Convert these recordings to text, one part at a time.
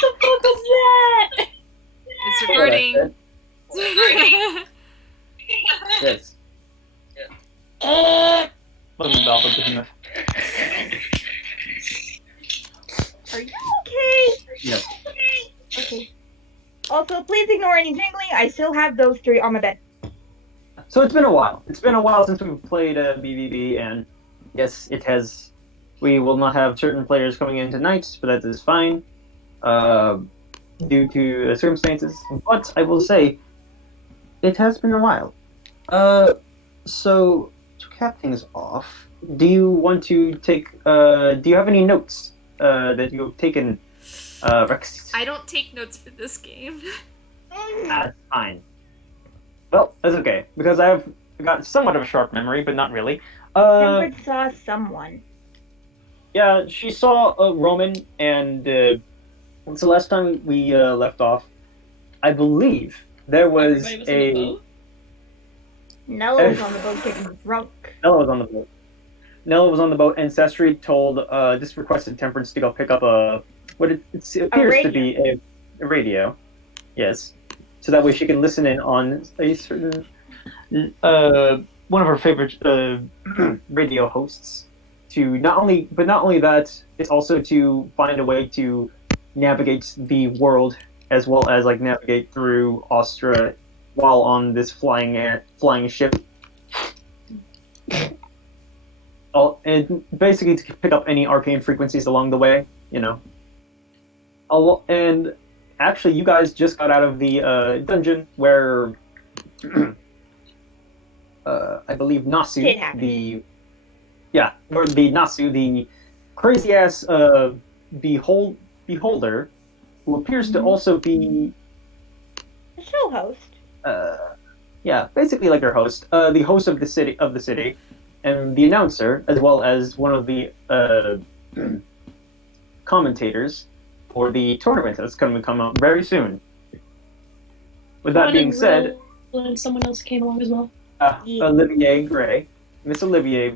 What the fuck was that? It's recording. Yes. Welcome to Alpha Behemoth. Are you okay? Yes. Okay. Also, please ignore any jingling. I still have those 3 on my bed. So it's been a while. It's been a while since we've played BVB, and yes, it has. We will not have certain players coming in tonight, but that is fine, due to circumstances. But I will say, it has been a while. So to cap things off, do you want to take? Do you have any notes that you have taken, Rex? I don't take notes for this game. That's fine. Well, that's okay, because I've got somewhat of a sharp memory, but not really. Temperance saw someone. Yeah, she saw Roman, and so last time we left off, I believe there was Everybody was on the a... boat? Nella was on the boat getting drunk. Nella was on the boat. Nella was on the boat, and Sestri told, just requested Temperance to go pick up what it appears to be a radio. Yes. So that way she can listen in on a certain, one of her favorite radio hosts. Not only that, it's also to find a way to navigate the world as well as like navigate through Ostera while on this flying ship. And basically to pick up any arcane frequencies along the way, you know. And actually, you guys just got out of the dungeon where I believe Nasu, the crazy ass beholder, who appears to also be The show host. basically like her host, the host of the city, and the announcer, as well as one of the commentators for the tournament that's going to come out very soon. With that being said, And someone else came along as well. Olivier Gray, Miss Olivier,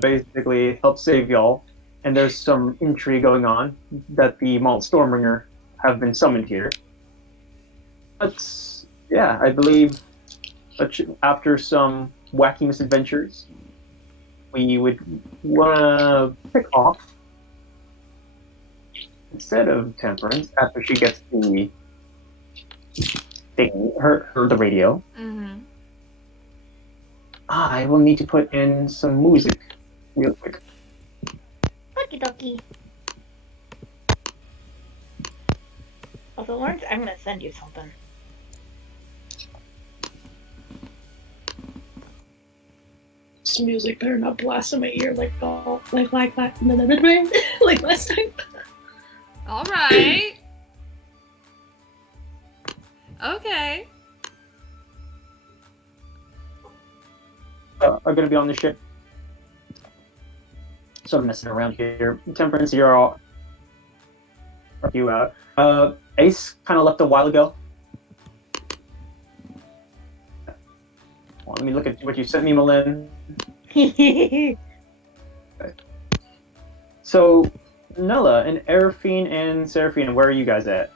basically helped save y'all, and there's some intrigue going on that the Malt Stormbringer have been summoned here. But yeah, I believe after some wacky misadventures, we would want to pick off, instead of Temperance, after she gets the thing, the radio. Mm-hmm. I will need to put in some music real quick. Okie dokie. Also, Lawrence, I'm gonna send you something. This music better not blast in my ear like like last time. All right. Okay. Are going to be on the ship. So I'm messing around here. Temperance, you're all... Are you out? Ace kind of left a while ago. Well, let me look at what you sent me, Malin. Okay. So, Nella and Arfaen and Serafina, where are you guys at?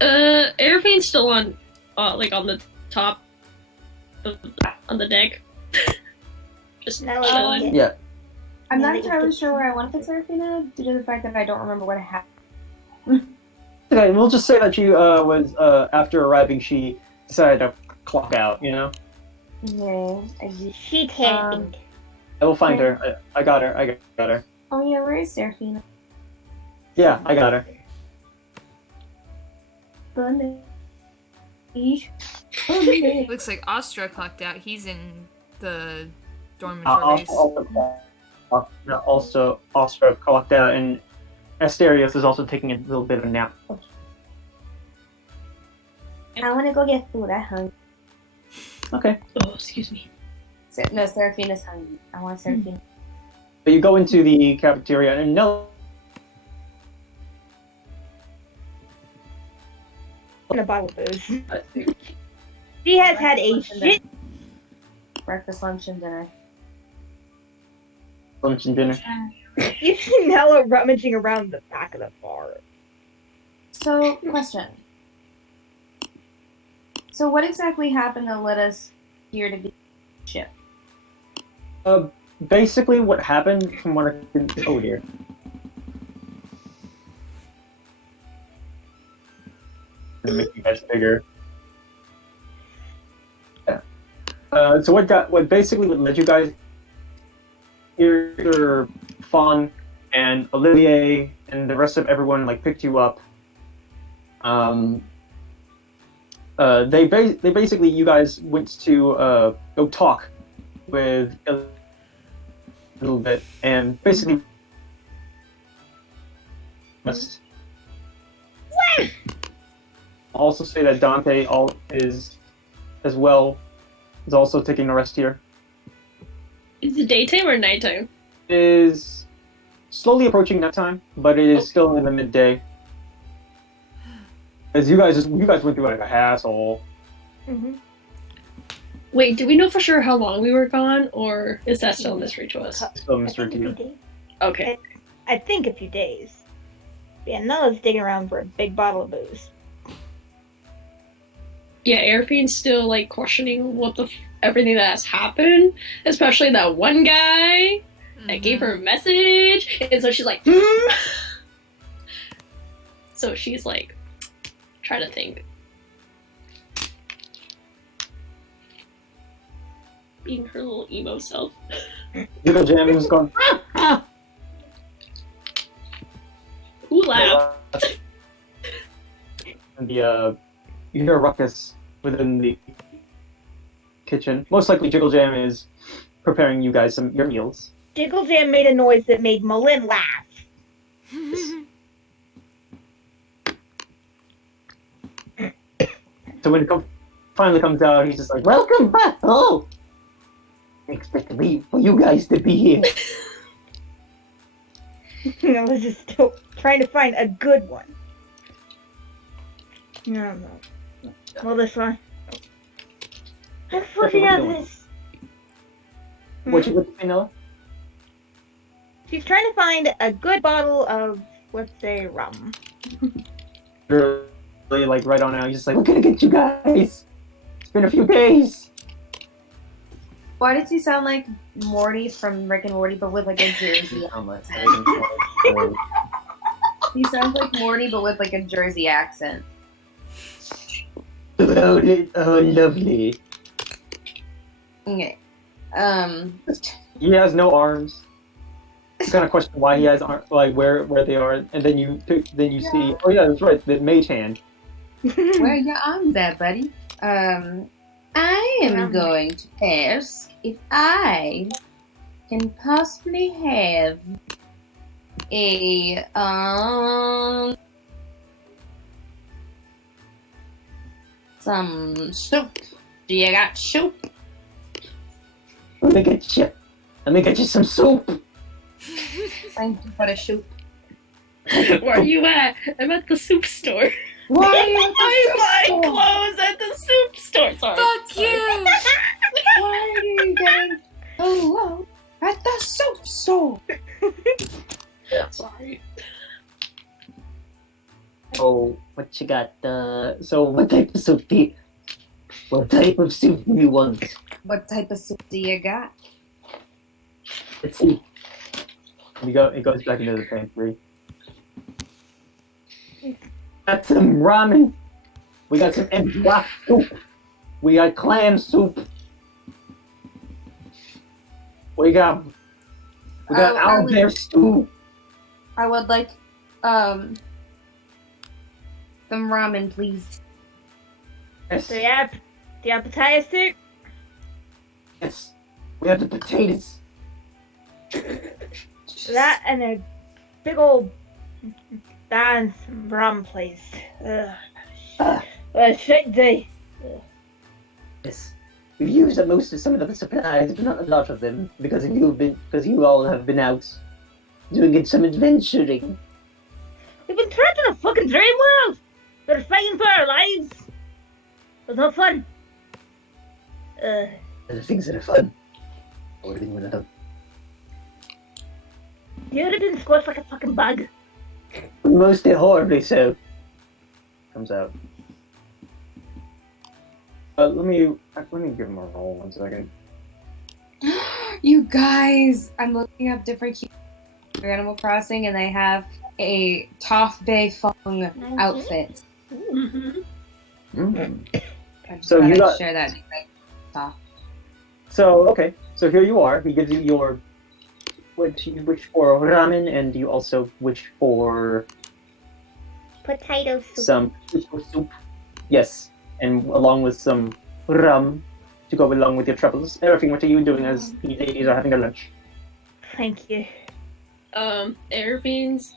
Arfaen's still on, on the top, on the deck. Just Nella, chilling. Yeah. I'm not entirely sure where I want to put Serafina due to the fact that I don't remember what happened. Okay, we'll just say that she was, after arriving, she decided to clock out, you know? Yeah, She tagged. I will find her. I got her. I got her. Oh yeah, where is Serafina? Yeah, I got her. Bunny. Looks like Ostera clocked out. He's in the dormitories. Also, Ostera clocked out, and Asterios is also taking a little bit of a nap. I want to go get food. I'm hungry. Okay. Oh, excuse me. No, Serafina's hungry. I want Serafina. So you go into the cafeteria, and no. And a bottle of booze. She has had a shit. Breakfast, lunch, and dinner. Lunch and dinner. You see Nella rummaging around the back of the bar. So, question. So, what exactly happened that led us here to be ship? Basically, what happened from what I can. Oh dear. To make you guys bigger. Yeah. So what led you guys here? Fawn and Olivier and the rest of everyone like picked you up. They basically you guys went to go talk with a little bit and basically must also say that Dante is also taking a rest here. Is it daytime or nighttime? It is slowly approaching that time, but it is still in the midday. As you guys went through like a hassle. Mm-hmm. Wait, do we know for sure how long we were gone, or is that still a mystery to us? Still a mystery to you. Okay. I think a few days. Yeah, Nella's digging around for a big bottle of booze. Yeah, Arfaen's still like questioning everything that has happened, especially that one guy that gave her a message, and so she's like, So she's like, trying to think. Being her little emo self. Jiggle Jam is going. Who laughed? And you hear a ruckus within the kitchen. Most likely, Jiggle Jam is preparing you guys your meals. Jiggle Jam made a noise that made Malin laugh. So when it finally comes out, he's just like, "Welcome back! Oh, I expected for you guys to be here." Nella's just still trying to find a good one. No. Well, this one. Let's look at this. What you say, Nella? She's trying to find a good bottle of, let's say, rum. Really, like right on now, he's just like, "We're gonna get you guys. It's been a few days." Why does he sound like Morty from Rick and Morty, but with like a Jersey almost? He sounds like Morty, but with like a Jersey accent. Oh, lovely. Okay. He has no arms. You kind of question why he has arms, like where they are, and then you see, oh yeah, that's right, the mage hand. Where are your arms at, buddy? I am going to ask if I can possibly have a some soup. Do you got soup? Let me get you some soup. Thank you for the soup. Where are you at? I'm at the soup store. Why are you I'm buying clothes at the soup store. Sorry. Fuck you! Why are you getting hello at the soup store? Sorry. Oh, what you got? So what type of soup do you want? What type of soup do you got? Let's see. It goes back into the pantry. Got some ramen. We got some empty rock soup. We got clam soup. We got owlbear stew. I would like some ramen, please. Yes. Do you have potato soup? Yes. We have the potatoes. That and a big old and some rum, please. Shit day. Yes. We've used up most of some of the supplies, but not a lot of them, because you all have been out doing some adventuring. We've been trapped in a fucking dream world. We're fighting for our lives. It was not fun. The things that are fun. I would have been one of them. You would have been squished like a fucking bug. Most horribly so. comes out. Let me give him a roll 1 second. You guys, I'm looking up different for Animal Crossing, and they have a Toff Bay Fung outfit. Mm-hmm. I just So thought you I'd got- share that. Toff. So okay, so here you are. He gives you your you wish for ramen, and you also wish for Potato soup. some soup. Yes, and along with some rum to go along with your troubles. Everything. What are you doing as the ladies are having their lunch? Thank you. Airbeans.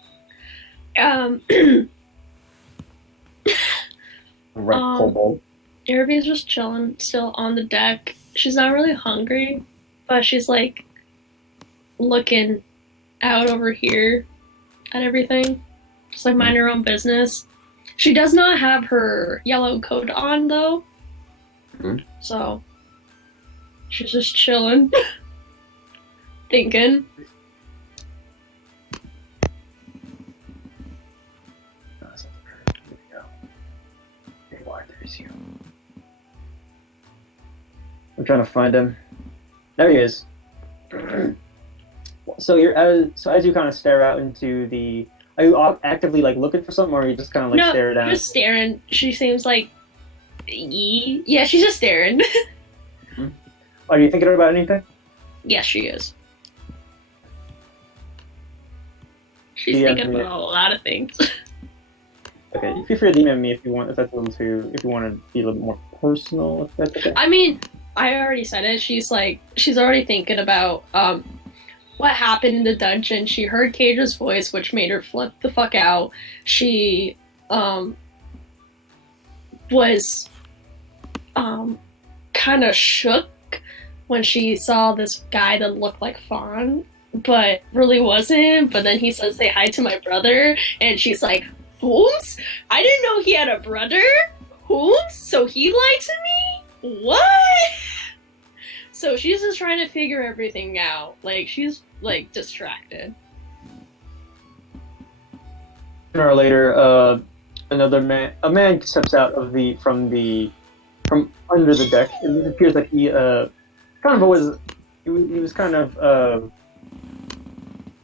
Right, kobold. Airbeans just chilling, still on the deck. She's not really hungry, but she's like looking out over here at everything. Just like mind her own business. She does not have her yellow coat on though. Mhm. So she's just chilling. Thinking. There's you. I'm trying to find him. There he is. So as you kind of stare out into the. Are you actively like looking for something, or are you just kind of like No, stare down? just staring. She seems like, yeah, she's just staring. Are you thinking about anything? Yes, she is. She's Yeah, thinking yeah. about a lot of things. Okay, feel free to DM me if you want. If that's a little too. If you want to be a little bit more personal, if that's okay. I mean, I already said it. She's already thinking about what happened in the dungeon. She heard Cage's voice, which made her flip the fuck out. She was kind of shook when she saw this guy that looked like Fawn, but really wasn't. But then he says, "Say hi to my brother," and she's like, "Holmes? I didn't know he had a brother. Holmes? So he lied to me? What?" So she's just trying to figure everything out. Like, she's, like, distracted. Sooner or later, a man steps out of from under the deck. It appears that he was kind of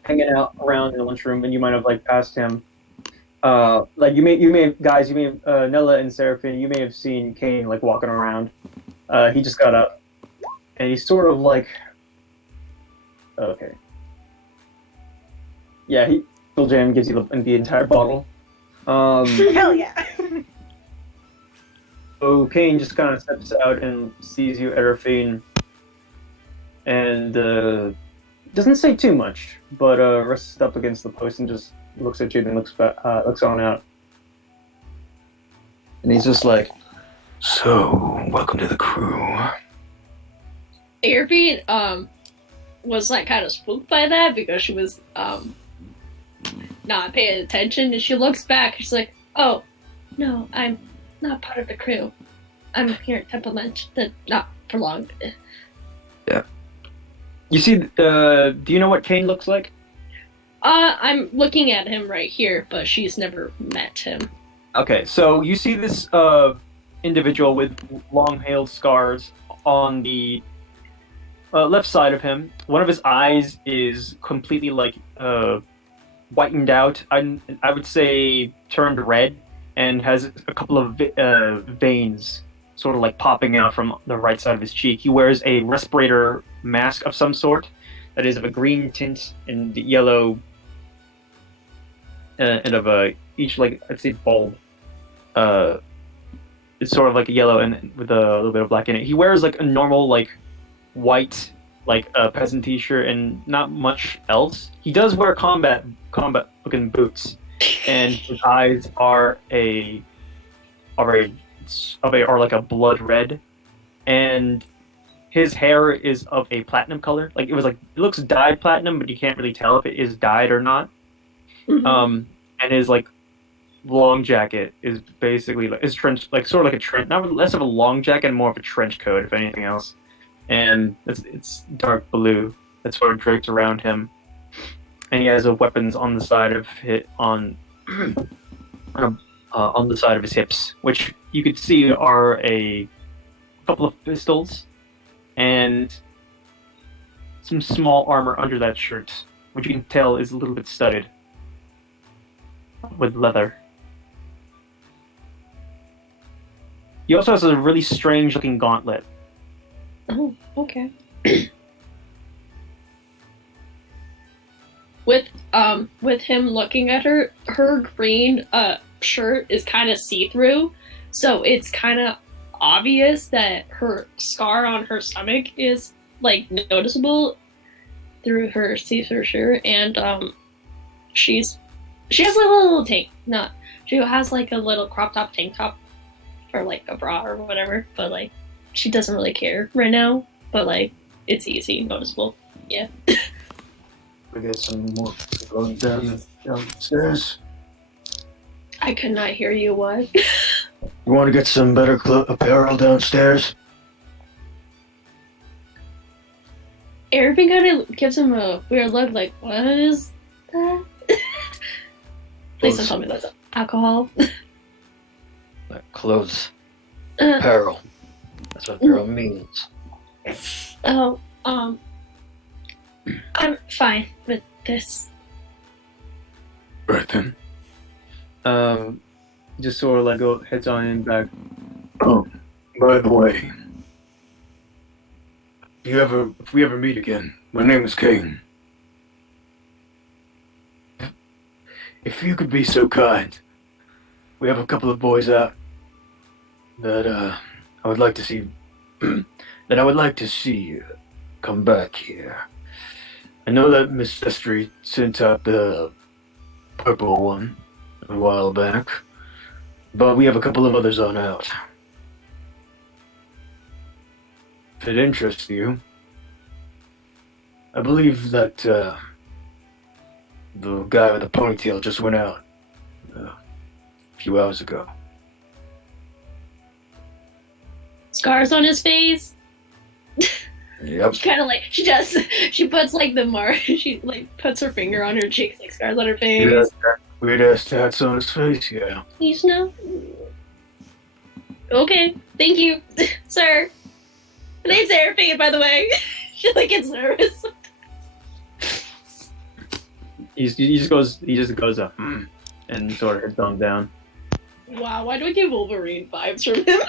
hanging out around in the lunchroom, and you might have like passed him. Like you may have Nella and Serafina, you may have seen Kane like walking around. He just got up, and he's sort of like, okay, yeah. Bill Jam gives you the entire bottle. Hell yeah. So Kane just kind of steps out and sees you, Arfaen, and doesn't say too much, but rests up against the post and just looks at you, then looks on out, and he's just like, "So, welcome to the crew." Airbeat was like kind of spooked by that because she was not paying attention, and she looks back and she's like, "Oh, no, I'm not part of the crew. I'm here at Temperance, not for long." Yeah. You see, do you know what Kane looks like? I'm looking at him right here, but she's never met him. Okay, so you see this individual with long hail scars on the left side of him. One of his eyes is completely like whitened out. I would say turned red, and has a couple of veins sort of like popping out from the right side of his cheek. He wears a respirator mask of some sort that is of a green tint and yellow, and of each, like, I'd say bulb. It's sort of like a yellow and with a little bit of black in it. He wears like a normal like white like peasant t-shirt and not much else. He does wear combat looking boots, and his eyes are like a blood red, and his hair is of a platinum color. Like it looks dyed platinum, but you can't really tell if it is dyed or not. Mm-hmm. And his like long jacket is basically like his trench, like sort of like a trench, not less of a long jacket, more of a trench coat, if anything else. And it's dark blue. That's sort of draped around him, and he has weapons on the side of it on on the side of his hips, which you could see are a couple of pistols and some small armor under that shirt, which you can tell is a little bit studded with leather. He also has a really strange-looking gauntlet. Oh, okay. With him looking at her green shirt is kind of see-through, so it's kind of obvious that her scar on her stomach is like noticeable through her see-through shirt, and she has like a little tank. She has like a little crop top tank top for like a bra or whatever, but like she doesn't really care right now. But like it's easy, noticeable. Yeah. We get some more going downstairs. I could not hear you. What? You want to get some better apparel downstairs? Arfaen kind of gives him a weird look, like, what is that? Please don't tell me that's alcohol. Clothes. Apparel. That's what apparel means. Oh, I'm fine with this. Right then. Just sort of like heads on in back. Oh, by the way, if we ever meet again, my name is Kane. If you could be so kind, we have a couple of boys out that I would like to see. That I would like to see come back here. I know that Miss Destry sent out the purple one a while back, but we have a couple of others on out. If it interests you, I believe that the guy with the ponytail just went out a few hours ago. Scars on his face. Yep. Kind of like she puts like the mark. She like puts her finger on her cheeks, like scars on her face. Weird ass tats on his face, yeah. You know. Okay, thank you, sir. My name's Arfaen, by the way. She like gets nervous. He just goes up and sort of heads on down. Wow, why do I get Wolverine vibes from him?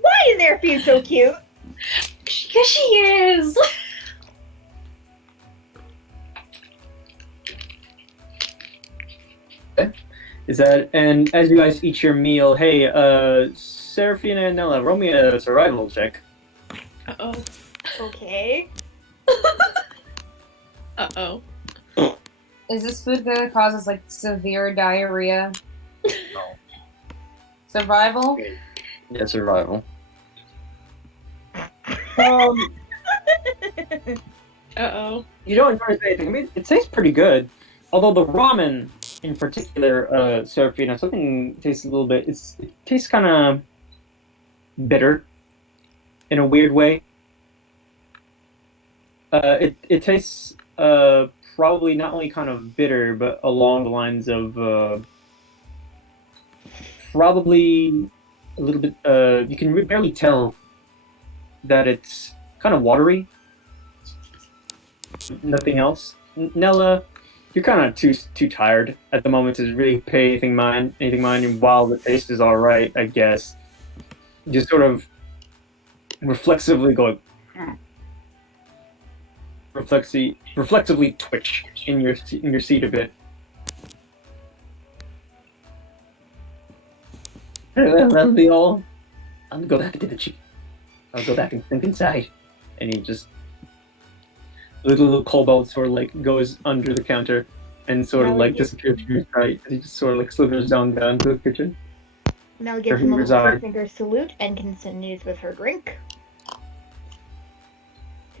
Why is Arfaen so cute? Because she is. Is that, and as you guys eat your meal, hey, Serafina and Nella, roll me a survival check. Uh-oh. Okay. Uh-oh. Is this food gonna cause us like severe diarrhea? No. Survival? Yeah, survival. Uh-oh. You don't notice anything. I mean, it tastes pretty good. Although the ramen, in particular, Serafina, something tastes a little bit. It tastes kind of bitter, in a weird way. It tastes probably not only kind of bitter, but along the lines of probably a little bit. You can barely tell that it's kind of watery. Nothing else. Nella, you're kind of too tired at the moment to really pay anything mind. And while the taste is all right, I guess, just sort of reflexively going, reflexively twitch in your seat a bit. That'll be all. I'll go back into the cheek. I'll go back and think inside. And he just little cobalt sort of like goes under the counter and sort of like disappears from your sight. He just sort of like slithers down to the kitchen. Nella gives him a little finger salute and continues with her drink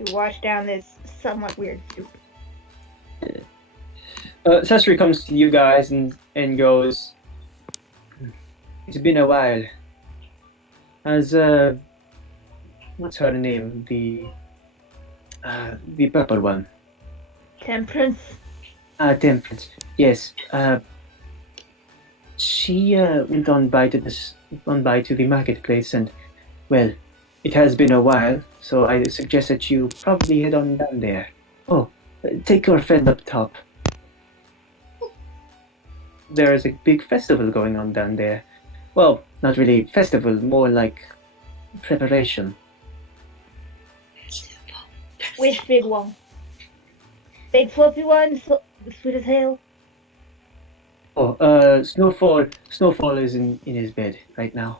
to wash down this somewhat weird soup. Sestri comes to you guys and goes, "It's been a while. Has what's her name? The purple one. Temperance. Temperance. Yes. She went on by to the marketplace, and well, it has been a while, so I suggest that you probably head on down there. Oh, take your friend up top. There is a big festival going on down there. Well, not really festival, more like preparation. Which big one? Big fluffy one, sweet as hell. Oh, Snowfall is in his bed right now.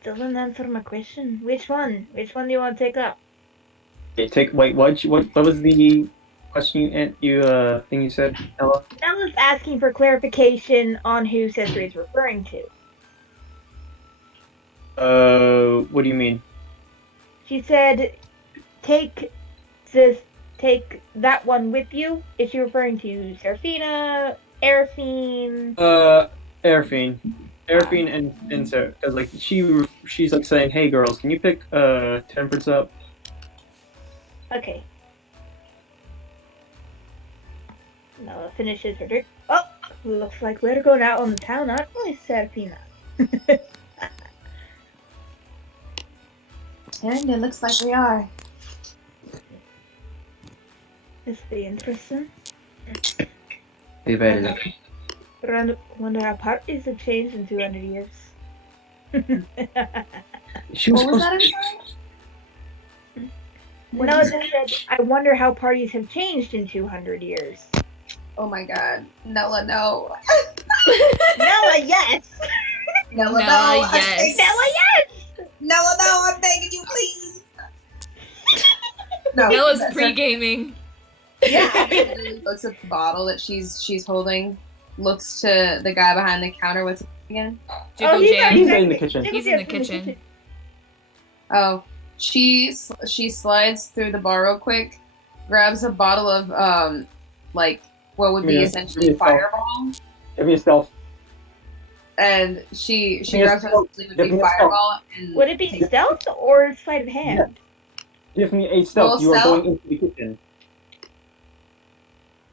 Still didn't answer my question. Which one? Which one do you want to take up? Okay, wait, what was the question you said, Ella? Nella's asking for clarification on who Cesare is referring to. What do you mean? She said, take that one with you. Is she referring to Serafina, Arfaen? Arfaen and Sarah, because like she's like saying, "Hey girls, can you pick Temperance up?" Okay. Nella finishes her drink. Oh, looks like we're going out on the town, aren't we, Serafina? And it looks like we are. This will be interesting. Hey, better. Wonder how parties have changed in 200 years. She was What was supposed that to. again? Nella said, I wonder how parties have changed in 200 years. Oh my god. Nella, no. Nella, yes! Nella, Nella, no. yes. Nella, yes! Nella, no, I'm begging you, please. No, Nella's that's- pre-gaming. Yeah. Literally looks at the bottle that she's holding, looks to the guy behind the counter. What's his name again? Jiggle he's Jam. He's in the kitchen. He's in the kitchen. Oh, she slides through the bar real quick, grabs a bottle of like what would be Yeah, essentially give me a stealth. fireball, Give me a stealth. and she Give me a grabs what stealth. essentially would Give be me a stealth. fireball. And Would it be stealth or sleight of hand? Give me a stealth. Roll You are stealth? going into the kitchen.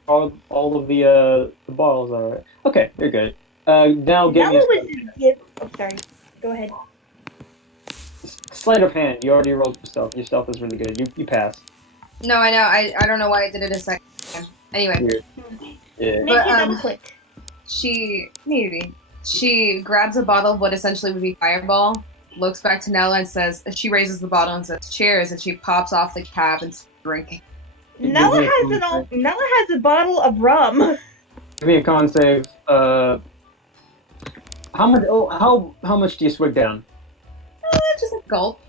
All of the bottles are okay. You're good. Now give me Nella a was give. Oh, sorry. Go ahead. sleight of hand. You already rolled for stealth. Your stealth is really good. You passed. no, I know. I don't know why I did it a second time. Anyway, Weird. Yeah. Make it But, double click. she grabs a bottle of what essentially would be fireball, looks back to Nella and says, she raises the bottle and says, "Cheers," and she pops off the cap and starts drinking. Nella has a bottle of rum. Give me a con save. How much? Oh, how much do you swig down? Just a gulp.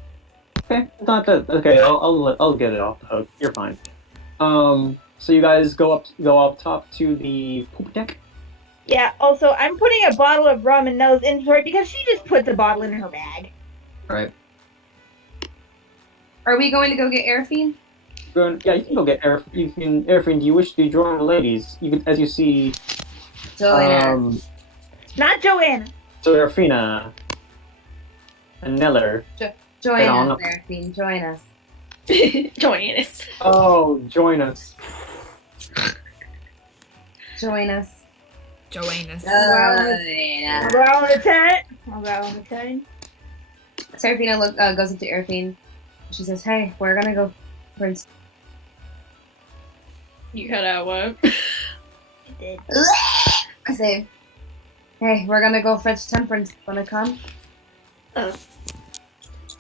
Okay, it's not that. Okay, I'll get it off the hook. You're fine. So you guys go up top to the poop deck. Yeah, also, I'm putting a bottle of rum in Nella's inventory because she just put the bottle in her bag. Right. Are we going to go get Arfaen? Yeah, you can go get Air. You can Airframe. Do you wish to join the ladies? You can, as you see, Joanna. Not Joanna. Serafina and Nella. Join on us, up. Arfaen. Join us. Join us. Oh, join us. Join us. Joanus. I'll go out on the tent. Serafina goes up to Arfaen. She says, "Hey, we're gonna go for You cut out what? I did. I say, "Hey, we're gonna go fetch Temperance. Wanna come?"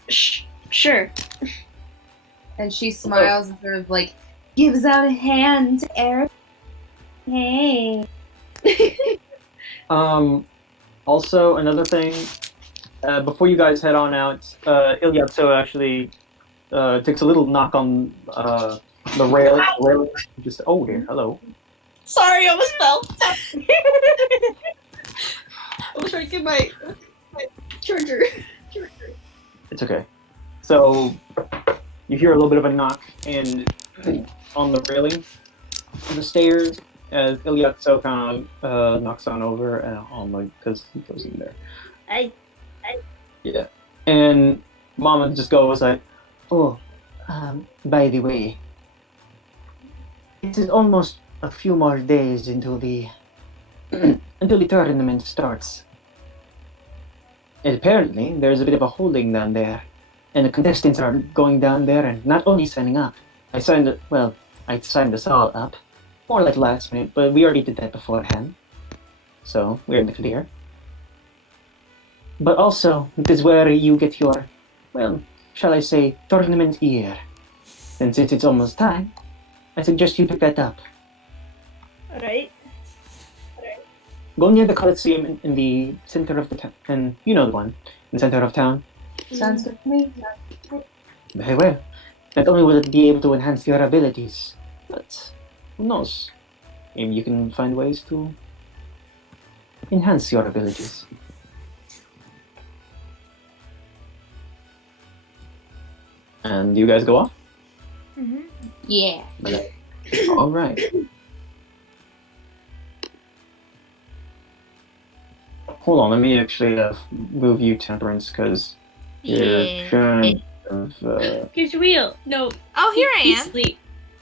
Sure. And she smiles and sort of like gives out a hand to Eric. Hey. Also, another thing, before you guys head on out, Ilyatso actually takes a little knock on the rail. Just here, hello. Sorry, I almost fell. I was trying to get my charger. It's okay. So you hear a little bit of a knock and on the railing of the stairs as Ilyatso kind of knocks on over and because he goes in there. Yeah. And Mama just goes like, "Oh, by the way, it is almost a few more days until the until the tournament starts. And apparently, there's a bit of a holding down there, and the contestants are going down there and not only signing up. I signed us all up, more like last minute, but we already did that beforehand, so we're in the clear. But also, it is where you get your, well, shall I say, tournament gear. And since it's almost time, I suggest you pick that up. Alright. Go near the Coliseum in the center of the town, and you know the one, in the center of town. Sounds good to me. Very well. Not only will it be able to enhance your abilities, but who knows? Maybe you can find ways to enhance your abilities. And you guys go off? Mm-hmm. Yeah. All right. Hold on, let me actually move you, Temperance, because you're Yeah. kind of. Here's real. No. Oh, here I He's am. asleep.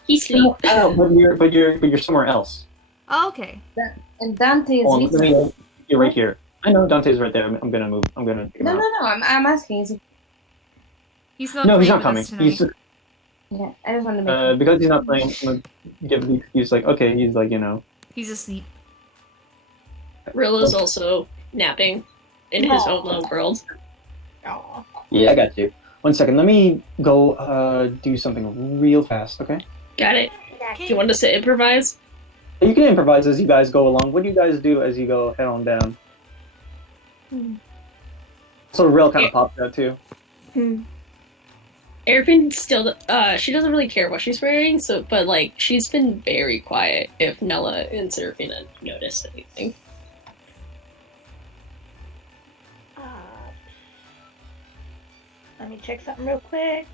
He's asleep. Oh, but you're somewhere else. Oh, okay. And Dante is. Hold on, let me. You're right here. I know Dante's right there. I'm gonna move. I'm gonna. Take him No, out. no, no. I'm asking. Is he... He's not. No, he's not playing coming. with us tonight. He's Yeah, I just wanted to make sure. because he's not playing. I'm gonna give the excuse like, okay, he's like, you know. He's asleep. Rilla's also napping in his own little world. Aw. Yeah, I got you. 1 second. Let me go do something real fast. Okay. Got it. Do you want us to improvise? You can improvise as you guys go along. What do you guys do as you go head on down? So Rill kind of popped out too. Arfaen still, she doesn't really care what she's wearing, so, but, like, she's been very quiet if Nella and Serafina noticed anything. Let me check something real quick.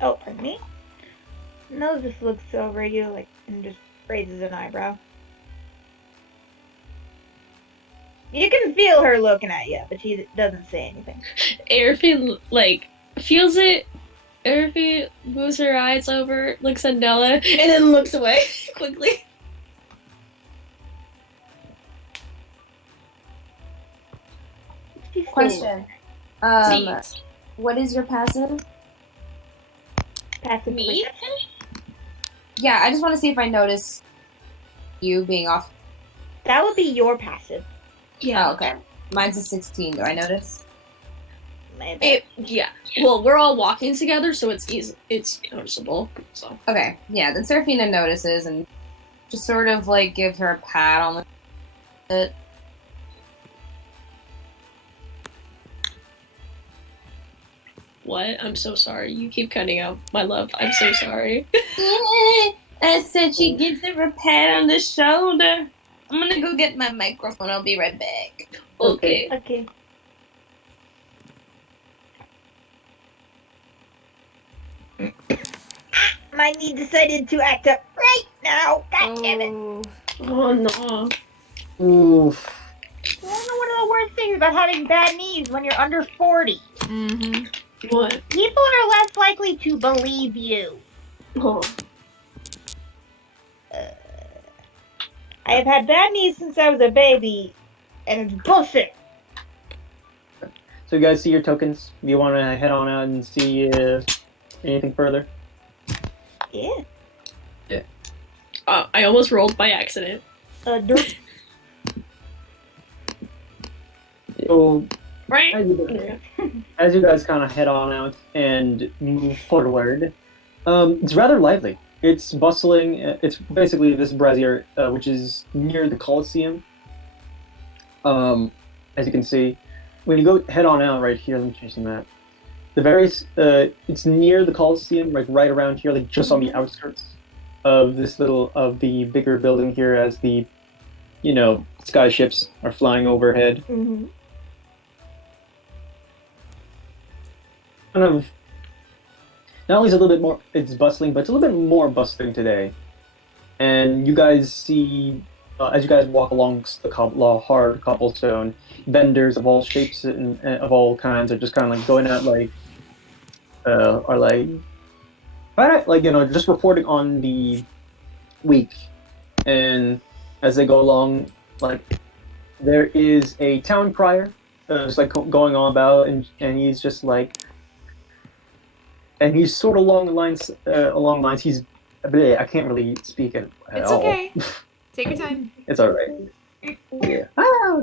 Oh, pardon me. No, just looks over at you like and just raises an eyebrow. You can feel her looking at you, but she doesn't say anything. Arfaen, like, feels it. Arfaen moves her eyes over, looks at Nella, and then looks away quickly. She's still Question. What is your passive? passive Me? perception. Yeah, I just want to see if I notice you being off. That would be your passive. Oh, okay. Mine's a 16. Do I notice? Maybe. Yeah. Well, we're all walking together, so it's easy. It's noticeable. So. Okay. Yeah. Then Serafina notices and just sort of like gives her a pat on the. What? I'm so sorry. You keep cutting out, my love. I'm so sorry. I said she gives her a pat on the shoulder. I'm gonna go get my microphone. I'll be right back. Okay. Okay. My knee decided to act up right now. God damn it. Oh. Oh no. Oof. You wanna know one of the worst things about having bad knees when you're under 40? Mm-hmm. What? People are less likely to believe you. Oh. I have had bad knees since I was a baby, and it's bullshit. So you guys see your tokens? Do you want to head on out and see anything further? Yeah. I almost rolled by accident. Dirt. So Right? as you guys kind of head on out and move forward, it's rather lively. It's bustling. It's basically this brazier, which is near the Coliseum. As you can see, when you go head on out right here, let me change the map. The various, it's near the Coliseum, like right around here, like just on the outskirts of this of the bigger building here, as the, sky ships are flying overhead. Mm-hmm. Kind of, not only is it a little bit more, it's bustling, but it's a little bit more bustling today. And you guys see, as you guys walk along the hard cobblestone, vendors of all shapes and of all kinds are just kind of like going out are like But just reporting on the week, and as they go along, like there is a town crier, just like going on about, and he's just like, and he's sort of along the lines, he's, I can't really speak at It's all. okay. Take your time. It's all right. Yeah. Ah,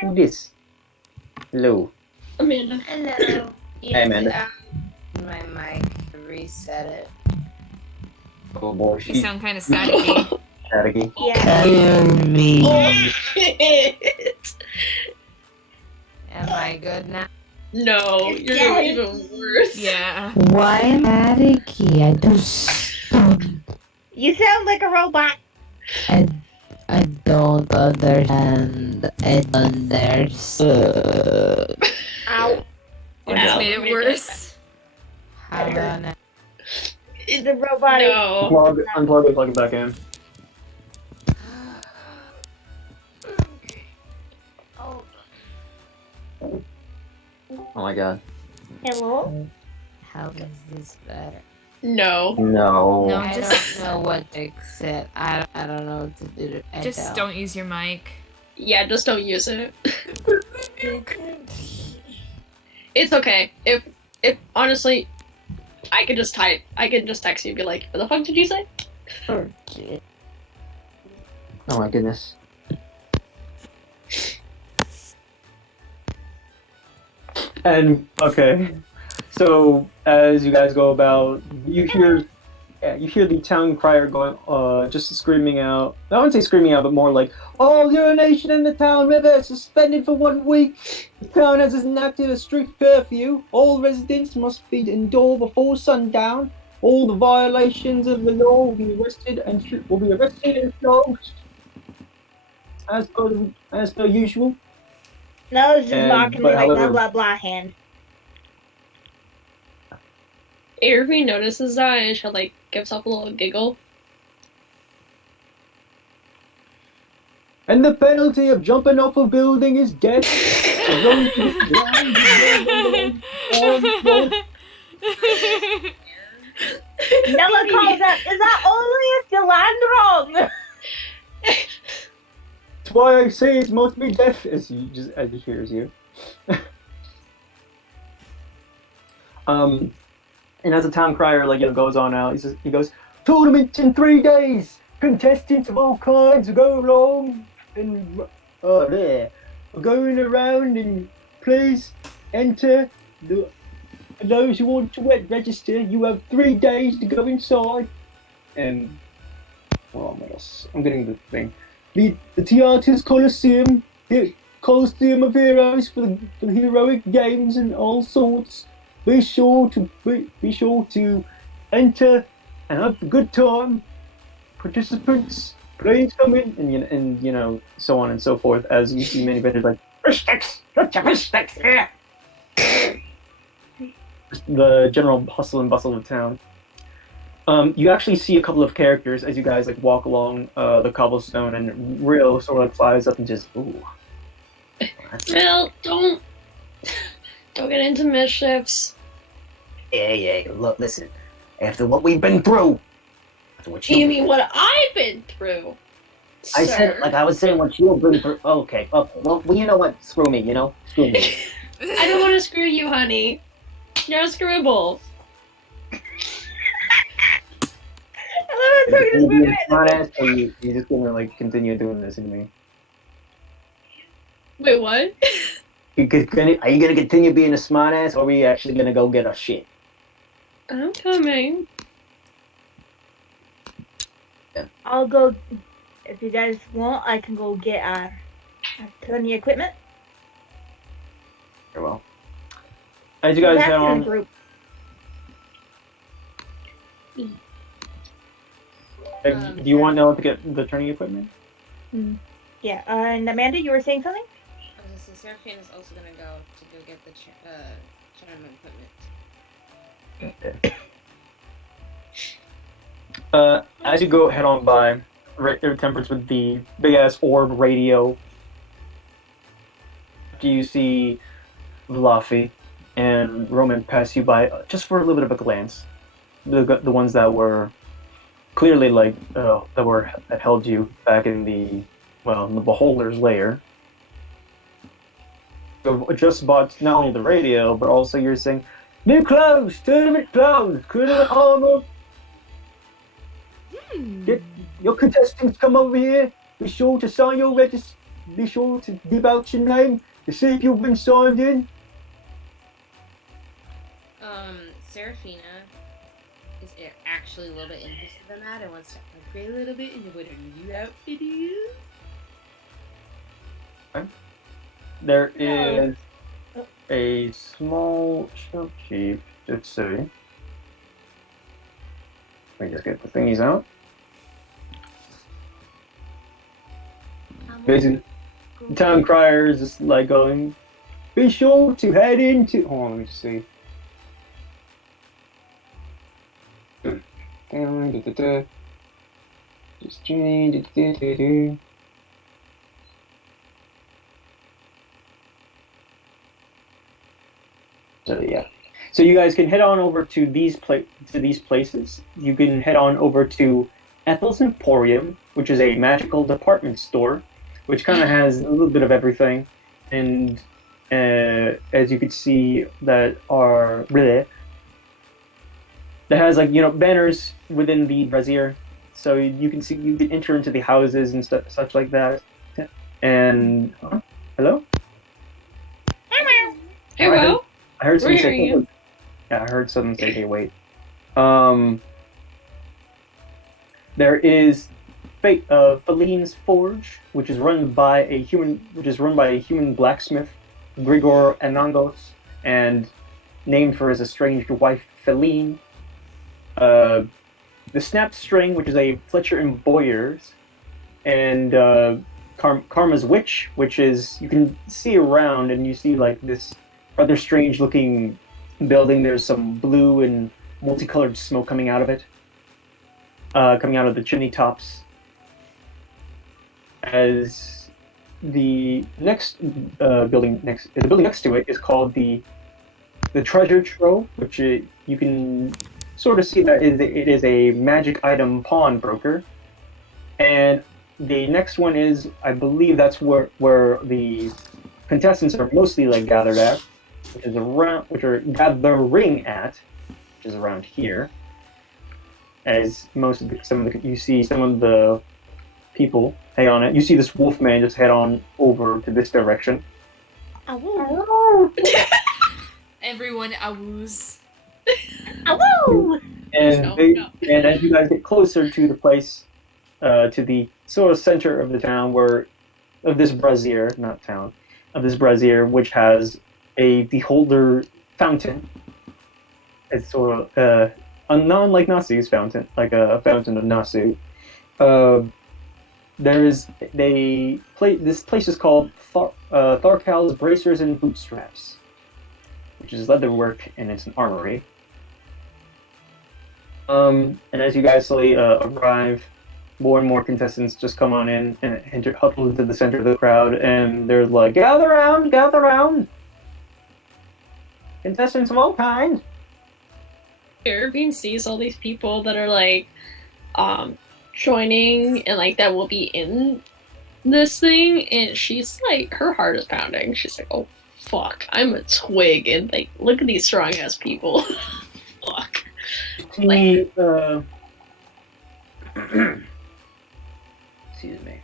who this? Hello. Amanda. Hello. Hey, Amanda. My mic. Reset it. Oh boy, You she's sound kind of staticky. staticky. Yeah. Me. Oh, shit. Am I good now? No, you're doing even worse. Yeah. Why am I staticky? I don't. You sound like a robot. I don't understand. I don't understand. Ow. You just made it worse. How about now? The robot. No. Unplug it, plug it back in. Oh my god. Hello? How is this better? No. No. No, I just don't know what to accept. I don't know what to do. just don't use your mic. Yeah, just don't use it. It's okay. If honestly, I could just text you and be like, what the fuck did you say? Okay. Oh my goodness. And okay, so as you guys go about, you hear the town crier going, just screaming out. I wouldn't say screaming out, but more like, all urination in the town river is suspended for 1 week. The town has enacted a strict curfew. All residents must be indoors before sundown. All the violations of the law will be arrested and flogged as per usual. No, it's just mocking me but like blah however- blah blah hand. Irving notices that and she like gives up a little giggle. And the penalty of jumping off a building is death. As long as it's Nella calls out, is that only if you land wrong? That's why I say it must be death, as he hears you. And as the town crier goes on out, he goes, tournament in 3 days. Contestants of all kinds will go along and there. We're going around, and please enter. Those who want to register, you have 3 days to go inside. And what else? I'm getting the thing. The Theater's Coliseum, the Coliseum of Heroes for the heroic games and all sorts. Be sure to enter and have a good time. Participants, please come in, and so on and so forth. As you see many vendors like fish sticks, yeah. The general hustle and bustle of town. You actually see a couple of characters as you guys walk along the cobblestone, and Real sort of flies up and just, ooh. Real, don't get into mischiefs. Yeah, look, listen. After what we've been through, after what You mean what I've been through? I sir? said, like I was saying, what you've been through. Okay. Well, you know what? Screw me, Screw me. I don't want to screw you, honey. You're a screwable. I love You talking being a smart ass, or you just gonna continue doing this to me? Wait, what? Are you gonna continue being a smart ass, or are we actually gonna go get our shit? I'm coming. I'll go. If you guys want, I can go get a ton of equipment. Very well. As you guys That's head in a on, group. do you want Nella to get the turning equipment? Yeah, and Amanda, you were saying something? I was gonna say Serafina is also gonna go get the tournament equipment. As you go head on by Temperance with the big ass orb radio, do you see Vlafi and Roman pass you by just for a little bit of a glance? the ones that were clearly that held you back in the beholder's lair. You've just bought not only the radio, but also you're saying, new clothes, tournament clothes, tournament armor. Get your contestants come over here. Be sure to sign your register. Be sure to give out your name to see if you've been signed in. Serafina is actually a little bit interested in that and wants to upgrade a little bit into what her new outfit is. Okay. There is a small shopkeep, let's see. Let me just get the thingies out. Basically, the town crier is just like going, be sure to head into. Hold on, let me just see. Just change. So yeah. So you guys can head on over to these places. You can head on over to Ethel's Emporium, which is a magical department store, which kind of has a little bit of everything. And as you can see, that has banners within the brazier, so you can enter into the houses and such like that. And hello. Hello. I heard someone We're say, hearing you. Yeah, I heard someone say, hey, wait. There is Feline's Forge, which is run by a human blacksmith, Grigor Anangos, and named for his estranged wife, Feline. The Snapped String, which is a Fletcher and Boyers, and Karma's Witch, which is, you can see around and you see like this rather strange looking building. There's some blue and multicolored smoke coming out of it, coming out of the chimney tops. As the next building next to it is called the Treasure Trove, which you can sort of see that it is a magic item pawnbroker. And the next one is, I believe that's where the contestants are mostly gathered at, which is around here. As you see some of the people head on it. You see this wolf man just head on over to this direction. Everyone awoos. And as you guys get closer to the place, to the sort of center of the town of this brazier, which has a beholder fountain. It's sort of unlike Nasu's fountain, like a fountain of Nasu. This place is called Tharkal's Bracers and Bootstraps, which is leatherwork and it's an armory. And as you guys slowly arrive, more and more contestants just come on in and huddle into the center of the crowd, and they're like, gather round! Contestants of all kinds! Serafina sees all these people that are joining and that will be in this thing, and she's her heart is pounding. She's like, oh fuck, I'm a twig, and look at these strong ass people. Fuck. Excuse me.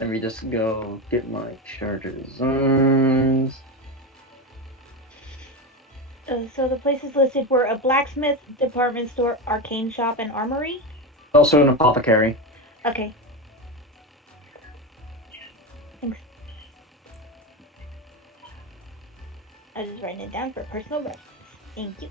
Let me just go get my chargers. So the places listed were a blacksmith, department store, arcane shop, and armory? Also an apothecary. Okay. Thanks. I was just writing it down for personal reference. Thank you.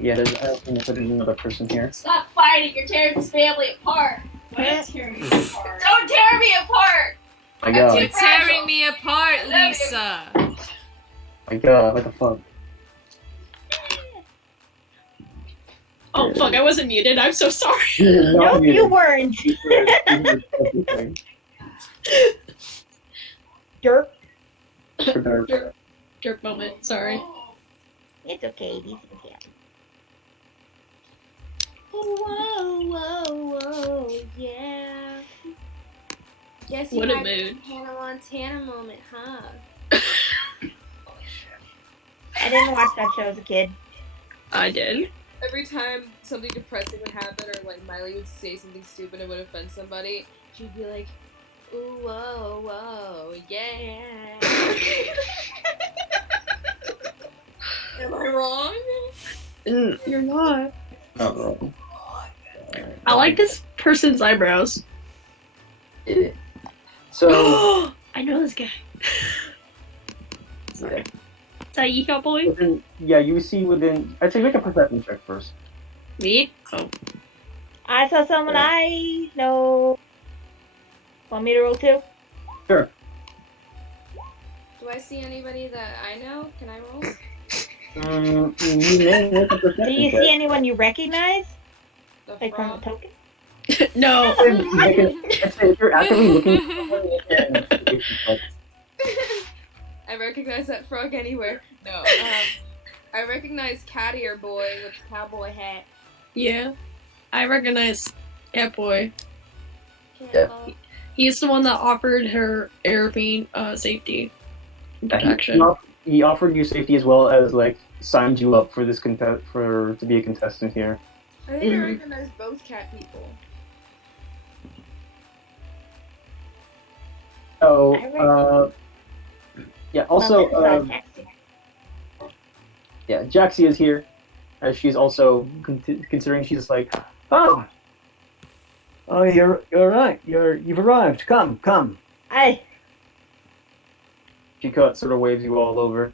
Yeah, I don't think there's another person here. Stop fighting! You're tearing this family apart! Don't tear me apart! Don't tear me apart! My God. You're tearing me apart, Lisa! My God, what the fuck? Oh fuck, I wasn't muted, I'm so sorry. No, you weren't. Derp. Jerk moment. Sorry. It's okay. These things happen. Whoa, whoa, whoa, yeah. Guess you What a had mood. a Hannah Montana moment, huh? I didn't watch that show as a kid. I did. Every time something depressing would happen, or like Miley would say something stupid and would offend somebody, she'd be like, "Ooh, whoa, whoa, yeah." Am I wrong? You're not. Not wrong. I like this person's eyebrows. So, I know this guy. yeah. Is that you, boy? Yeah, you see within. I'd say make a perception check first. Me? Oh. I saw someone Yeah. I know. Want me to roll too? Sure. Do I see anybody that I know? Can I roll? You may make a perception Do you check. see anyone you recognize? The Like from the frog? token? No. I'd say if you're actively looking for someone, you can make an investigation check. I recognize that frog anywhere. No. I recognize Cattier Boy with the cowboy hat. Yeah. I recognize Catboy. Yeah. He's the one that offered her Arfaen safety and protection. He offered you safety as well as like signed you up for this to be a contestant here. I think I recognize both cat people. So, yeah. Also, yeah, Jaxie is here, as she's also considering. She's like, Oh, you're right. You've arrived. Come. she sort of waves you all over.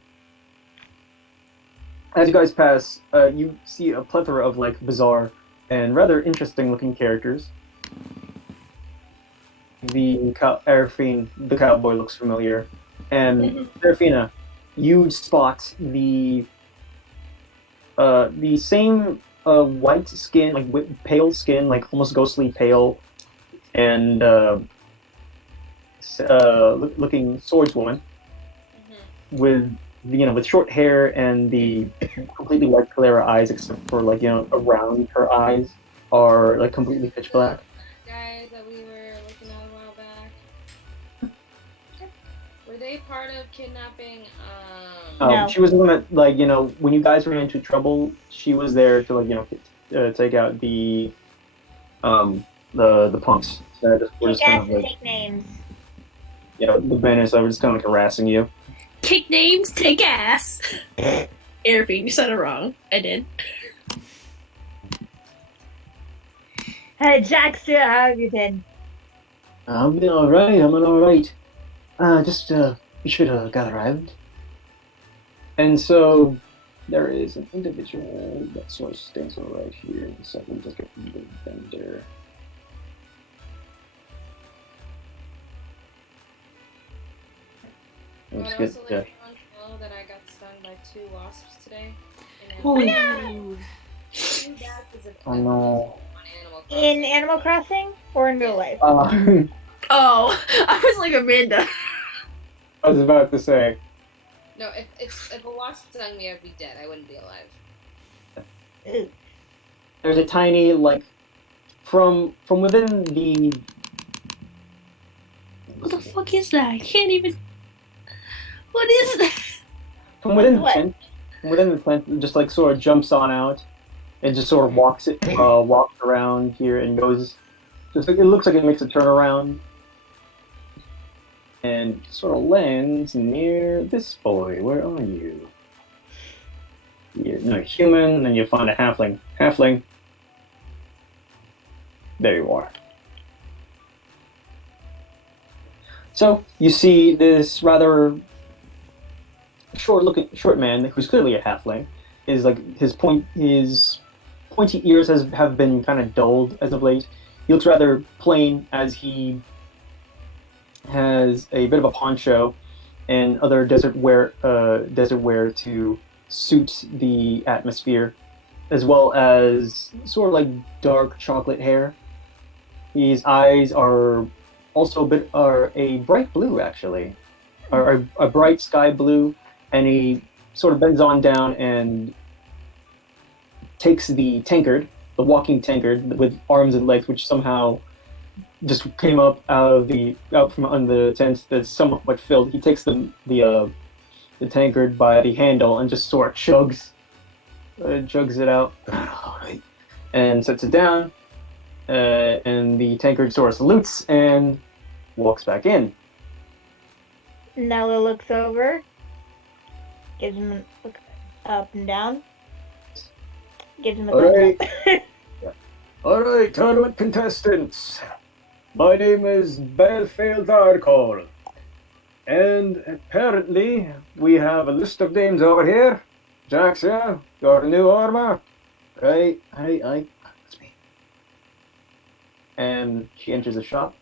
As you guys pass, you see a plethora of like bizarre and rather interesting looking characters. The Arfaen, the cowboy, looks familiar, and Serafina, you spot the same white skin, like pale skin, like almost ghostly pale, and looking swordswoman with with short hair and the completely white Clara eyes, except for around her eyes are like completely pitch black. Guys that we were looking at a while back. Were they part of kidnapping? No. She was the one that when you guys ran into trouble, she was there to take out the punks that were just kind of like Take names. the banners that were just kind of like harassing you. Take names, take ass. Arfaen, you said it wrong. I did. Hey, Jackson, how have you been? I'm been all right. I'm all right. Just we should gather around. And so there is an individual that sort of stands right here. So let me just get the vendor. I would Let's also get like everyone to know that I got stung by 2 wasps today. Holy Oh no. In Animal Crossing or in real life? Oh, I was like Amanda. I was about to say. No, if a wasp stung me, I'd be dead. I wouldn't be alive. Ooh. There's a tiny from within the. What the fuck is that? I can't even. What is that? From within the What? tent, it just sort of jumps on out, and just sort of walks around here and goes. Just it looks like it makes a turnaround, and sort of lands near this boy. Where are you? You're human, and you find a halfling. Halfling. There you are. So you see this rather short man who's clearly a halfling. Is his pointy ears have been kind of dulled as of late. He looks rather plain, as he has a bit of a poncho and other desert wear to suit the atmosphere, as well as sort of dark chocolate hair. His eyes are also a bright blue, actually, are a bright sky blue, and he sort of bends on down and takes the tankard, the walking tankard with arms and legs, which somehow just came up out from under the tent that's somewhat filled. He takes the tankard by the handle and just sort of chugs it out, and sets it down. And the tankard sort of salutes and walks back in. Nella looks over, gives him a look up and down, gives him a thumbs up. Alright, tournament contestants. My name is Belfield Arkol. And apparently, we have a list of names over here. Jaxia, got a new armor. Right, that's me. And she enters the shop.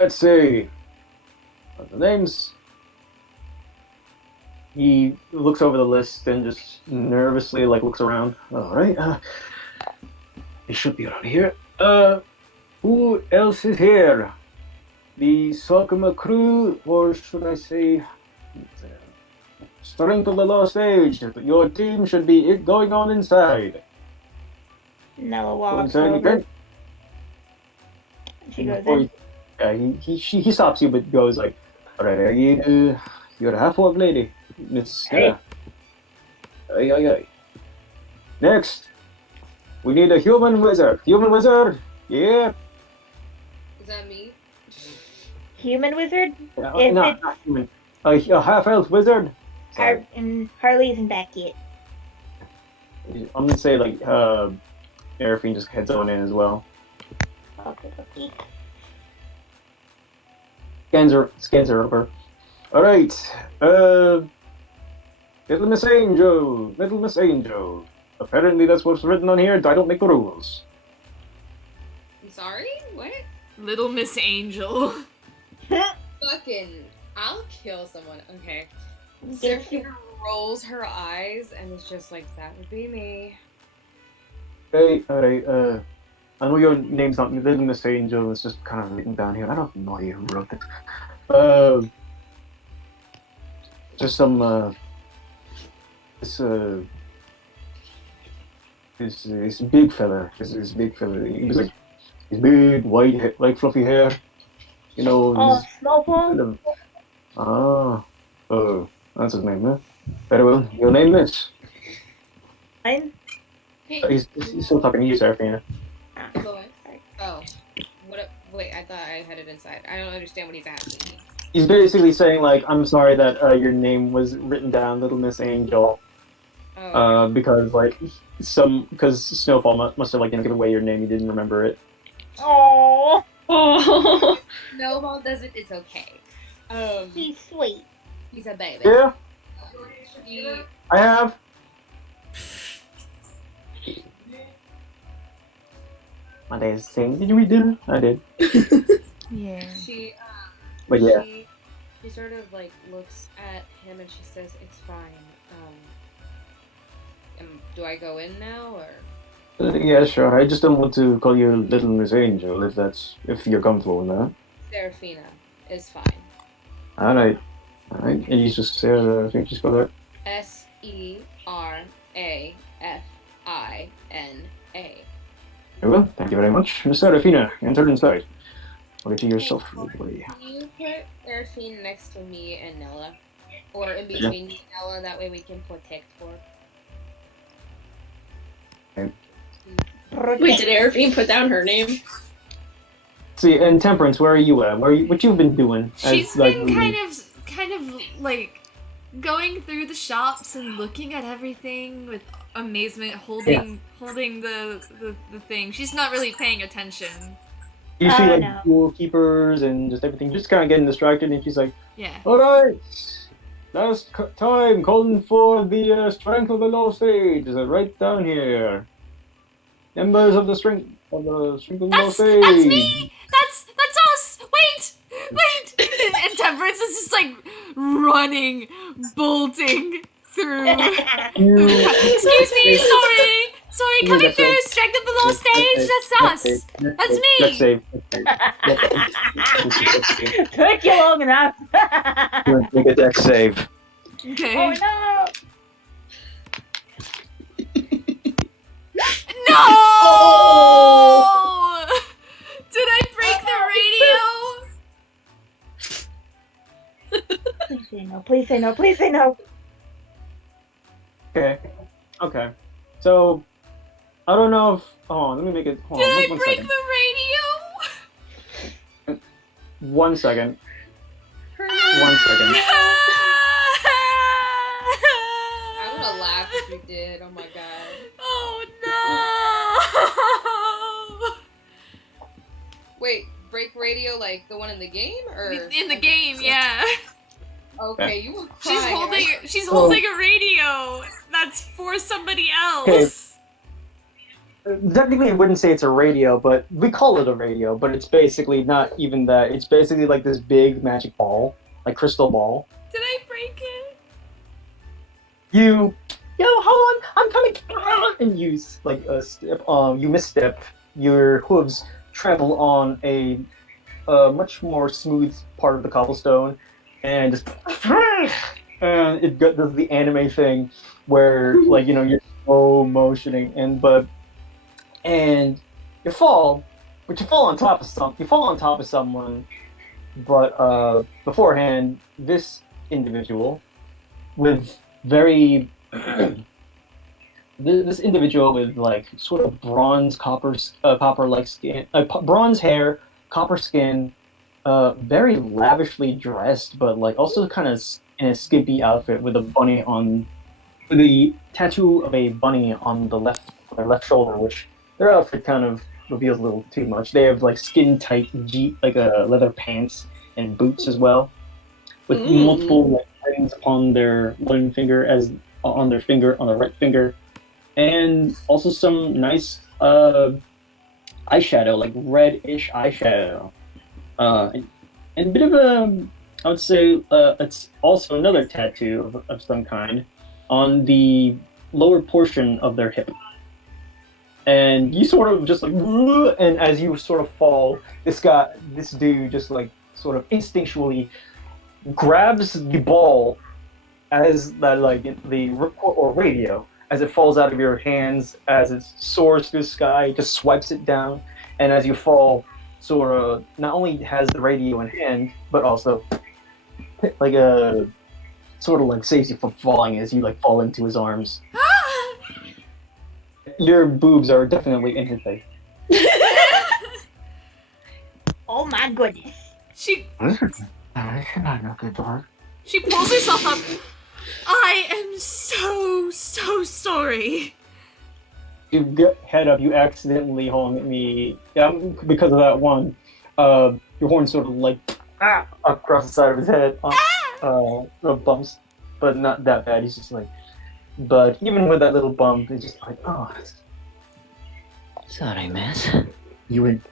Let's see. What are the names? He looks over the list and just nervously looks around. Alright, they should be around here. Who else is here? The Sakuma crew, or should I say, Strength of the Lost Age. Your team should be going on inside. Nella walks Go inside over. again. She goes in. He stops you, but goes like, "Alright, you're a half-orc lady, Miss Nella. Aye. Next, we need a human wizard. Human wizard, yeah." Is that me? Human wizard? Not human. A half-elf wizard. Harley isn't back yet. I'm gonna say Arfaen just heads on in as well. Okay. Scans her over. Alright, Little Miss Angel. Apparently that's what's written on here. I don't make the rules. I'm sorry? What? Little Miss Angel. Fucking, I'll kill someone. Okay. Serafina rolls her eyes and is just like, that would be me. Hey, alright, I know your name's not Little Miss Angel, it's just kind of written down here. I don't know who wrote it. Just some, this big fella. This big fella. He's big, white, fluffy hair. You know. Snowfall? Oh, that's his name, huh? Very well. Your name is? Mine? He's still talking to you, Serafina. Go ahead. Oh. Wait, I thought I had it inside. I don't understand what he's asking me. He's basically saying, I'm sorry that your name was written down, Little Miss Angel. Oh. Because Snowfall must have given away your name. You didn't remember it. Oh, Snowball doesn't. It's okay. he's sweet. He's a baby. Yeah, I have. My day is saying, did you read dinner? I did. Yeah. But yeah. She sort of looks at him and she says, "It's fine. Do I go in now or?" Yeah, sure. I just don't want to call you Little Miss Angel if you're comfortable with that. Serafina is fine. All right. And you just say, I think you spell that. Serafina. Very well. Thank you very much, Miss Serafina. Enter inside. I'll get to yourself, everybody. Can you put Serafina next to me and Nella, or in between me and Nella? That way we can protect her. Wait, did Serafina put down her name? See, and Temperance, where are you at? What you've been doing? She's been kind of going through the shops and looking at everything with amazement, holding the thing. She's not really paying attention. You see doorkeepers and just everything, just kind of getting distracted, and she's like, yeah. All right, last time calling for the Strength of the Lost Age. Is it right down here? Members of the Strength of the Lost Age. That's me. That's us. Wait. And Temperance is just running, bolting through. Excuse me. Sorry. Coming through. Strength of the Lost Age. That's us. That's me. Let's save. Took you long enough. Make a deck save. Okay. Oh no! No! Oh! Did I break the radio? Please say no. Please say no. Please say no. Okay. So, I don't know if. Hold on, let me make it. Hold Did on, I wait one break second. the radio? 1 second. 1 second. I would have laughed if you did. Oh my god. Oh no! Wait, break radio like the one in the game, or In the game, yeah. Okay, you were She's crying. holding. right? She's holding a radio. That's for somebody else. Okay. Technically, I wouldn't say it's a radio, but we call it a radio. But it's basically not even that. It's basically like this big magic ball, like crystal ball. Did I break it? Yo, hold on, I'm coming, and you like step. You misstep. Your hooves trample on a much more smooth part of the cobblestone, and just and it does the anime thing where like you're slow motioning and you fall, but you fall on top of someone. But beforehand, this individual with very this individual with like sort of bronze copper like skin, bronze hair, copper skin, very lavishly dressed, but like also kind of in a skimpy outfit with with the tattoo of a bunny on their left shoulder, which their outfit kind of reveals a little too much. They have like skin tight leather pants and boots as well, with multiple like, rings on their one finger on their right finger, and also some nice eyeshadow, like reddish eyeshadow, and a bit of I would say it's also another tattoo of some kind on the lower portion of their hip. And you sort of just like, and as you sort of fall, this dude just like sort of instinctually grabs the ball as that like the report or radio as it falls out of your hands, as it soars through the sky, just swipes it down, and as you fall, sort of not only has the radio in hand, but also like a sort of like saves you from falling as you like fall into his arms. Your boobs are definitely in his face. Oh my goodness. She pulls herself up. I am so sorry. You get head up. You accidentally honk me. Yeah, because of that one. Your horn sort of like across the side of his head. Bumps, but not that bad. He's just like. But even with that little bump, it's just like, oh. Sorry, miss. You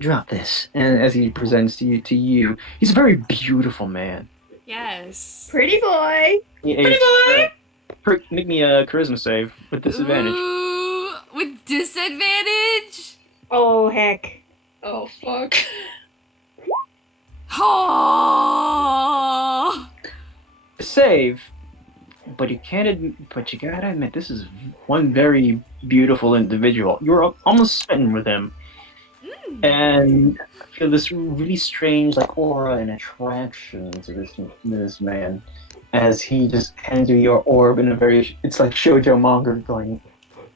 drop this. And as he presents to you, he's a very beautiful man. Yes. Pretty boy. Make me a charisma save with disadvantage. Ooh, with disadvantage? Oh heck. Oh fuck. Oh. Save. But you gotta admit, this is one very beautiful individual. You're almost smitten with him. And I feel this really strange like aura and attraction to this man, as he just hands you your orb in a very, it's like shoujo manga going.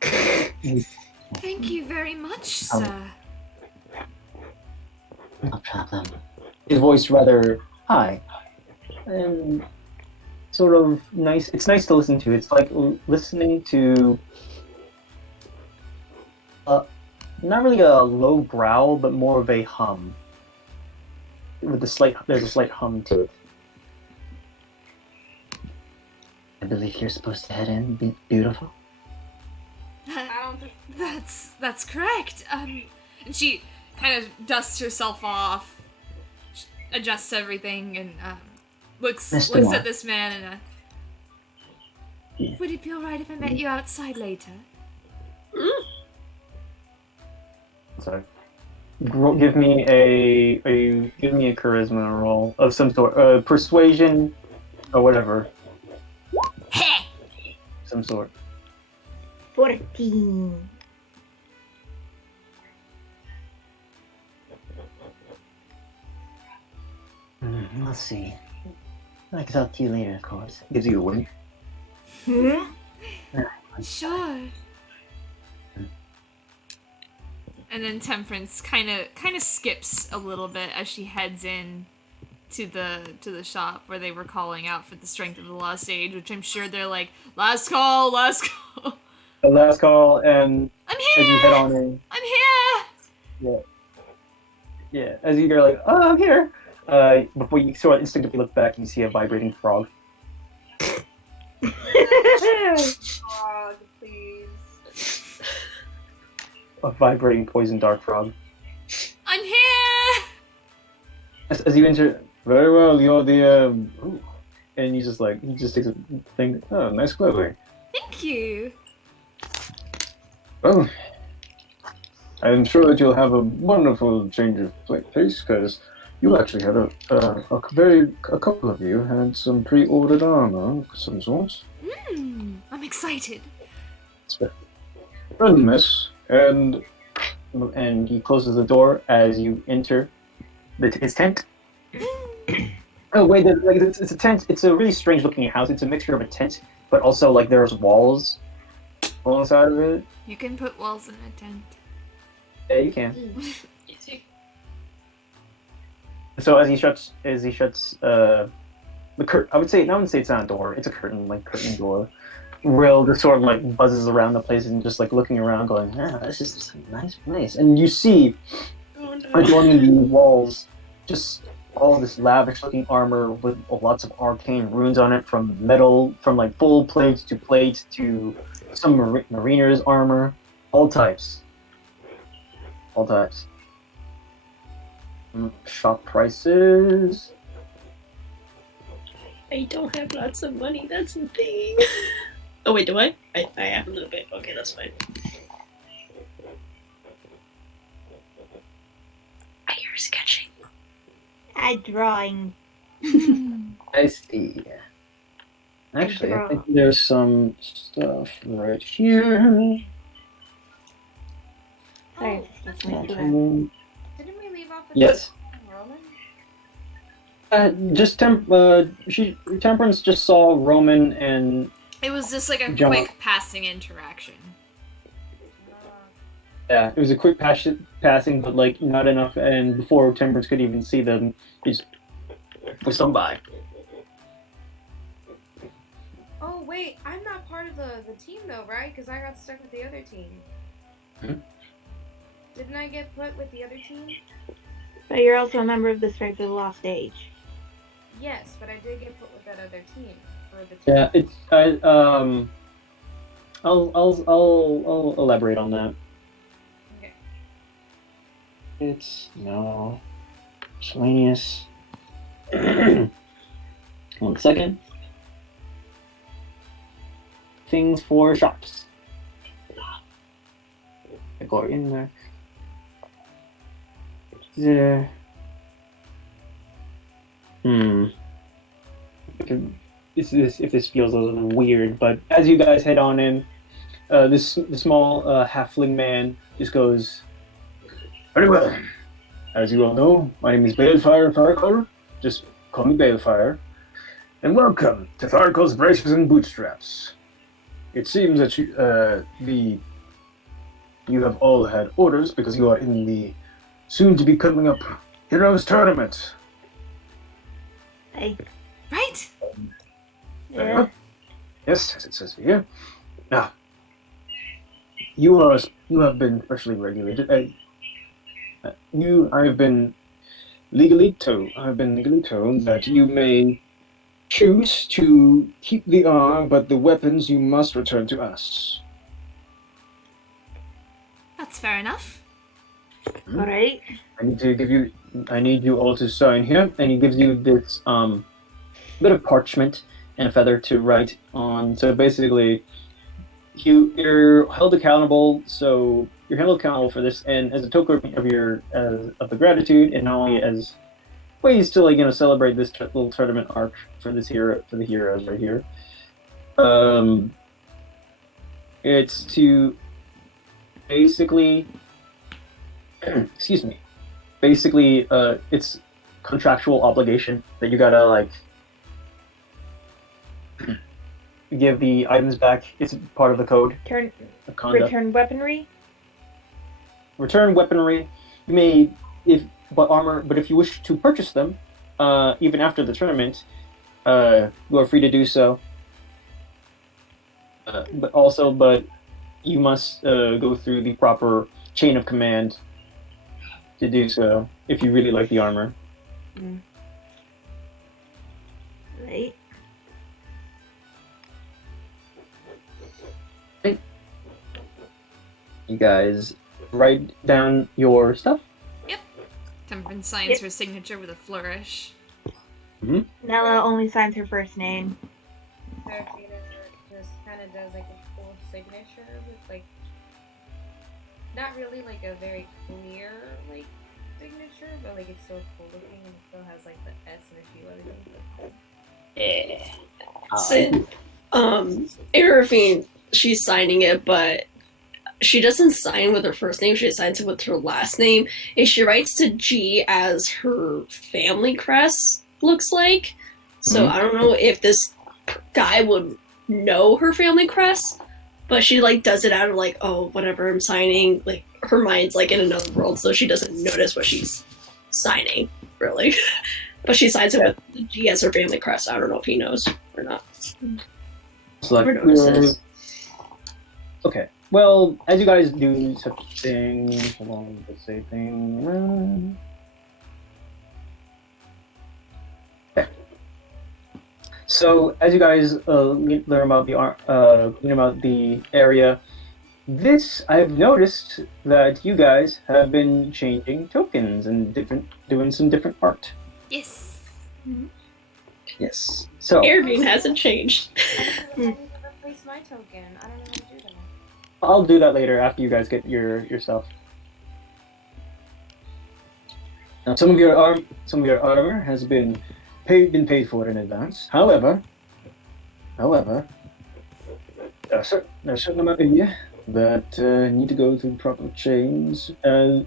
Thank you very much, sir. No problem. His voice rather high, and sort of nice. It's nice to listen to. It's like listening to not really a low growl, but more of a hum. There's a slight hum to it. I believe you're supposed to head in. Be beautiful. That's correct. And she kind of dusts herself off, adjusts everything, and looks at this man and would it be alright if I met you outside later? Sorry. give me a charisma roll of some sort, persuasion or whatever. Some sort. 14. Let's see. I can talk to you later, of course. Gives you a wink. Sure. And then Temperance kind of skips a little bit as she heads in to the shop where they were calling out for the strength of the lost age, which I'm sure they're like, last call. The last call, and I'm as you here. head on in, I'm here. yeah, as you go like, oh, I'm here. Before you sort of instinctively look back, you see a vibrating frog. Frog, please. A vibrating poison dark frog. I'm here. As you enter, very well, you're the ooh. And he just takes a thing. Oh, nice clothing. Thank you. Well, I'm sure that you'll have a wonderful change of pace, because you actually had a couple of you had some pre-ordered armor of some sorts. I'm excited. Well, miss, and he closes the door as you enter his tent. Oh wait, it's a tent. It's a really strange-looking house. It's a mixture of a tent, but also like there's walls on the side of it. You can put walls in a tent. Yeah, you can. So as he shuts the curtain, I wouldn't say it's not a door. It's a curtain door. Will just sort of like buzzes around the place and just like looking around, going, this is a nice place. And you see, adorning the walls, just all this lavish-looking armor with lots of arcane runes on it, from metal, from like full plates to some mariner's armor, all types. Shop prices. I don't have lots of money, that's the thing. Oh wait, do I? I have a little bit. Okay, that's fine. I hear sketching. I'm drawing. I see. Actually, I think there's some stuff right here. Sorry, that's my Didn't we leave off with Yes. Roman? Just Temperance just saw Roman and It was just like a Jump. quick passing interaction. yeah, it was a quick passing, but like not enough. And before Temperance could even see them, he just was on by. Oh wait, I'm not part of the team though, right? Because I got stuck with the other team. Didn't I get put with the other team? But you're also a member of the Strength of the Lost Age. Yes, but I did get put with that other team for the team. Yeah, it's I'll elaborate on that. Okay. It's no miscellaneous. 1 second. Things for shops. I go in there. There. If this feels a little weird, but as you guys head on in, the small halfling man just goes, very well. As you all know, my name is Balefire Firecolor. Just call me Balefire. And welcome to Tharkal's Braces and Bootstraps. It seems that you have all had orders because you are in the soon-to-be coming up Heroes Tournament. Hey. Right? Yeah. Yes, as it says here. Now, you have been freshly regulated. I have been legally told that you may choose to keep the arm, but the weapons you must return to us. That's fair enough. Alright. I need you all to sign here, and he gives you this bit of parchment and a feather to write on. So basically, you're held accountable. So your Hello Cowl for this, and as a token of your of the gratitude, and not only as ways to celebrate this little tournament arc for the heroes right here. It's to basically, excuse me, basically it's contractual obligation that you gotta give the items back. It's part of the code. Return weaponry. Return weaponry. You may, but if you wish to purchase them, even after the tournament, you are free to do so. But you must go through the proper chain of command to do so if you really like the armor. Right. You guys write down your stuff. Yep. Temperance signs her signature with a flourish. Nella only signs her first name. Serafina just kind of does like a full signature with not really a very clear signature, but it's still cool looking and it still has the S and a few other things. Yeah. Serafina, she's signing it, but she doesn't sign with her first name, she signs it with her last name, and she writes to G as her family crest looks like. So I don't know if this guy would know her family crest, but she does it out of oh, whatever, I'm signing. Her mind's in another world, so she doesn't notice what she's signing, really. But she signs it with the G as her family crest. I don't know if he knows or not. Okay. Well, as you guys do such a thing, hold on, let's say thing. Okay. So, as you guys learn about the area, I've noticed that you guys have been changing tokens and doing some different art. Yes. Yes. So. Ervin hasn't changed. I need to replace my token. I don't know how to do that. I'll do that later after you guys get your stuff. Now, some of your armor has been paid for in advance. However, there are a certain amount of you that need to go through proper chains. But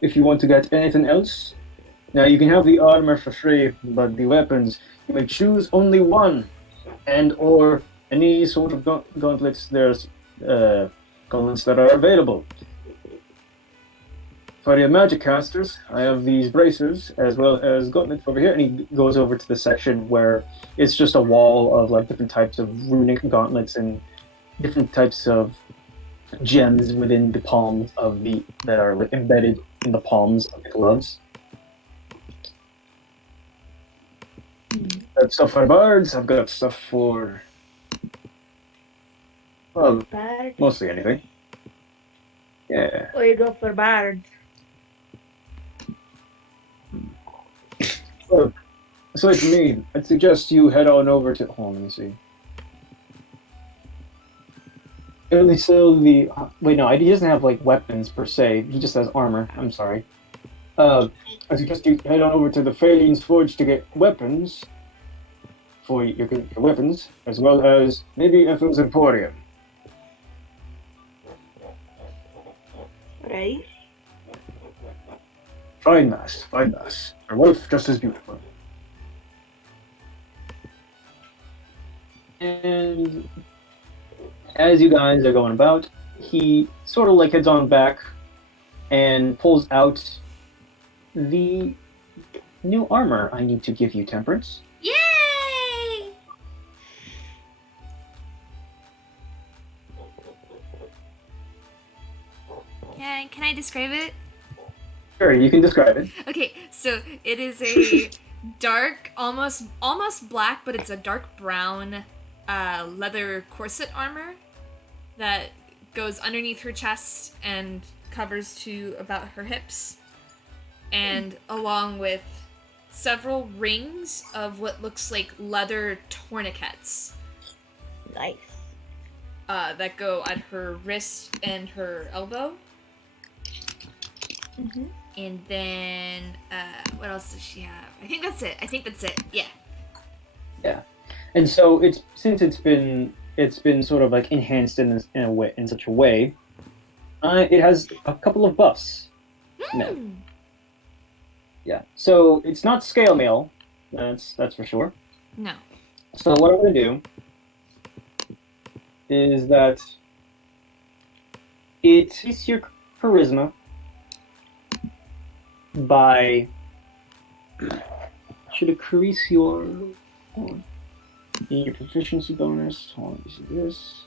if you want to get anything else, now you can have the armor for free, but the weapons you may choose only one, or any sort of gauntlets. There's gauntlets that are available. For your magic casters, I have these bracers as well as gauntlets over here, and he goes over to the section where it's just a wall of different types of runic gauntlets and different types of gems within the palms of that are embedded in the palms of the gloves. I've got stuff for bards. I've got stuff for mostly anything. Yeah. Or you go for bards. Well, aside from me, I'd suggest you head on over to. Hold on, let me see. Only sell the. Wait, no, he doesn't have weapons per se. He just has armor. I'm sorry. I suggest you head on over to the Phalian's Forge to get weapons for your weapons, as well as maybe Ethel's Emporium. Right. Fine mass. Her wife just as beautiful. And as you guys are going about, he sort of heads on back and pulls out the new armor I need to give you, Temperance. Yay! Can I describe it? Sure, you can describe it. Okay, so it is a dark, almost black, but it's a dark brown leather corset armor that goes underneath her chest and covers to about her hips, and along with several rings of what looks like leather tourniquets. Nice. that go at her wrist and her elbow. Mm-hmm. And then, what else does she have? I think that's it. Yeah. Yeah. And so it's been sort of like enhanced in such a way. It has a couple of buffs. No. Yeah. So it's not scale mail. That's for sure. No. So what I'm gonna do is that it is your charisma by should increase your proficiency bonus. Hold on, let me see this.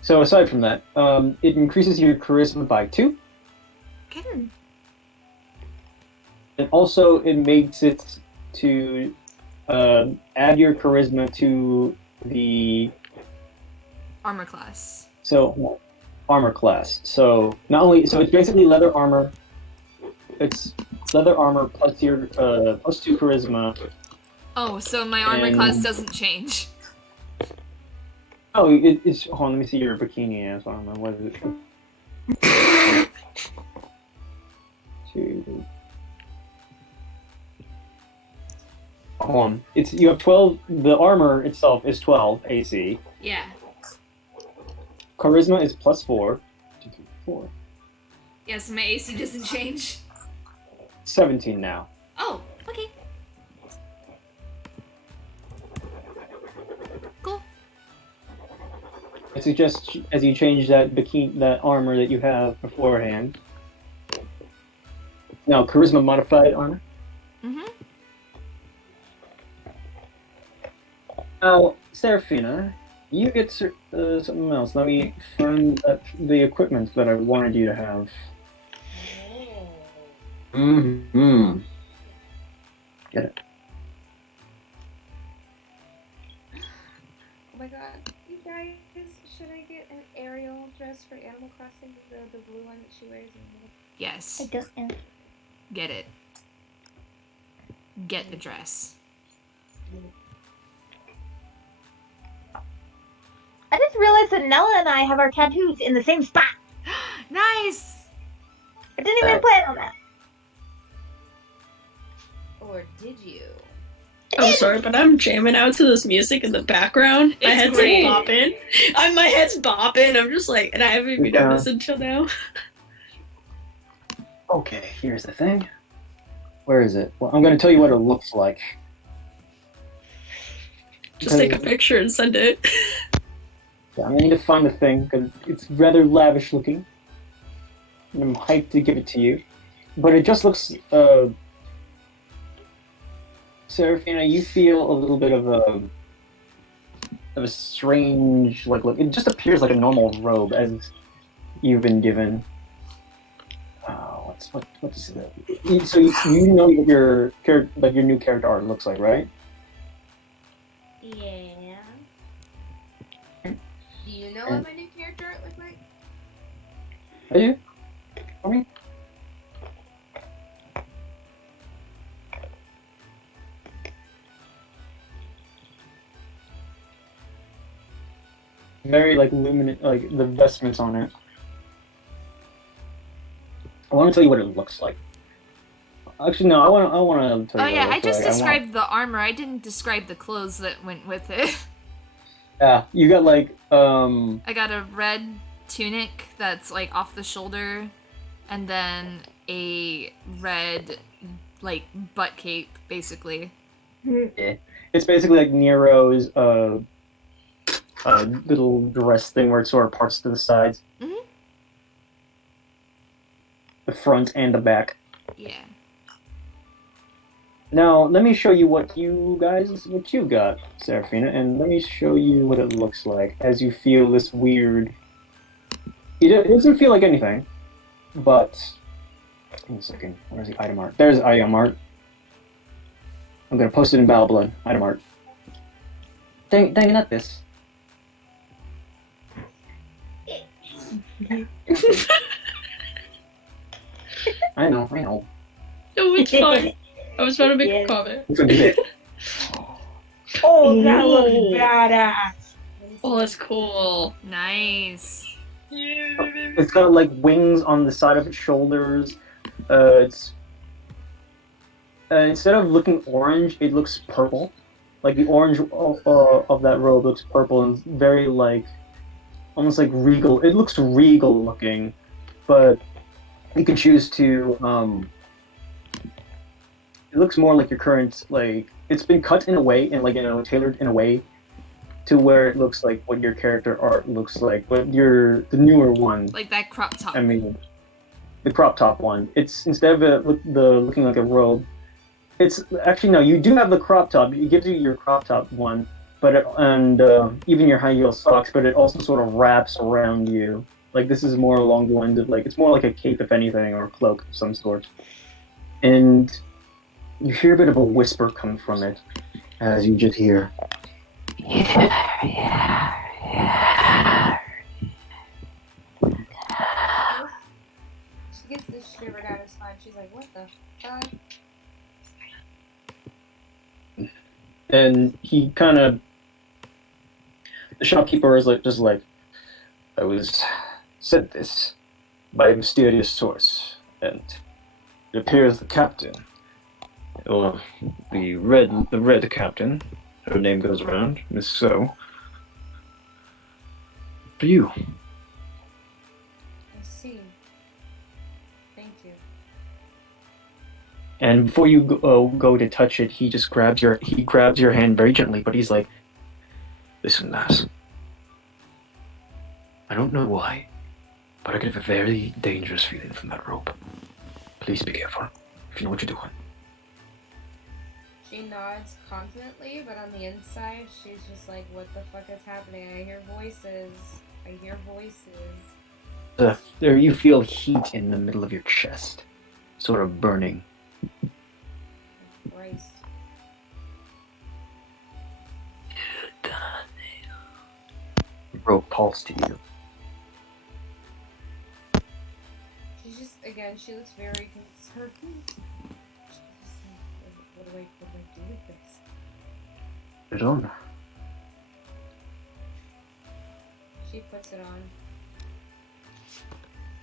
So aside from that, it increases your charisma by 2. Okay. And also it makes it to add your charisma to the Armor class. So armor class. So not only it's basically leather armor. It's leather armor plus your plus 2 charisma. Oh, so my armor class doesn't change. Oh, it's hold on, let me see your bikini as well. What is it? 2. Hold on. You have 12. The armor itself is 12 AC. Yeah. Charisma is plus 4. 2, 3, 4. Yeah, so my AC doesn't change. 17 now. Oh, okay. Cool. I suggest as you change that armor that you have beforehand. Now, charisma modified armor. Mm-hmm. Now, Serafina, you get something else. Let me find the equipment that I wanted you to have. Mm-hmm. Get it. Oh my god, you guys, should I get an Ariel dress for Animal Crossing? The blue one that she wears in Yes. I don't know. Get it. Get the dress. I just realized that Nella and I have our tattoos in the same spot. Nice! I didn't even plan on that. Or did you? I'm sorry, but I'm jamming out to this music in the background. My It's head's great. like bopping. My head's bopping. I'm just like, and I haven't even noticed until now. Okay, here's the thing. Where is it? Well, I'm going to tell you what it looks like. Just take a picture and send it. Yeah, I'm going to need to find the thing because it's rather lavish looking. And I'm hyped to give it to you. But it just looks... Serafina, you feel a little bit of a strange look. It just appears like a normal robe as you've been given. What is it? So you know what your new character art looks like, right? Yeah. Do you know what my new character art looks like? Are you? For me? Very luminous, the vestments on it. I want to tell you what it looks like. Actually, no. I want to tell you. Oh yeah, what it I just looks like. described the armor. I didn't describe the clothes that went with it. Yeah, you got I got a red tunic that's off the shoulder, and then a red butt cape, basically. Yeah. It's basically like Nero's little dress thing where it sort of parts to the sides. Mm-hmm. The front and the back. Yeah. Now, let me show you what you got, Serafina, and let me show you what it looks like as you feel this weird... It doesn't feel like anything, but... Give me a second. Where's the item art? There's item art. I'm gonna post it in Battleblood. Item art. Dang, not this. I know. No, it's fine. I was trying to make a comment. Oh, that looks Ooh. badass. Oh, that's cool. Nice. It's got like wings on the side of its shoulders. It's instead of looking orange, it looks purple. Like the orange of that robe looks purple and very like almost like regal. It looks regal looking, but you can choose to. It looks more like your current like. It's been cut in a way and like tailored in a way to where it looks like what your character art looks like, but the newer one. Like that crop top. I mean, the crop top one. It's instead of looking like a robe. It's actually no. You do have the crop top. It gives you your crop top one, but even your high heel socks. But it also sort of wraps around you. Like this is more along the lines of like it's more like a cape, if anything, or a cloak of some sort. And you hear a bit of a whisper come from it, as you just hear. She gets this shivered out of spine. She's like, what the fuck? And he kind of, the shopkeeper is just like, I was sent this by a mysterious source, and it appears the captain, or the red captain, her name goes around, Miss So. For you. I see. Thank you. And before you go to touch it, he grabs your hand very gently, but he's like, listen, lass. I don't know why, but I get a very dangerous feeling from that rope. Please be careful, if you know what you're doing. She nods confidently, but on the inside, she's just like, what the fuck is happening? I hear voices. There you feel heat in the middle of your chest, sort of burning. Christ. The rope calls to you. She's just, again, she looks very concerned. She's just like, what do I do with this? Put it on. She puts it on.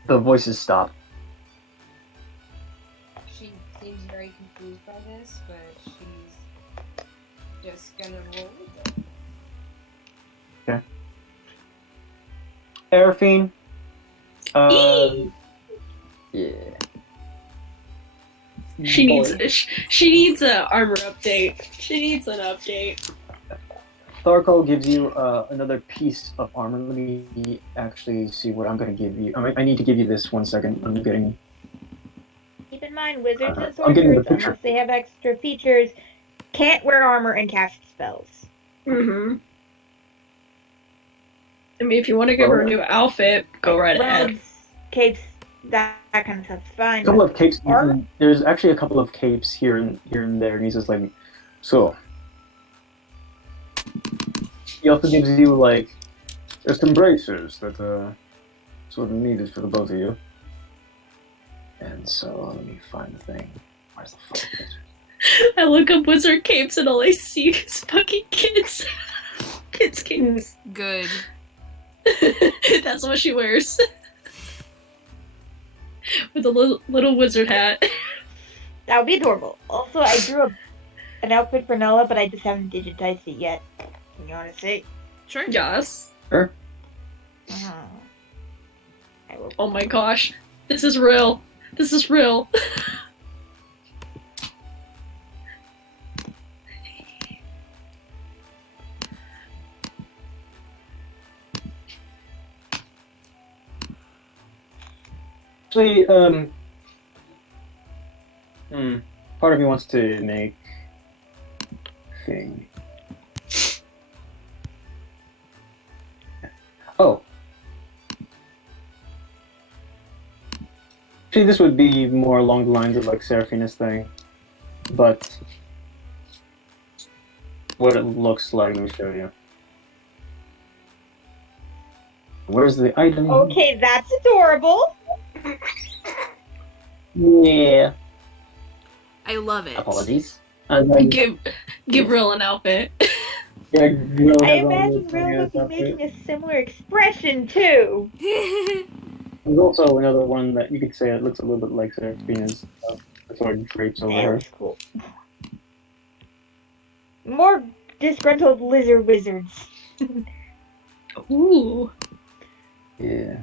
The voices stop. She seems very confused by this, but she's just gonna roll with it. Okay. Arfaen. Yeah. She needs an armor update. She needs an update. Tharko gives you another piece of armor. Let me actually see what I'm going to give you. I need to give you this 1 second. I'm getting. Keep in mind, wizards and I'm getting the sorcerers, picture. unless they have extra features, can't wear armor and cast spells. Mm-hmm. I mean, if you want to give her a new outfit, go right ahead. Robes, capes, that kind of stuff's fine. A couple of capes. Armor? There's actually a couple of capes here and there, and he's just like, so. He also gives you like, there's some bracers that sort of needed for the both of you. And so let me find the thing. Where's the fuck is it? I look up wizard capes and all I see is fucking kids. Kids capes. Good. That's what she wears. With a little wizard hat. That would be adorable. Also, I drew an outfit for Nella, but I just haven't digitized it yet. You want to see? Sure. Yes. Sure. I will. Oh my gosh. This is real. This is real. Actually, part of me wants to make thing. Oh. See, this would be more along the lines of like Serafina's thing, but what it looks like, let me show you. Where's the item? Okay, that's adorable. Yeah. I love it. Apologies. Give Real an outfit. Yeah, Grill I has all imagine the Will would be stuff. making a similar expression too. There's also another one that you could say it looks a little bit like Serafina's sort of drapes over That her. looks cool. More disgruntled lizard wizards. Ooh. Yeah.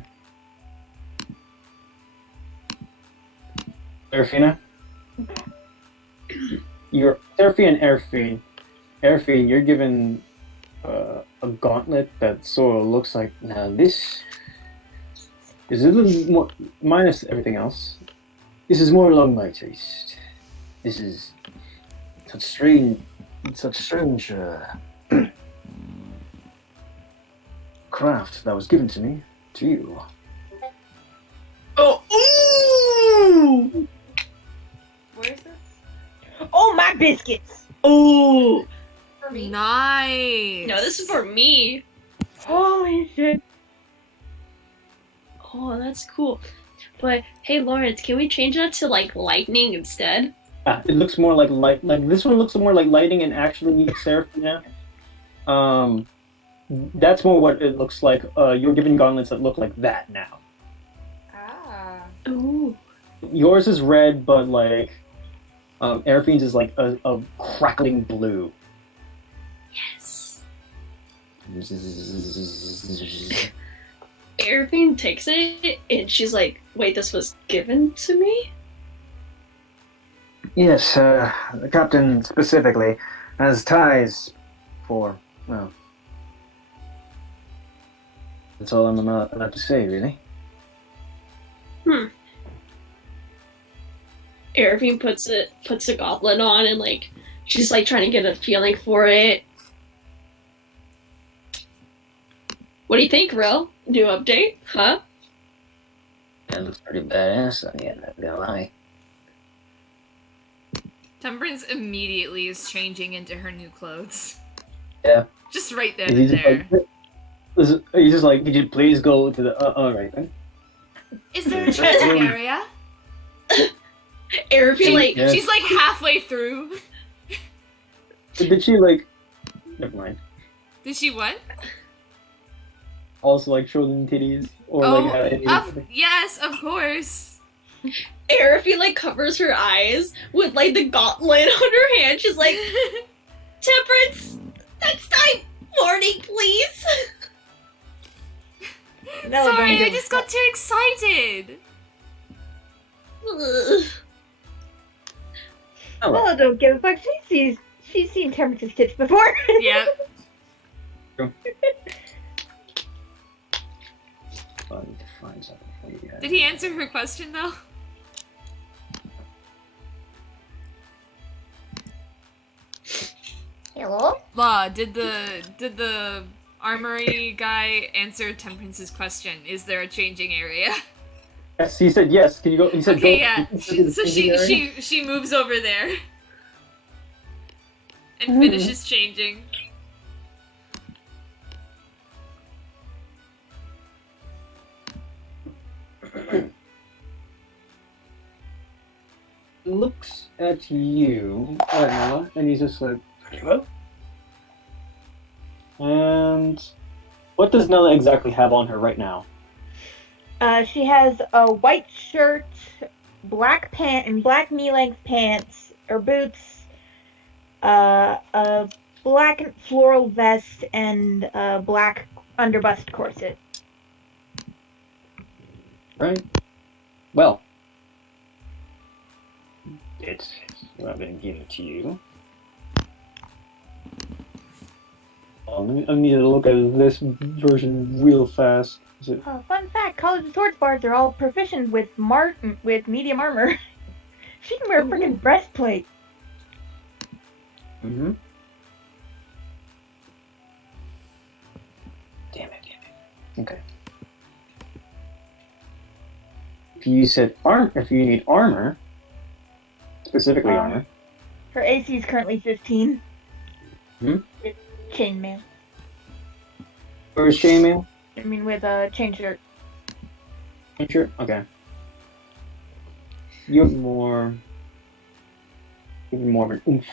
Serafina? You're Serafina and Arfaen. Arfaen, you're given a gauntlet that sort of looks like, now this is a little more, minus everything else, this is more along my taste. This is such strange craft that was given to me, to you. Oh, ooh! Where is this? Oh, my biscuits! Ooh! For me? Nice. No, this is for me. Holy shit. Oh, that's cool. But hey, Lawrence, can we change that to like lightning instead? It looks more like light. Like this one looks more like lighting, and actually, Serafina, that's more what it looks like. You're given gauntlets that look like that now. Ah. Ooh. Yours is red, but like, Arfaen's is like a crackling blue. Yes. Arfaen takes it, and she's like, "Wait, this was given to me?" Yes, the captain specifically has ties for, well, that's all I'm allowed to say, really. Arfaen puts the goblet on, and like she's like trying to get a feeling for it. What do you think, Rel? New update? Huh? That looks pretty badass on you, not gonna lie. Temperance immediately is changing into her new clothes. Yeah. Just right then He's and just there. he's just like, could you please go to the? All right then. Is there a changing area? Arfaen like Yes. She's like halfway through. Did she like? Never mind. Did she what? Also like show them titties or Oh, like any yes, of course. Arfaen like covers her eyes with like the gauntlet on her hand. She's like, Temperance, next time, warning, please. No, Sorry, don't I do just it. got too excited. Ugh. Oh, Well, don't give a fuck. She's seen Temperance's tits before. Yep. I need to find something for you guys. Did he answer her question though? Hello? La, did the armory guy answer Temperance's question? Is there a changing area? Yes, he said yes. Can you go? He said Okay, go. yeah. So she moves over there and finishes changing. Looks at you, Nella, and he's just like, what? And what does Nella exactly have on her right now? She has a white shirt, black knee-length pants or boots, a black floral vest, and a black underbust corset. Right. Well, it's I'm gonna give it to you. I need to look at this version real fast. Is it? Fun fact: College of Swords bards are all proficient with medium armor. She can wear a freaking breastplate. Mm-hmm. Damn it. Okay. If you said if you need armor, specifically armor. Her AC is currently 15. Hmm? With chainmail. Where's chainmail? I mean, with a chain shirt. Sure. Okay. You have more. Even more of an oomph.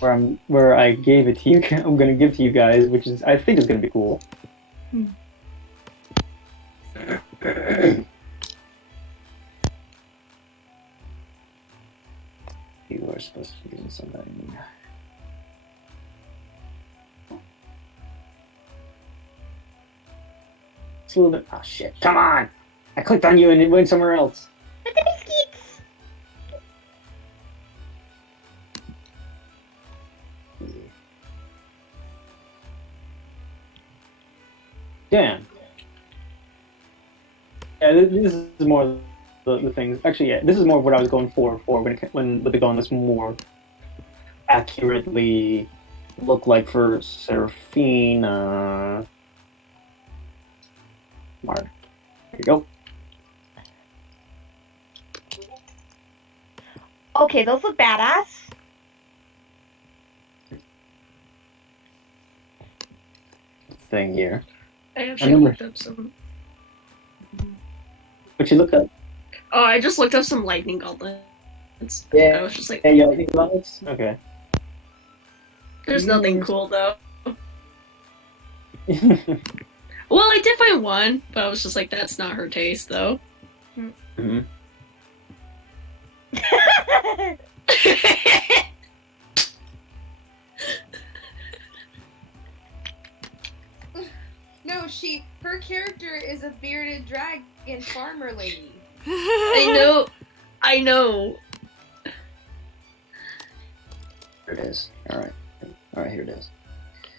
where I gave it to you. I'm gonna give to you guys, which is I think is gonna be cool. You are supposed to be doing something. It's a little bit. Oh shit! Come on! I clicked on you and it went somewhere else. But the biscuits! Damn. Yeah, this is more the things. Actually, yeah, this is more what I was going for when the gun was more accurately look like for Serafina. Mark. There you go. Okay, those look badass. Thing here. I actually remember. looked up some. What you look up? Oh, I just looked up some lightning gauntlets. Yeah. I was just like, Yeah, lightning gauntlets? Okay. there's nothing cool though. Well, I did find one, but I was just like, that's not her taste though. Mm-hmm. No, her character is a bearded dragon farmer lady. I know. Here it is. Alright, here it is.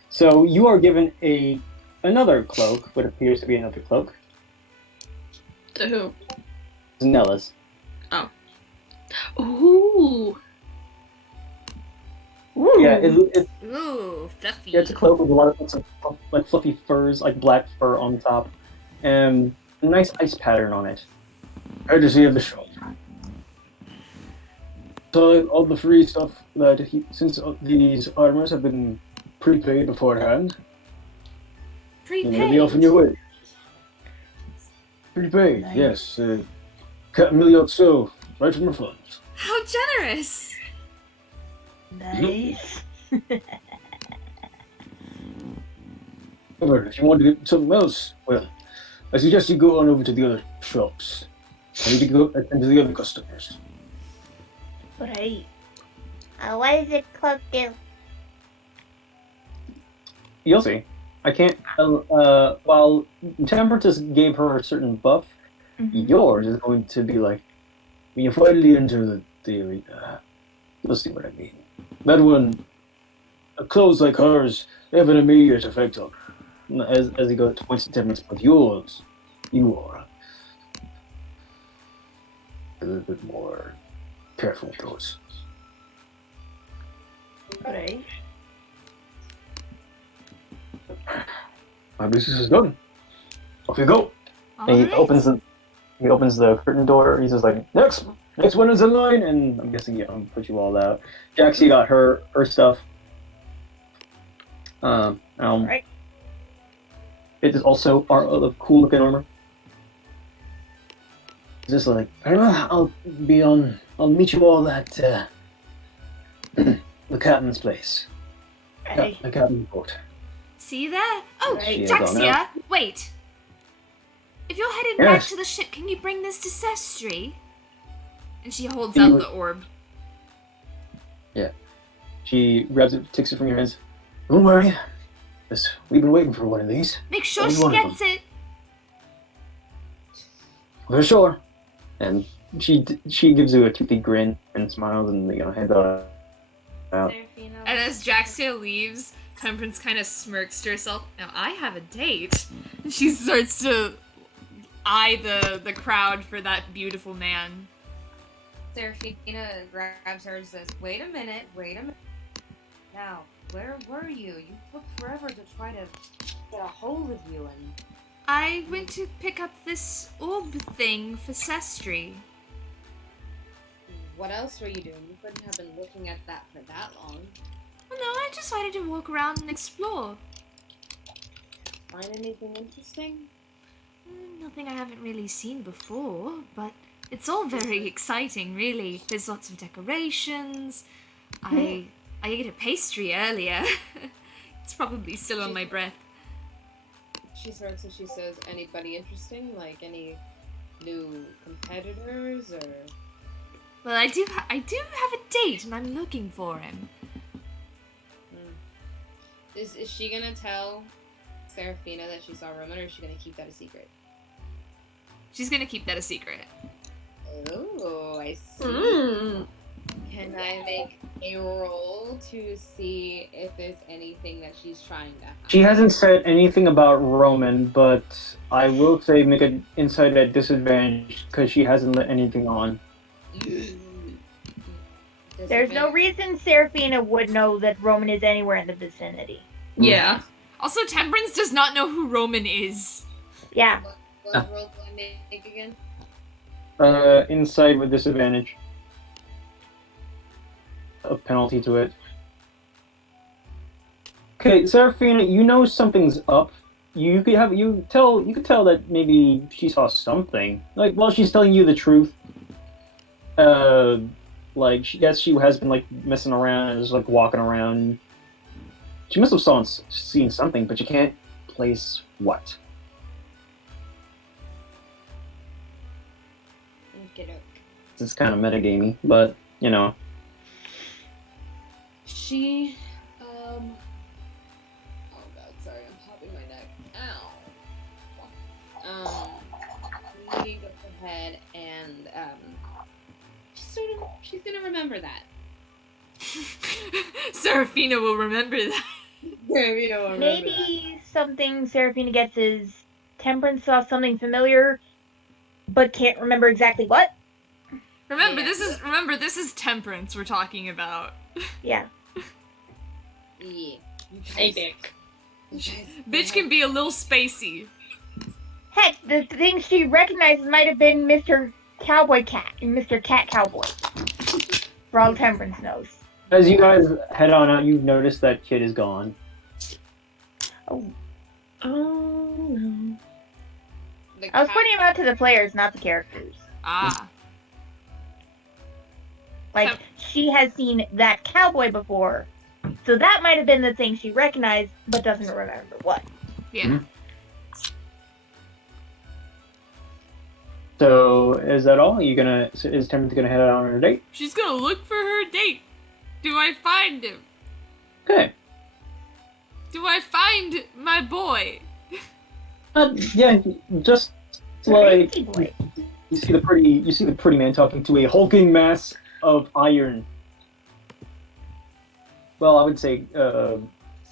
So you are given another cloak, what appears to be another cloak. To who? It's Nella's. Oh. Ooh. Yeah, it's Ooh, fluffy. yeah, it's a cloak with a lot of like fluffy furs, like black fur on top, and a nice ice pattern on it. Glad to see you, Bishop. So all the free stuff that since these armors have been prepaid beforehand, you're gonna be off on your way. Prepaid, Nice. yes. Cat million so, right from the funds. How generous! Nice. However, if you want to get something else, well, I suggest you go on over to the other shops. I need to go attend to the other customers. Right. What does the cloak do? You'll see. I can't. While Temperance gave her a certain buff, yours is going to be like when you finally enter the arena. You'll see what I mean. That one, clothes like hers, they have an immediate effect on her. As he goes points to Temperance, but yours, You are a little bit more careful with those. Right. My business is done. Off you go. and he opens the curtain door. He's just like, next one is in line, and I'm guessing put you all out. Jaxie got her stuff. Right. It is also a cool looking armor. It's just like, I'll meet you all at the captain's place. Right. The captain's boat. See there? Oh, Right. Jaxia, wait. If you're headed back to the ship, can you bring this to Sestri? And she holds out the orb. Yeah. She grabs it, takes it from your hands. Don't worry. We've been waiting for one of these. Make sure Only she one of gets it. For sure. And she gives you a toothy grin and smiles and heads out. Serafina And as Jaxia leaves, Temperance kind of smirks to herself. Now I have a date. And she starts to eye the crowd for that beautiful man. Serafina grabs her and says, wait a minute. Now, where were you? You took forever to try to get a hold of you and... I went to pick up this orb thing for Sestri. What else were you doing? You couldn't have been looking at that for that long. Well, no, I decided to walk around and explore. Find anything interesting? Nothing I haven't really seen before, but it's all very exciting, really. There's lots of decorations. I ate a pastry earlier. It's probably still on my breath. She smirks and she says, anybody interesting? Like any new competitors or... Well, I do have a date, and I'm looking for him. Is she gonna tell Serafina that she saw Roman, or is she gonna keep that a secret? She's gonna keep that a secret. Oh, I see. Can I make a roll to see if there's anything that she's trying to hide? She hasn't said anything about Roman, but I will say make an insight at disadvantage because she hasn't let anything on. There's no reason Serafina would know that Roman is anywhere in the vicinity. Yeah. Also, Temperance does not know who Roman is. Yeah. What roll do I make again? Insight with disadvantage. A penalty to it. Okay, Serafina, you know something's up. You could tell that maybe she saw something. Like, well, she's telling you the truth. Like, she has been like messing around and just like walking around. She must have seen something, but you can't place what. It's kind of metagamey, but you know. She, oh god, sorry, I'm popping my neck. Ow. She goes ahead and, she's gonna remember that. Serafina will remember that. Serafina will remember Maybe something Serafina gets is Temperance saw something familiar, but can't remember exactly what. Remember, this is Temperance we're talking about. Yeah. Yeah. Hey, Dick. Bitch can be a little spacey. Heck, the thing she recognizes might have been Mr. Cowboy Cat and Mr. Cat Cowboy. For all Temperance knows. As you guys head on out, you've noticed that kid is gone. Oh. Oh, no. I was pointing him out to the players, not the characters. Ah. Like, she has seen that cowboy before, so that might have been the thing she recognized, but doesn't remember what. Yeah. Mm-hmm. So, is that all? Is Temperance gonna head out on her date? She's gonna look for her date. Do I find him? Okay. Do I find my boy? Yeah, just like you see the pretty man talking to a hulking mass of iron. Well, I would say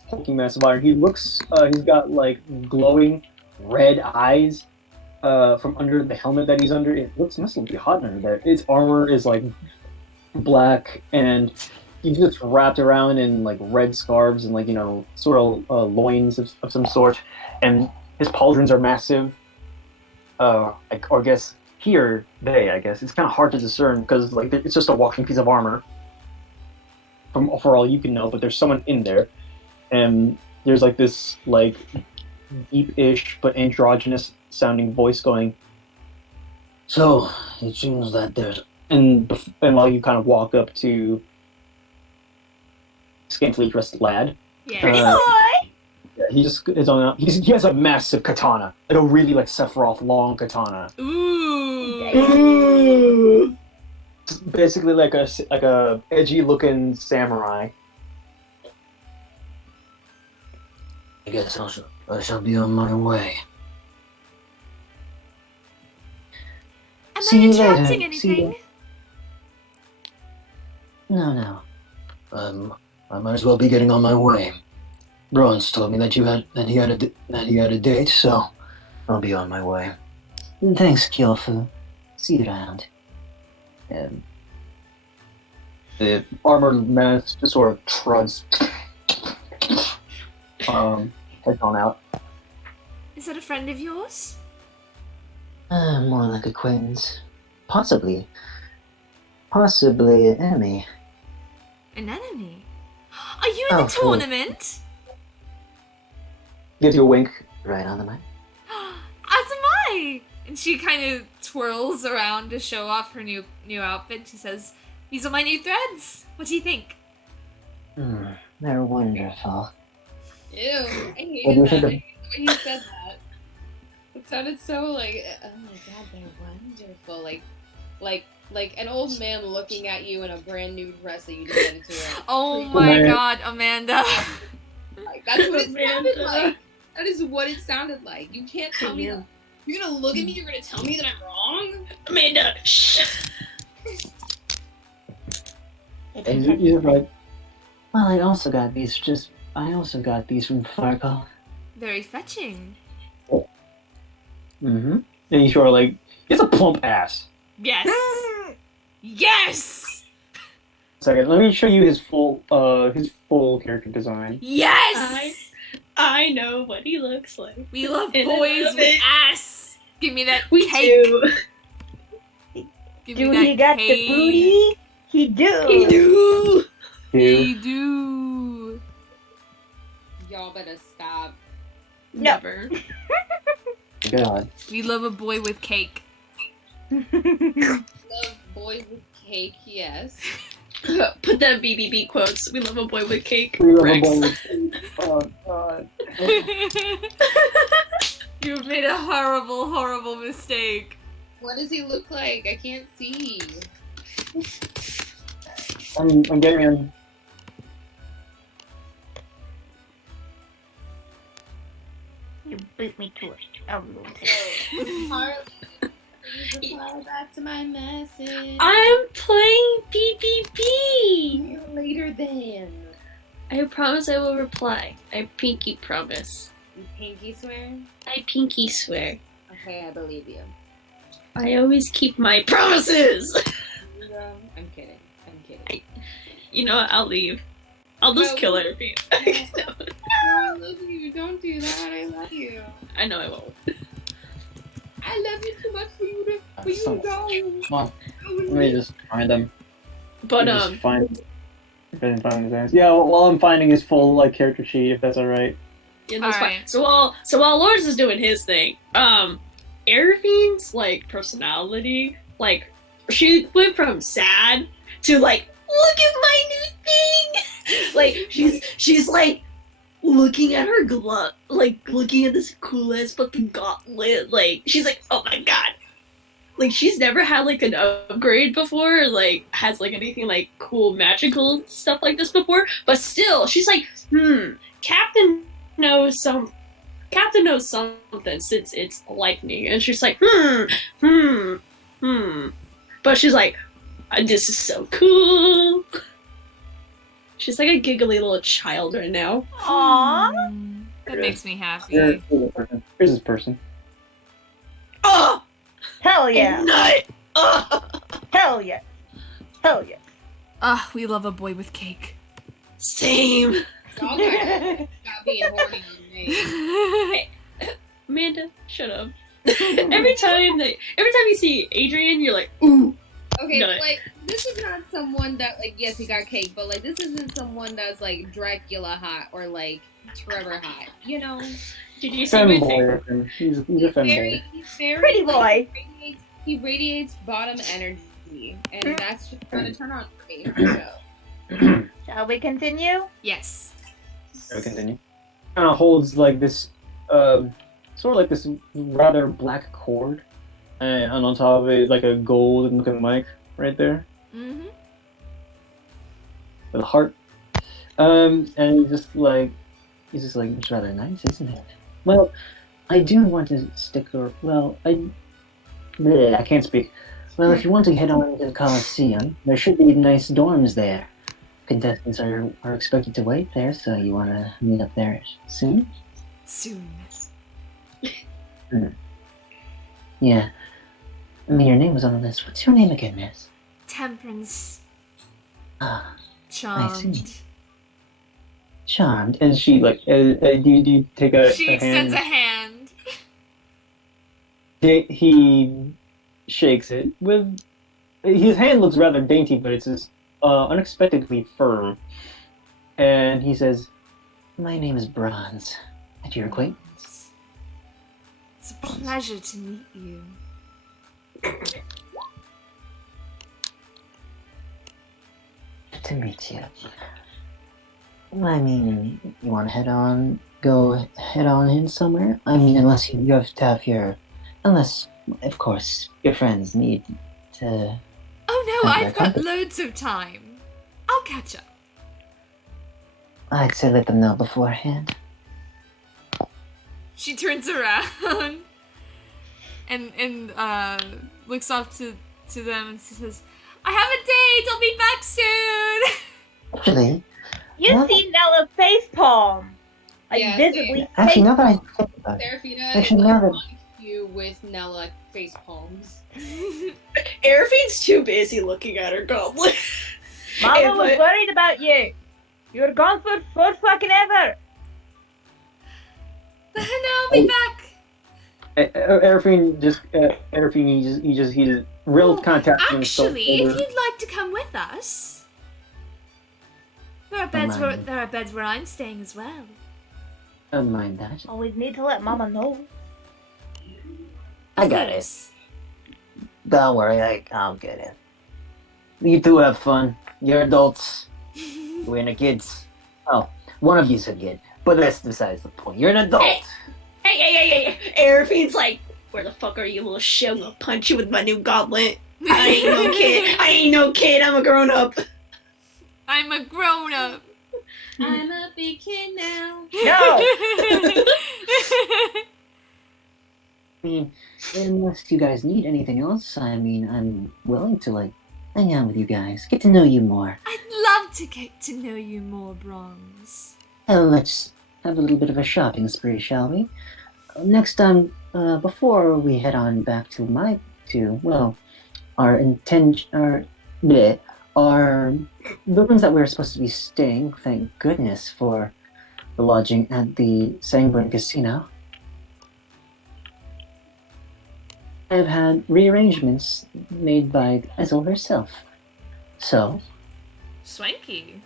hulking mass of iron. He looks. He's got like glowing red eyes from under the helmet that he's under. It must be hot under there. His armor is like black, and he's just wrapped around in like red scarves and like sort of loins of some sort, and his pauldrons are massive. I guess I guess it's kind of hard to discern because like it's just a walking piece of armor. For all you can know, but there's someone in there, and there's like this like deep-ish but androgynous sounding voice going. So it seems that there's and while you kind of walk up to scantily dressed lad. Yeah. Yeah, he just is on. He has a massive katana, like a really like Sephiroth long katana. Ooh. It's basically like a edgy looking samurai. I guess I shall be on my way. Am See I you interrupting later. See you anything? No. I might as well be getting on my way. Bronze told me that he had a date, so I'll be on my way. Thanks, Kyofu. See you around. The armored mass just sort of trods. Heads on out. Is that a friend of yours? More like acquaintance. Possibly an enemy. An enemy? Are you in the fool. tournament? Gives you a wink. Right on the mic. As am I! And she kind of twirls around to show off her new outfit. She says, "These are my new threads. What do you think?" They're wonderful. Ew, I What do hated you that. think I of- hated the way he said that. It sounded so like, oh my god, they're wonderful. Like an old man looking at you in a brand new dress that you decided to wear. Oh my god, Amanda. Like, that's what it sounded Amanda. like. That is what it sounded like. You can't tell me that. You're gonna look at me, you're gonna tell me that I'm wrong? Amanda, shh. And you're like, well, I also got these from Farkle. Very fetching. Mm-hmm. And he's sort of like, he has a plump ass. Yes. Yes. Second, let me show you his full character design. Yes. I know what he looks like. We love And I boys love with it. ass. Give me that We cake. do. Give Do me that he got cake. the booty? He do. We do. He do. Y'all better stop. No. Never. God. We love a boy with cake. Love boys with cake, yes. Put that BBB quotes. We love a boy with cake. We love a Rex. boy with- Oh, God. You've made a horrible, horrible mistake. What does he look like? I can't see. I'm getting him. You beat me to it. Oh, Harley, please reply back to my message. I'm playing BBB. Later then. I promise I will reply. I pinky promise. You pinky swear? I pinky swear. Okay, I believe you. I always keep my promises. No, I'm kidding. I'm kidding. You know what? I'll leave. I'll just No. kill everything. No, I love you. Don't do that. I love you. I know I won't. I love you too much for you to That's so go. Well, let me just find them. But Just find. If I didn't find his ass. Yeah, while I'm finding his full character sheet, if that's all right. yeah, that's fine. Alright. So while Lawrence is doing his thing, Arafine's personality, she went from sad to look at my new thing. she's looking at her glove, looking at this cool ass fucking gauntlet. She's like, oh my god. She's never had an upgrade before, or has anything cool magical stuff like this before. But still, she's like, Captain knows something since it's lightning, and she's like, But she's like, this is so cool. She's like a giggly little child right now. Aww. That makes me happy. Here's this person. Here's this person. Oh, Hell yeah. nut. Oh. Hell yeah. Hell yeah. Ah, we love a boy with cake. Same. Y'all got being horny with me. Amanda, shut up. every time you see Adrian, you're like, ooh. Okay, No. this is not someone that, yes, he got cake, but, this isn't someone that's, Dracula hot or, Trevor hot, you know? Did you see my thing? Femboy. He's a femboy. He's very, Pretty boy. He radiates bottom energy, and that's just gonna turn on for me, so. Shall we continue? Yes. Shall we continue? Kind of holds this, sort of this rather black cord, and on top of it is a golden looking mic right there Mm-hmm. with a heart. And he's just it's rather nice, isn't it? Well, I do want to stick or I can't speak. Well, if you want to head on to the Coliseum, there should be nice dorms there. Contestants are expected to wait there, so you want to meet up there soon? Soon. Yeah. I mean, your name was on the list. What's your name again, miss? Temperance. Ah, Charmed. Charmed. And she do you take a She a extends hand? a hand. He shakes it with his hand looks rather dainty, but it's just unexpectedly firm. And he says, My name is Bronze. At your acquaintance. It's a pleasure to meet you. To meet you. I mean, you want to go head on in somewhere? I mean, unless you have to have unless, of course, your friends need to. Oh no, have their I've got company. loads of time. I'll catch up. I'd say let them know beforehand. She turns around and looks off to them and says, "I have a date. I'll be back soon." Actually, You What? see Nella's face palm. Like Yeah, visibly actually, face now that I palm. think about it, Serafina Actually, is now that- on cue with Nella face palms. Arafine's too busy looking at her goblin. Mama If was I- worried about you. You were gone for fucking ever. No, I'll be back. Arafine just he just reeled Oh, contact. Actually, if you'd like to come with us, there are beds mind. where I'm staying as well. Don't mind that. Always need to let Mama know. I got it. Don't worry, I'll get it. You two have fun. You're adults. We're the kids. Oh, one of you's a kid, but that's besides the point. You're an adult. Hey. Arafine's like, where the fuck are you, little shit? I'm gonna punch you with my new goblet. I ain't no kid. I'm a grown up. I'm a grown up. I'm a big kid now. No. I mean, unless you guys need anything else, I mean, I'm willing to, hang out with you guys, get to know you more. I'd love to get to know you more, Bronze. Let's have a little bit of a shopping spree, shall we? Next time, before we head on back to the rooms that we were supposed to be staying, thank goodness for the lodging at the Sanguine Casino. I've had rearrangements made by Ezel herself. So, Swanky.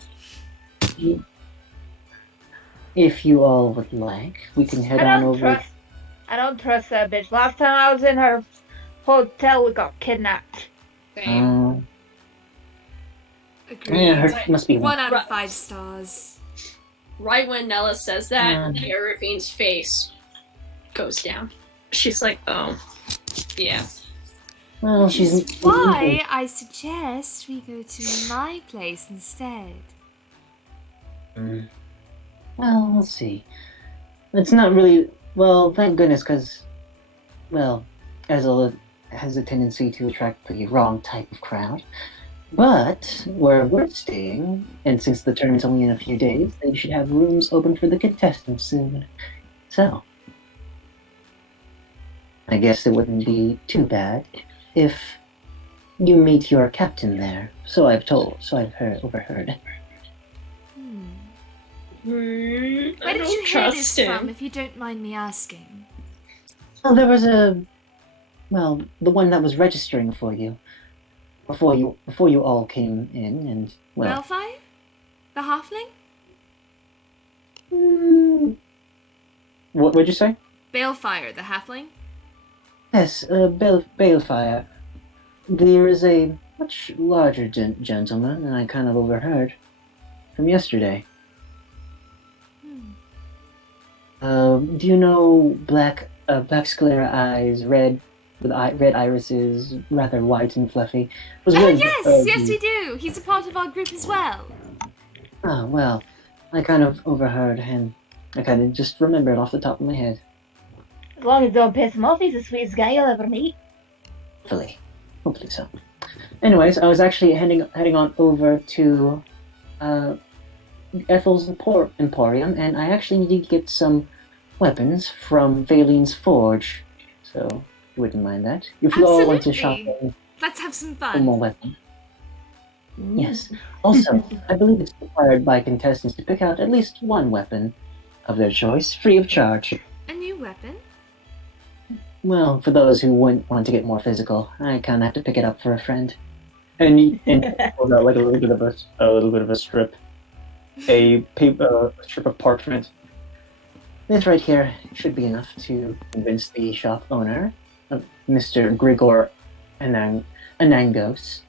if you all would like, we can head on over. I don't trust that bitch. Last time I was in her hotel, we got kidnapped. Same. Agreed. Yeah, her must be 1 out of 5 stars. Right when Nella says that, Arafine's face goes down. She's like, oh, yeah. Well, Which is why I suggest we go to my place instead. Well, we'll see. It's not really. Well, thank goodness, because, Ezel has a tendency to attract the wrong type of crowd. But where we're staying, and since the tournament's only in a few days, they should have rooms open for the contestants soon. So, I guess it wouldn't be too bad if you meet your captain there. So I've overheard. Where did you hear this from, if you don't mind me asking? Well, there was the one that was registering for you. Before you all came in, and Balefire? The halfling? What'd you say? Balefire, the halfling? Yes, Balefire. There is a much larger gentleman, and I kind of overheard from yesterday. Do you know black sclera eyes, red irises, rather white and fluffy? Yes, we do. He's a part of our group as well. Oh, well, I kind of overheard him. I kind of just remembered off the top of my head. As long as you don't piss him off, he's the sweetest guy you'll ever meet. Hopefully so. Anyways, I was actually heading on over to Ethel's Emporium, and I actually need to get some weapons from Valen's Forge. So, you wouldn't mind that. If you all want to shop Let's have some for fun. more weapons. Yes. Also, I believe it's required by contestants to pick out at least one weapon of their choice, free of charge. A new weapon? Well, for those who wouldn't want to get more physical, I kind of have to pick it up for a friend. And he pulls out like a little bit of a strip, a strip of parchment. This right here should be enough to convince the shop owner, Mr. Grigor Anangnos.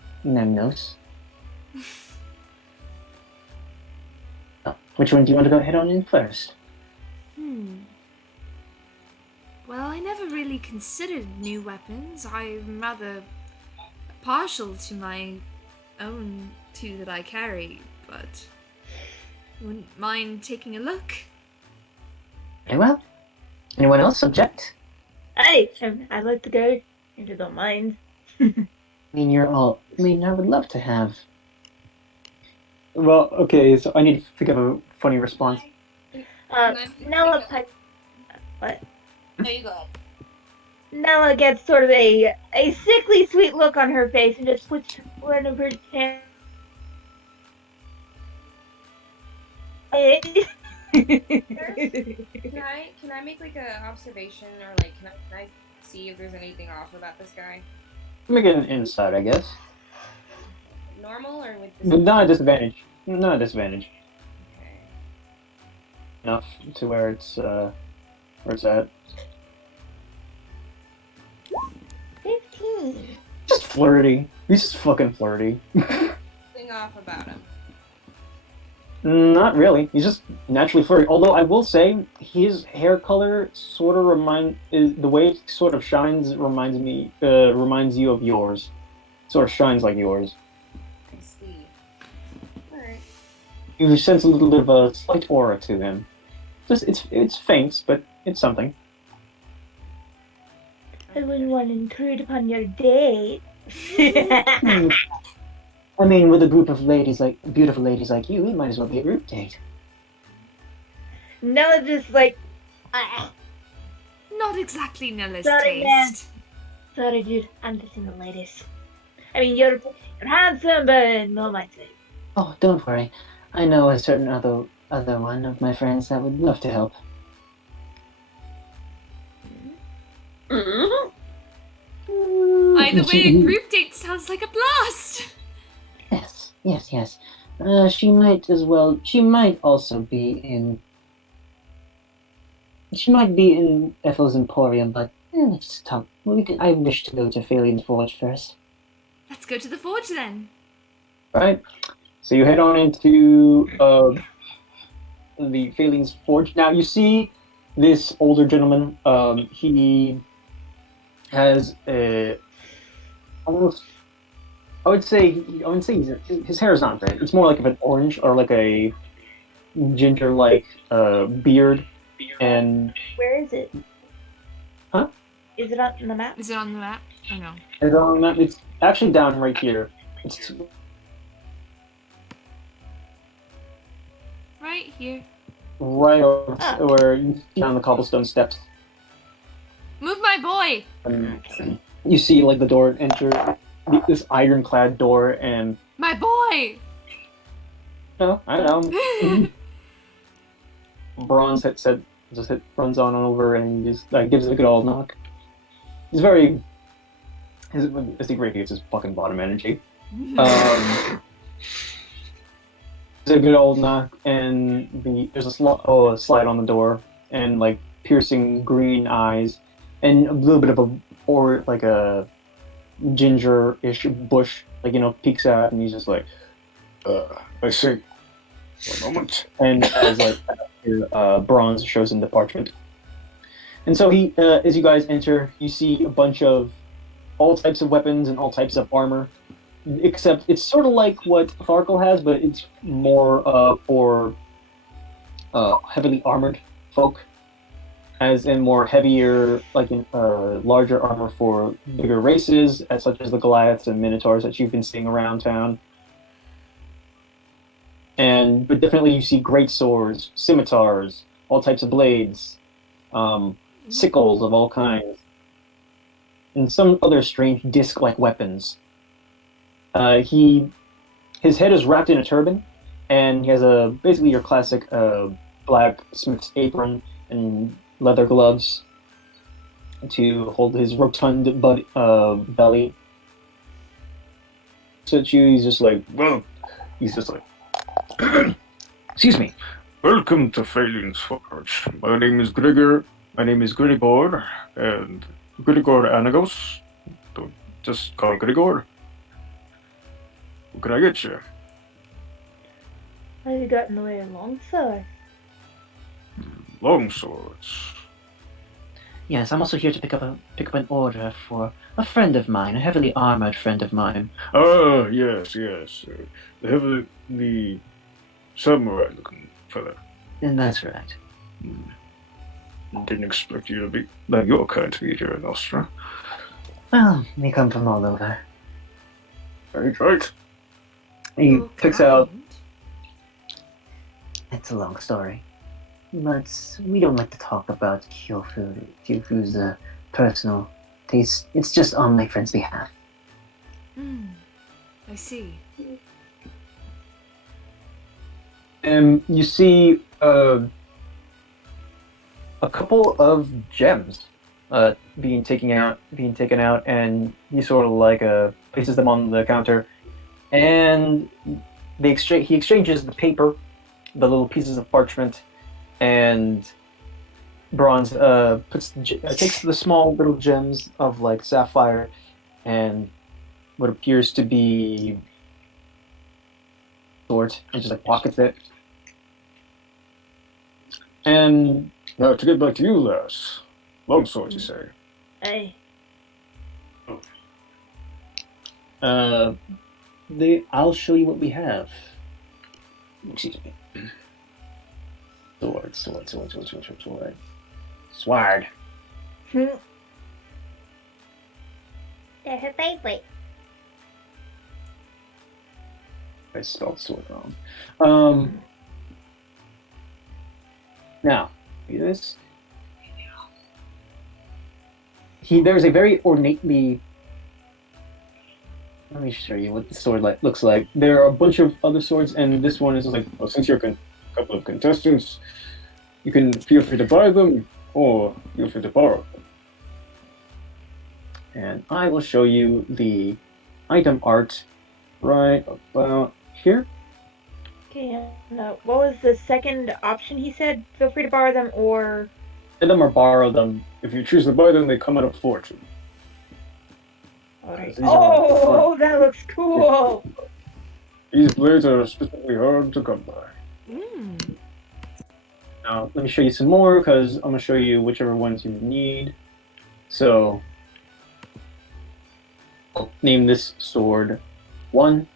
Oh, Which one do you want to go head on in first? Well, I never really considered new weapons. I'm rather partial to my own two that I carry, but wouldn't mind taking a look. Very well. Anyone else object? I'd like to go, if you don't mind. I mean, I would love to have. Well, okay, so I need to think of a funny response. Nella what? No, you go ahead. Nella gets sort of a sickly sweet look on her face and just puts one of her hands. Can I make like a observation or like can I see if there's anything off about this guy? Make it an insight, I guess. Normal or with Not a disadvantage. Not a disadvantage. Okay. Enough to where it's at. 15. Just flirty. He's just fucking flirty. Thing off about him. Not really. He's just naturally flirty. Although I will say his hair color sort of the way it sort of shines reminds you of yours. Sort of shines like yours. I see. Alright. You sense a little bit of a slight aura to him. Just it's faint, but it's something. I wouldn't want to intrude upon your date. I mean, with a group of beautiful ladies like you, it might as well be a group date. Nella just like, Not exactly Nella's Sorry, man. taste. sorry dude, I'm just in the ladies. I mean, you're handsome, but not my type. Oh, don't worry. I know a certain other one of my friends that would love to help. Either way, a group date sounds like a blast. Yes. She might as well. She might also be in. She might be in Ethel's Emporium, but let's talk. I wish to go to Phalian's Forge first. Let's go to the forge then. Right. So you head on into the Phalian's Forge. Now you see this older gentleman. He has almost. I would say his hair is not red. It's more like an orange or like a ginger-like beard. And Where is it? Huh? Is it on the map? Is it on the map? Oh no. it's actually down right here. It's Right here. right over where you see on the cobblestone steps. Move my boy! You see like the door enter this ironclad door and My boy! no, I know. Bronze runs on over and just gives it a good old knock. He's very as he radiates his fucking bottom energy. There's a good old knock and there's a slide on the door and like piercing green eyes and a little bit of a ginger-ish bush peeks out and he's just like I see. One moment. and as bronze shows him the parchment. And so he as you guys enter, you see a bunch of all types of weapons and all types of armor, except it's sort of like what Tharkle has, but it's more for heavily armored folk, as in more heavier, larger armor for bigger races, such as the Goliaths and Minotaurs that you've been seeing around town. But definitely you see great swords, scimitars, all types of blades, sickles of all kinds, and some other strange disc-like weapons. His head is wrapped in a turban, and he has basically your classic blacksmith's apron and leather gloves to hold his rotund belly. So he's just like, excuse me. Welcome to Phalian's Forge. My name is Grigor, and Grigor Anagos. Don't just call Grigor. What can I get you? Why have you got in the way of longsword? Long swords. Yes, I'm also here to pick up an order for a friend of mine, a heavily armored friend of mine. Ah, yes. The samurai looking fella. And that's right. Didn't expect you to be that your kind to be here in Ostera. Well, we come from all over. Right. He picks out. It's a long story. But we don't like to talk about Kyofu's personal taste. It's just on my friend's behalf. I see. And you see a couple of gems being taken out, and he sort of like places them on the counter, and he exchanges the paper, the little pieces of parchment, and Bronze takes the small little gems of like sapphire and what appears to be sword, and just like pockets it. And Now to get back to you, lass. Long sword, you say? Hey. I'll show you what we have. Excuse me. Sword. Sword. They're her favorite. I spelled sword wrong. Now, see this? There's a very ornately. Let me show you what the sword looks like. There are a bunch of other swords, and this one is like, well, since you're a couple of contestants, you can feel free to buy them or feel free to borrow them. And I will show you the item art right about here. Okay, no. What was the second option he said? Feel free to borrow them or... Buy them or borrow them. If you choose to buy them, they come at a fortune. Alright. Oh, that looks cool! These blades are specifically hard to come by. Now, let me show you some more, because I'm going to show you whichever ones you need. So, I'll name this sword 1.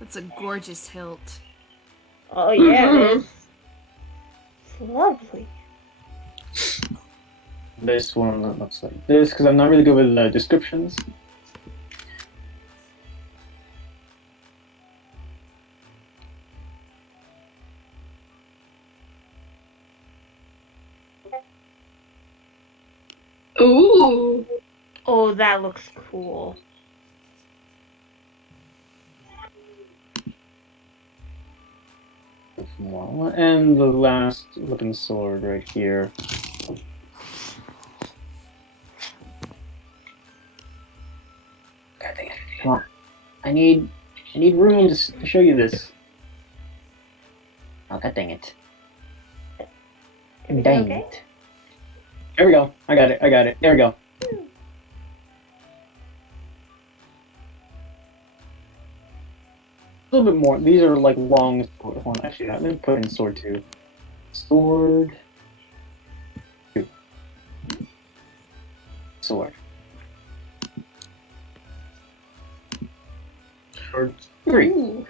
That's a gorgeous hilt. Oh yeah, it is. It's lovely. This one that looks like this, because I'm not really good with descriptions. Ooh. Oh, that looks cool. And the last looking sword right here. God dang it. Come on. I need room to show you this. Oh, god dang it. Everything okay? There we go. I got it. There we go. A little bit more. These are like long sword. Hold on, actually, let me put in sword 2. Sword 2. Sword 3. Ooh.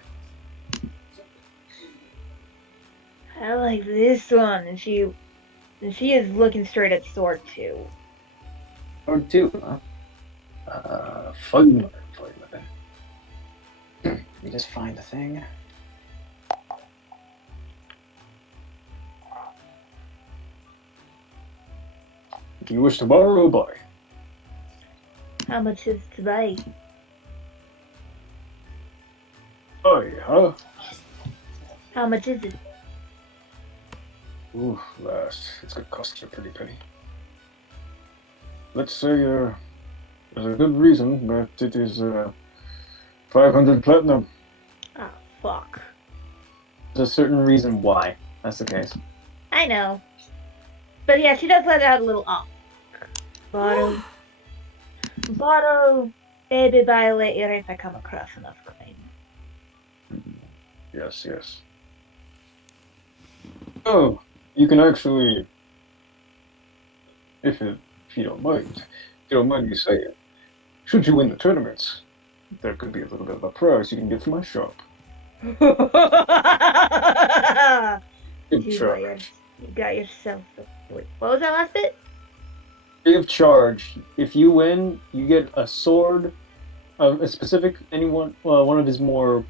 I like this one, and she is looking straight at sword 2. Sword 2, huh? Fun. Let me just find the thing. Do you wish to borrow or buy? How much is today? Buy, huh? How much is it? Ooh, lass, it's gonna cost you a pretty penny. Let's say there's a good reason that it is 500 platinum. Oh, fuck. There's a certain reason why that's the case. I know. But yeah, she does let out a little bottle. Maybe buy later if I come across enough coin. Yes, yes. Oh, you can actually, if you don't mind me saying, should you win the tournaments, there could be a little bit of a prize you can get from my shop. Give charge. You got yourself a... Wait, what was that last bit? Free of charge. If you win, you get a sword, a specific one of his more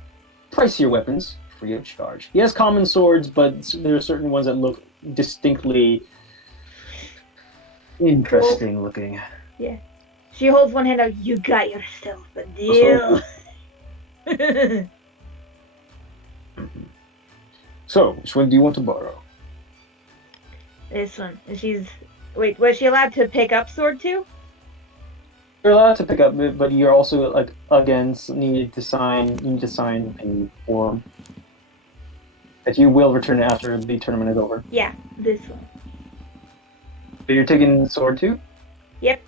pricier weapons, free of charge. He has common swords, but there are certain ones that look distinctly interesting looking. Yeah. She holds one hand out. You got yourself a deal. So, which one do you want to borrow? This one. And she's... Wait, was she allowed to pick up sword too? You're allowed to pick up it, but you're also need to sign a form that you will return it after the tournament is over. Yeah, this one. So you're taking the sword too? Yep.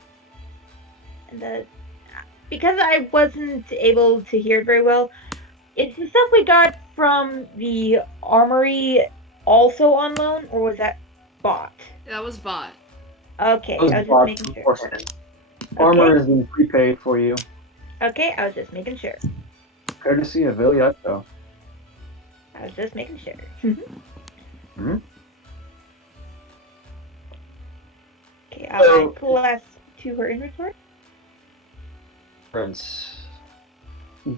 And because I wasn't able to hear it very well, is the stuff we got from the armory also on loan, or was that bought? That was bought. Okay, I was just making sure. Beforehand. Armor has been prepaid for you. Okay, I was just making sure. Courtesy of Iliaco. I was just making sure. Hmm? Okay, I'll add class to her inventory. Prince,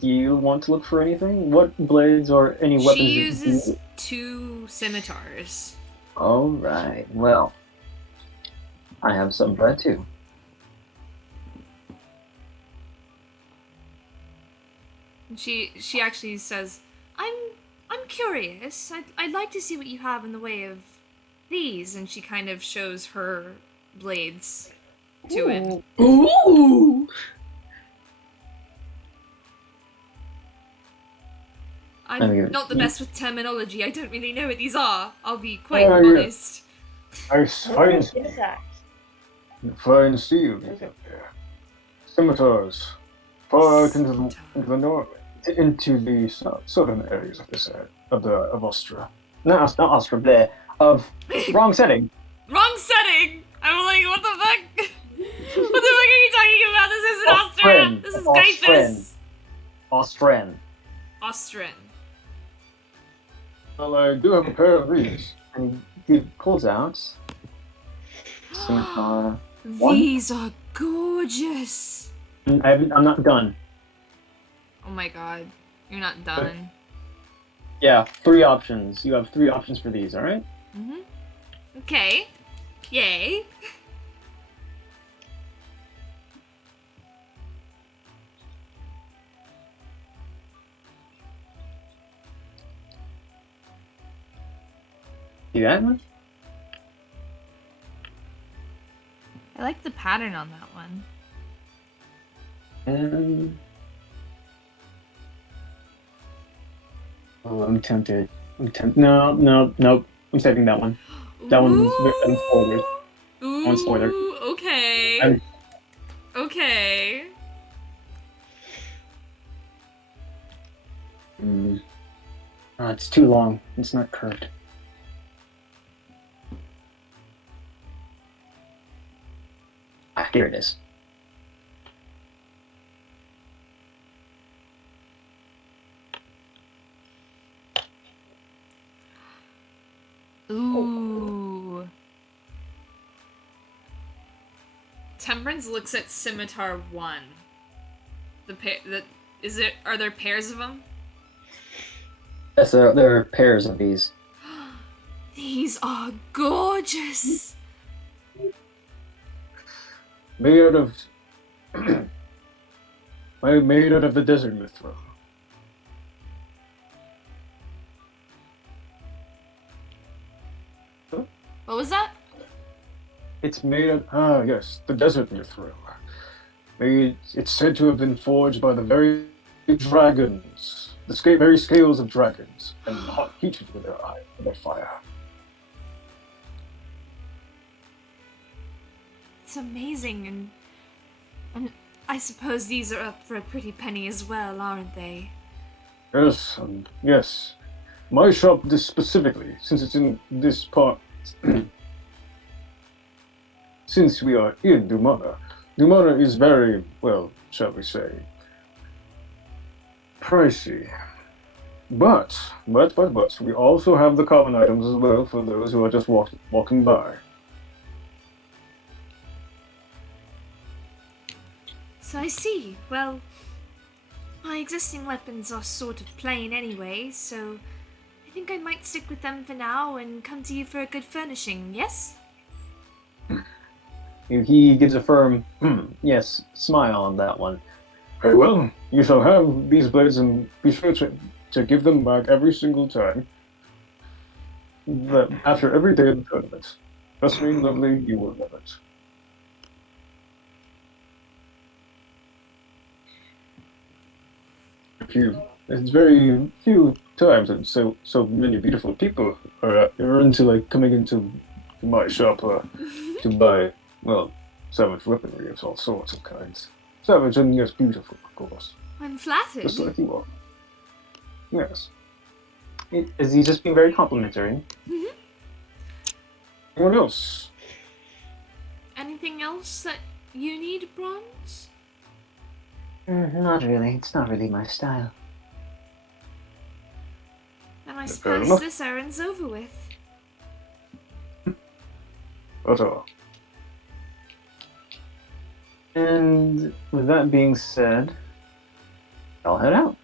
do you want to look for anything? What blades or any weapons? She uses 2 scimitars. Alright, well, I have some for that too. She actually says, I'm curious. I'd like to see what you have in the way of these, and she kind of shows her blades to him. Ooh! I'm not the best with terminology. I don't really know what these are. I'll be quite honest. I find steel there. Scimitars. Far out into the north, into the southern areas of this of Ostera. No, it's not Oscar Blair. Wrong setting. Wrong setting! I'm like, what the fuck? What the fuck are you talking about? This isn't Ostera! This is Gyphus! Ostren. Ostren. Well, I do have a pair of these. And he pulls out scimitar. These are gorgeous! I'm not done. Oh my god. You're not done. Yeah, 3 options. You have 3 options for these, alright? Mm-hmm. Okay. Yay. See that one? I like the pattern on that one. Oh, I'm tempted. No, nope. I'm saving that one. That one's spoilers. Ooh, One spoiler. okay. Okay. It's too long. It's not curved. Here it is. Ooh. Temperance looks at scimitar 1. Are there pairs of them? Yes, there are pairs of these. These are gorgeous. Made out of made out of the desert mithril. What was that? It's made of yes, the desert mithril. It's said to have been forged by the very dragons, the very scales of dragons, and heated with their fire. It's amazing, and I suppose these are up for a pretty penny as well, aren't they? Yes, yes. My shop, this specifically, since it's in this part, since we are in Dumana, Dumana is very, well, shall we say, pricey. But, we also have the common items as well for those who are just walking by. So I see. Well, my existing weapons are sort of plain anyway, so I think I might stick with them for now and come to you for a good furnishing, yes? He gives a firm, yes, smile on that one. Very well, you shall have these blades and be sure to give them back every single time. After every day of the tournament. Trust me, lovely, you will love it. It's very few times that so many beautiful people are into like coming into my shop to buy, well, savage weaponry of all sorts of kinds. Savage and yes, beautiful, of course. I'm flattered. Just like you are. Yes. Is he just being very complimentary? Mhm. Anyone else? Anything else that you need, Bronze? Not really. It's not really my style. Then I Fair suppose enough. this errand's over with. At all. And with that being said, I'll head out.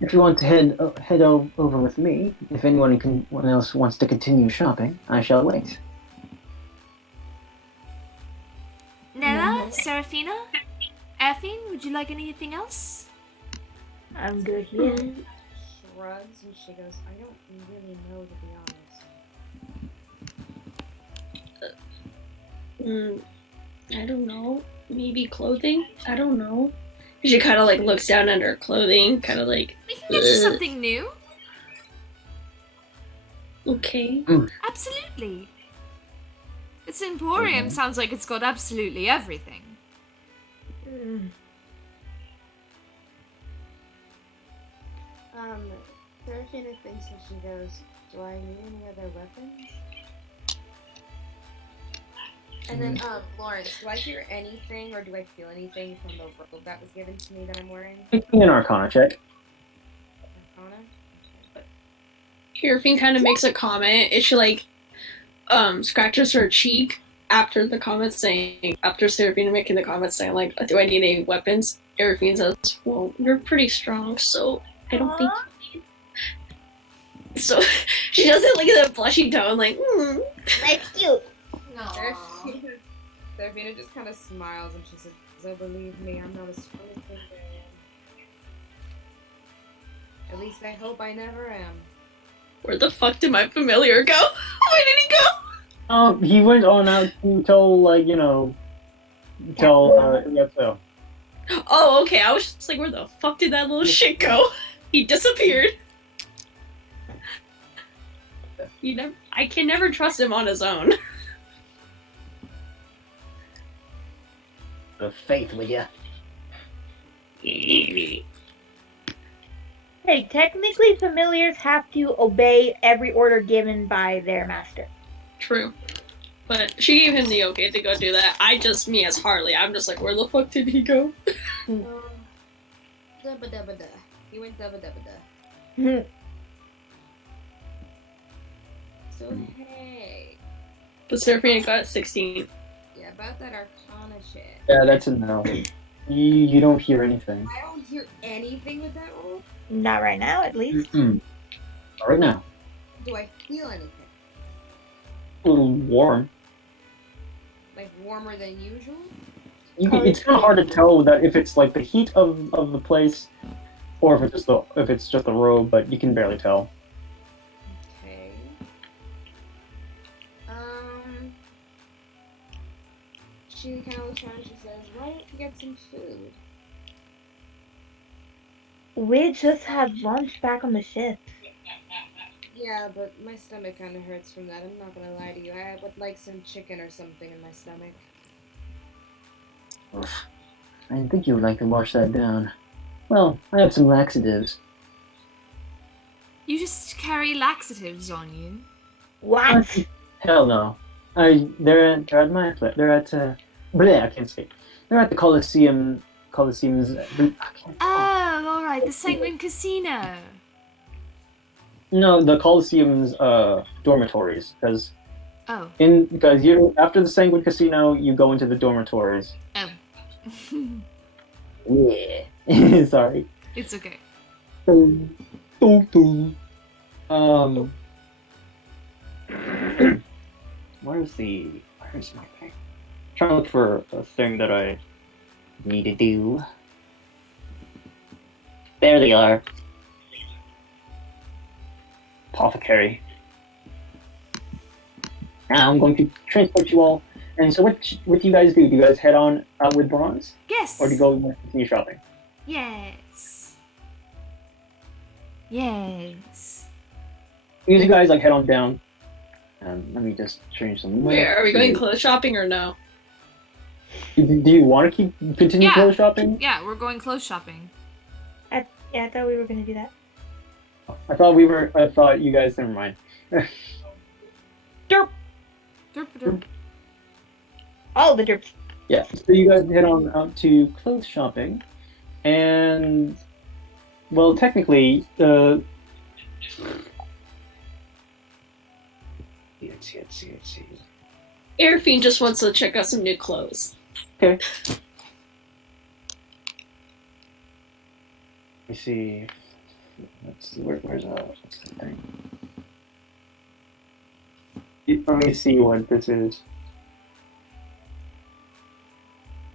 If you want to head over with me, if anyone else wants to continue shopping, I shall wait. Nella, Serafina, Arfaen, would you like anything else? I'm good here. Shrugs and she goes, I don't really know, to be honest. I don't know. Maybe clothing? I don't know. She kind of like looks down at her clothing, kind of like. We can get you something new. Okay. Absolutely. This Emporium sounds like it's got absolutely everything. Serafina thinks and she goes, do I need any other weapons? And then, Lawrence, do I hear anything or do I feel anything from the robe that was given to me that I'm wearing? Make me an Arcana check. Arcana? Arfaen kind of makes a comment. Is she like, scratches her cheek after the comment saying, after Serafina making the comment saying, like, do I need any weapons? Arfaen says, well, you're pretty strong, so I don't think you need. So she does it like in a blushing tone, like, That's cute. Serafina just kind of smiles and she says, oh, believe me, I'm not as strong as I am. At least I hope I never am. where the fuck did my familiar go? Where did he go? He went on out to tell, like, Yato. Oh, okay. I was just like, where the fuck did that little shit go? He disappeared. I can never trust him on his own. The faith with you. Hey, technically familiars have to obey every order given by their master. True. But she gave him the okay to go do that. Me as Harley, I'm just like, where the fuck did he go? Dubba dubba da. He went dubba dubba da. So, hey. But Serafina got 16. Yeah, about that Arcana shit. Yeah, that's a no. You don't hear anything. I don't hear anything with that roll. Not right now, at least. Not right now. Do I feel anything? A little warm. Like warmer than usual? It's kind of hard to tell that if it's like the heat of the place, or if it's just the robe, but you can barely tell. Okay. She kind of looks around and she says, why don't you get some food? We just had lunch back on the ship. Yeah, but my stomach kind of hurts from that. I'm not gonna lie to you. I would like some chicken or something in my stomach. Oof. I didn't think you would like to wash that down. Well, I have some laxatives. You just carry laxatives on you. What? Hell no. They're at my place. They're at bleh, I can't speak. They're at the Coliseum's. I can't. Oh, alright, the Sanguine Casino. No, the Coliseum's dormitories, because Oh. you after the Sanguine Casino, you go into the dormitories. Oh. Yeah. Sorry. It's okay. Where's my thing? Trying to look for a thing that I need to do. There they are. Apothecary. Now I'm going to transport you all. And so what do you guys do? Do you guys head on out with Bronze? Yes. Or do you go and continue shopping? Yes. Yes. You guys head on down. Let me just change some. Where are we going clothes shopping or no? Do you want to continue Yeah. clothes shopping? Yeah, we're going clothes shopping. Yeah, I thought we were gonna do that. I thought you guys. Never mind. Derp. Derp, derp. All the derps. Yeah. So you guys head on out to clothes shopping, and well, technically, let's see. Arfaen just wants to check out some new clothes. Okay. Let me see. Where's what's the thing? Let me see what this is.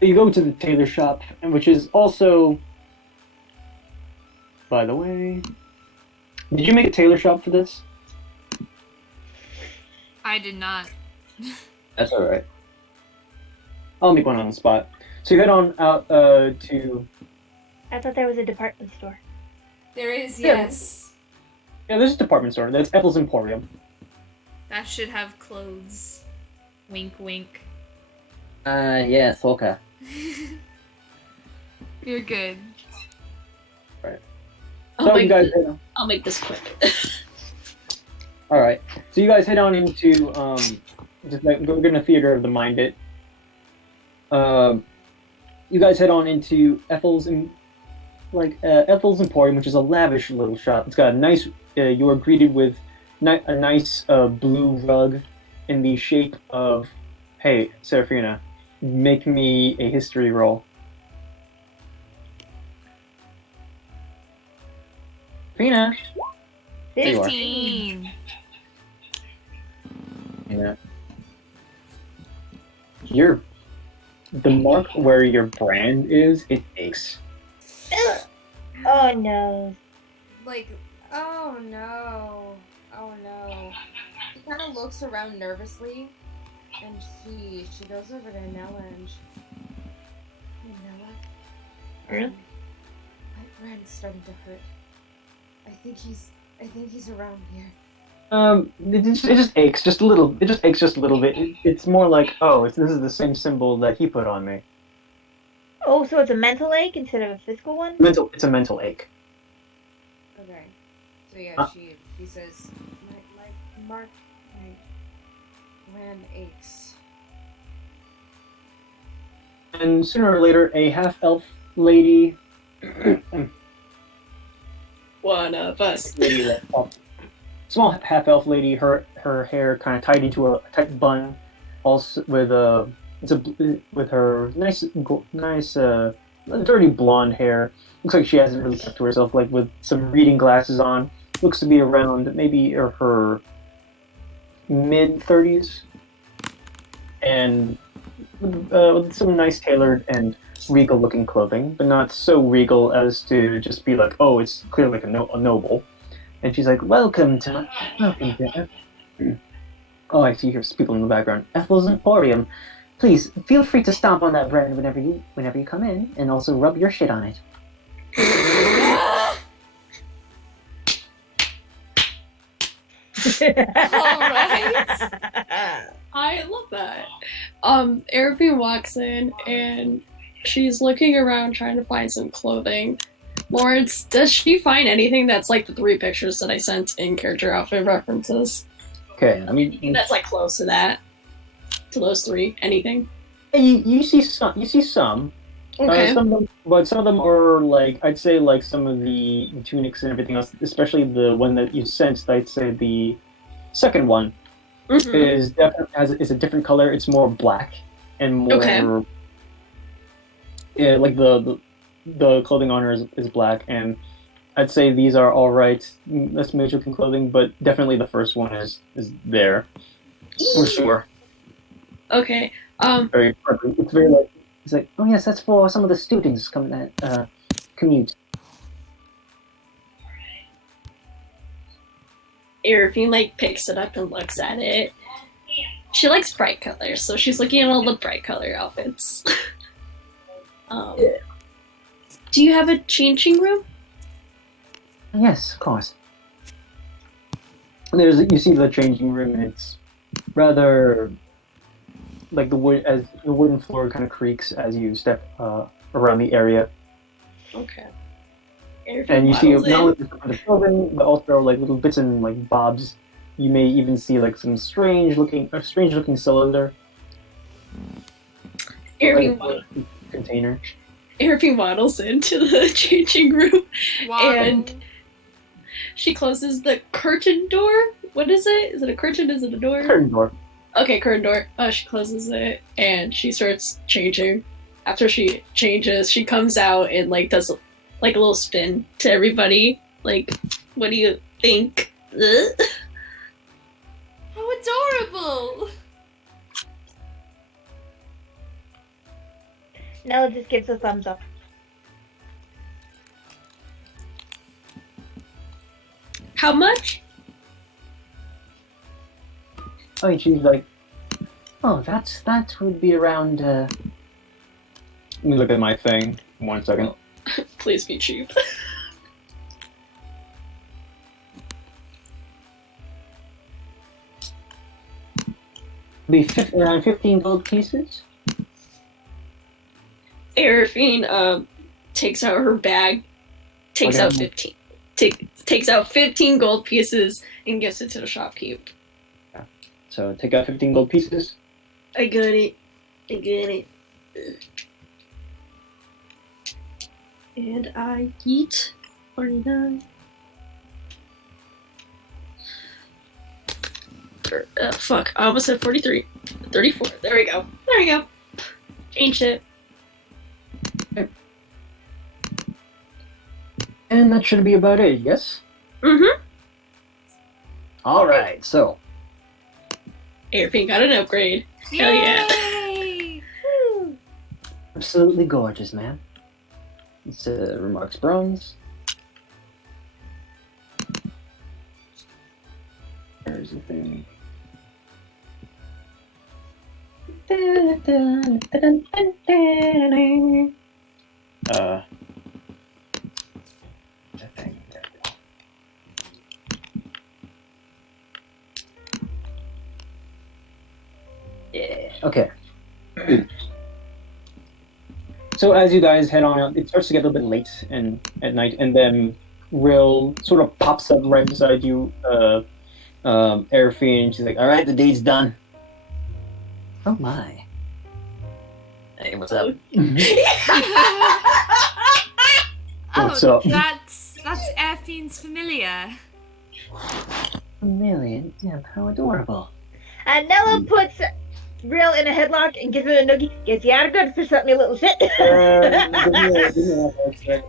You go to the tailor shop, and which is also, by the way, did you make a tailor shop for this? I did not. That's all right. I'll make one on the spot. So you head on out to. I thought there was a department store. There is, Yeah. yes. Yeah, there's a department store. That's Ethel's Emporium. That should have clothes. Wink, wink. Yes, okay. You're good. So you guys head on. I'll make this quick. All right. So you guys head on into just go in the theater of the mind bit. You guys head on into Ethel's Emporium, which is a lavish little shop. It's got a nice. You are greeted with a nice blue rug in the shape of. Hey, Serafina, make me a history roll. Serafina. There you are. 15. Yeah. The mark where your brand is, it aches. Oh no. Like, oh no. Oh no. She kind of looks around nervously, and she goes over to Nella and hey, Nella. Really? My brand's starting to hurt. I think he's around here. It just aches just a little. It just aches just a little bit. It's more like, oh, this is the same symbol that he put on me. Oh, so it's a mental ache instead of a physical one? It's a mental ache. Okay. So yeah, she says, my brand aches. And sooner or later, a half-elf lady, One of us. small half-elf lady, her hair kind of tied into a tight bun, also with her nice dirty blonde hair. Looks like she hasn't really kept to herself, like with some reading glasses on. Looks to be around maybe her mid-30s, and with some nice tailored and regal-looking clothing, but not so regal as to just be like, oh, it's clearly like a noble. And she's like, welcome to Oh, I see here's people in the background. Ethel's Emporium. Please feel free to stomp on that brand whenever you come in, and also rub your shit on it. Alright. I love that. Arfaen walks in and she's looking around trying to find some clothing. Lawrence, does she find anything that's like the 3 pictures that I sent in character outfit references? Okay, I mean, Anything that's like close to that? To those 3? Anything? you see some. You see some. Okay. Some of them, but some of them are like I'd say like some of the tunics and everything else, especially the one that you sensed. I'd say the second one is definitely is a different color. It's more black and more. Yeah, like the clothing on her is black, and I'd say these are all right. That's major clothing, but definitely the first one is there for sure. Okay. Very perfect. It's very like. He's like, oh yes, that's for some of the students come that commute. Arfaen like picks it up and looks at it. She likes bright colors, so she's looking at all the bright color outfits. Do you have a changing room? Yes, of course. You see the changing room, and it's rather like the wooden floor kind of creaks as you step around the area. Okay. And you see not only the clothing, but also like little bits and like bobs. You may even see like some strange looking cylinder. Container. Arfaen waddles into the changing room and she closes the curtain door. What is it? Is it a curtain? Is it a door? Curtain door. Okay, curtain door. She closes it and she starts changing. After she changes, she comes out and like does like a little spin to everybody. Like, what do you think? How adorable! Nella just gives a thumbs up. How much? Oh, and she's like, oh, that would be around. Let me look at my thing. 1 second. Please be cheap. Be around 15 gold pieces. Arfaen takes out her bag, takes out 15. Takes out 15 gold pieces and gives it to the shopkeep. Yeah. So take out 15 gold pieces. I got it. And I eat 49. Fuck, I almost said 43. 34. There we go. Changed it. Okay. And that should be about it, yes? Mm-hmm. Alright, so. Arfaen got an upgrade. Hell yeah. Absolutely gorgeous, man. It's remarks bronze. There's the thing. The thing. Yeah. Okay. So as you guys head on out, it starts to get a little bit late and at night, and then Rill sort of pops up right beside you, Arfaen, and she's like, "All right, the date's done." Oh my! Hey, what's up? What's up? That's Arfaen's familiar. Familiar? Yeah, how adorable. And Nella puts Rill in a headlock and gives her a noogie. Gets you out of good for something, you little shit. Give me enough extra.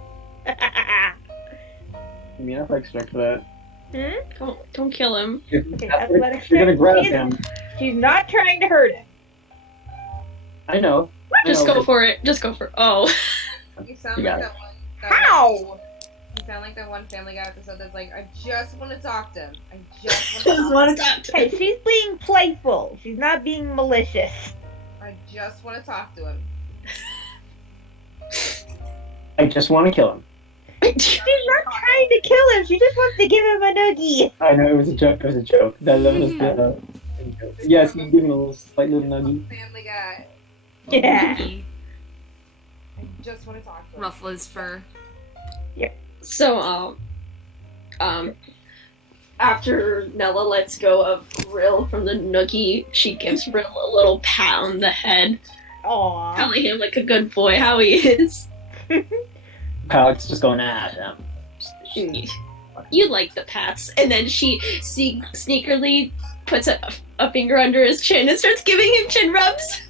Give me enough extra for that. Don't kill him. Okay, You're gonna grab him. She's not trying to hurt him. I know. Just go for it. Oh. You sound like that one. How? You sound like that one Family Guy episode that's like, I just want to talk to him. I just want to talk to him. Hey, she's being playful. She's not being malicious. I just want to talk to him. I just want to kill him. She's not trying to kill him. She just wants to give him a noogie. I know, it was a joke. That was the... Yes, give him a slight little nugget. Family Guy. Yeah. just want to talk to him. Ruffle his fur. So, after Nella lets go of Rill from the noogie, she gives Rill a little pat on the head, Aww. telling him like a good boy how he is. Alex just going, him. You like the pats. And then she sneakily puts a finger under his chin and starts giving him chin rubs.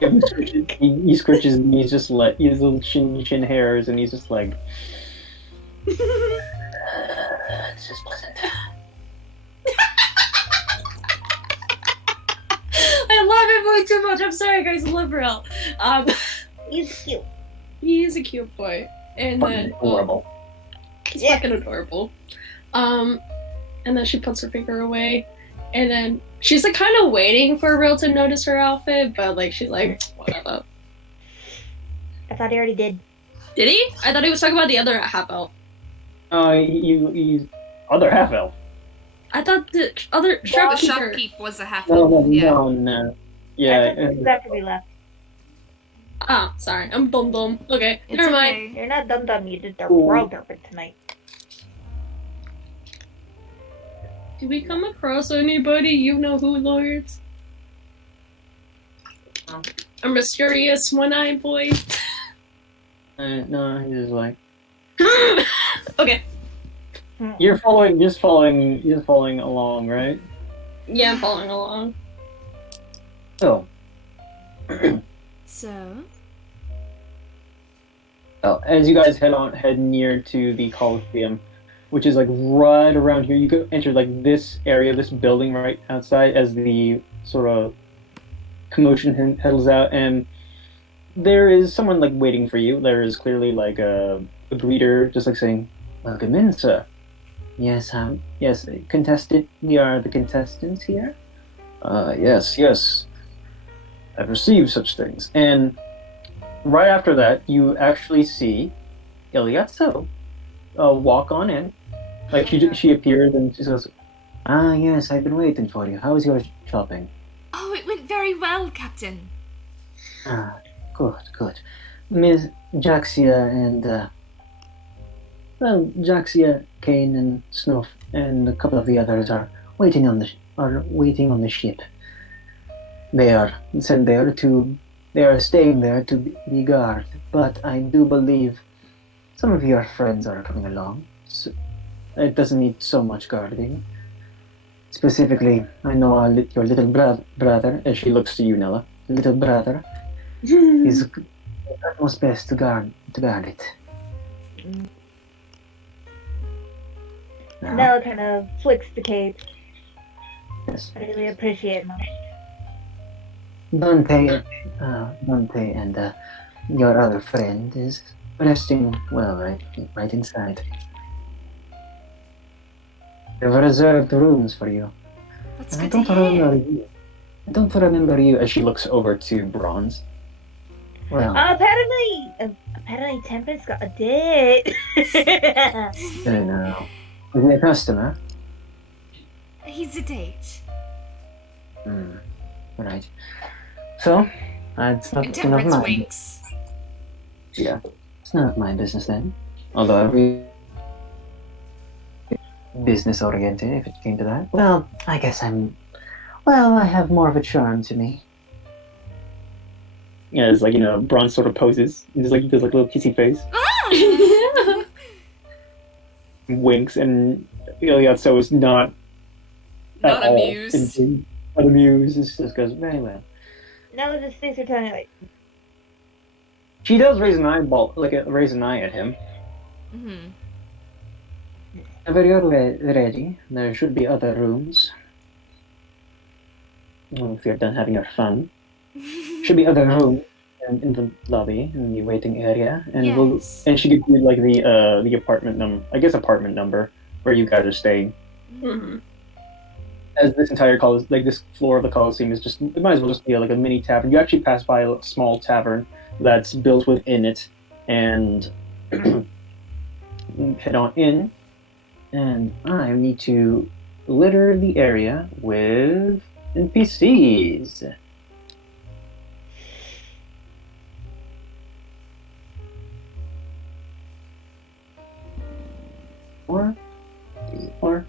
He scratches and he's just like, he has little chin hairs and he's just like, This is pleasant. I love him way too much. I'm sorry, guys. I love Rill. He's cute. He's a cute boy. And then adorable. He's fucking adorable. And then she puts her finger away, and then she's like kind of waiting for Rill to notice her outfit, but like she's like, whatever. I thought he already did. Did he? I thought he was talking about the other half elf. He's other half elf. I thought the other The shopkeeper. shopkeep was a half No, elf. Yeah. no. Yeah. That's after we left. Ah, sorry, I'm dumb. Okay, It's never mind. okay. You're not dumb. You did the Cool. world derping tonight. Did we come across anybody you know who, lords? A mysterious one-eyed boy. No, he's just like, Okay. you're following along, right? Yeah, I'm following along. So, So, well, as you guys head near to the Coliseum, which is like right around here, you go enter like this area, this building right outside as the sort of commotion heads out, and there is someone like waiting for you. There is clearly like a greeter, just like saying, "Welcome in, sir." Yes, yes, contestant. We are the contestants here. Yes. I've received such things. And right after that, you actually see Iliatso walk on in. Like she appears and she says, yes, I've been waiting for you. How was your shopping? oh, it went very well, Captain. Good. Miss Jaxia and, Jaxia, Kane, and Snuff, and a couple of the others are waiting on the ship. They are sent there they are staying there to be guard, but I do believe some of your friends are coming along. So it doesn't need so much guarding. Specifically, I know your little brother, as she looks to you, Nella, little brother, is utmost best to guard it. Now, Nella kind of flicks the cape. yes. I really appreciate it. Dante and your other friend is resting well right inside. They've reserved rooms for you. That's And good to hear. I don't remember you as she looks over to Bronze. Well, Apparently Temperance got a date. I know. Is he a customer? He's a date. Right. So, it's not And none of Temperance my winks. Yeah, it's none of my business then. Although every business oriented, if it came to that. Well, I guess I have more of a charm to me. Yeah, it's like, Bronze sort of poses. And just like does like a little kissy face. Ah! Winks, and Iliatso is not Not at all amused. not amused. It just goes very well. Nella just stays her tongue like, She does raise an eye at him. Mm-hmm. Whenever you're ready, there should be other rooms. Well, if you're done having your fun, should be other rooms in the lobby in the waiting area, and Yes. and she gives you like the apartment number where you guys are staying. Mhm. As this entire this floor of the Coliseum is just, it might as well just be like a mini tavern. You actually pass by a small tavern that's built within it, and head on in. And I need to litter the area with NPCs. Or there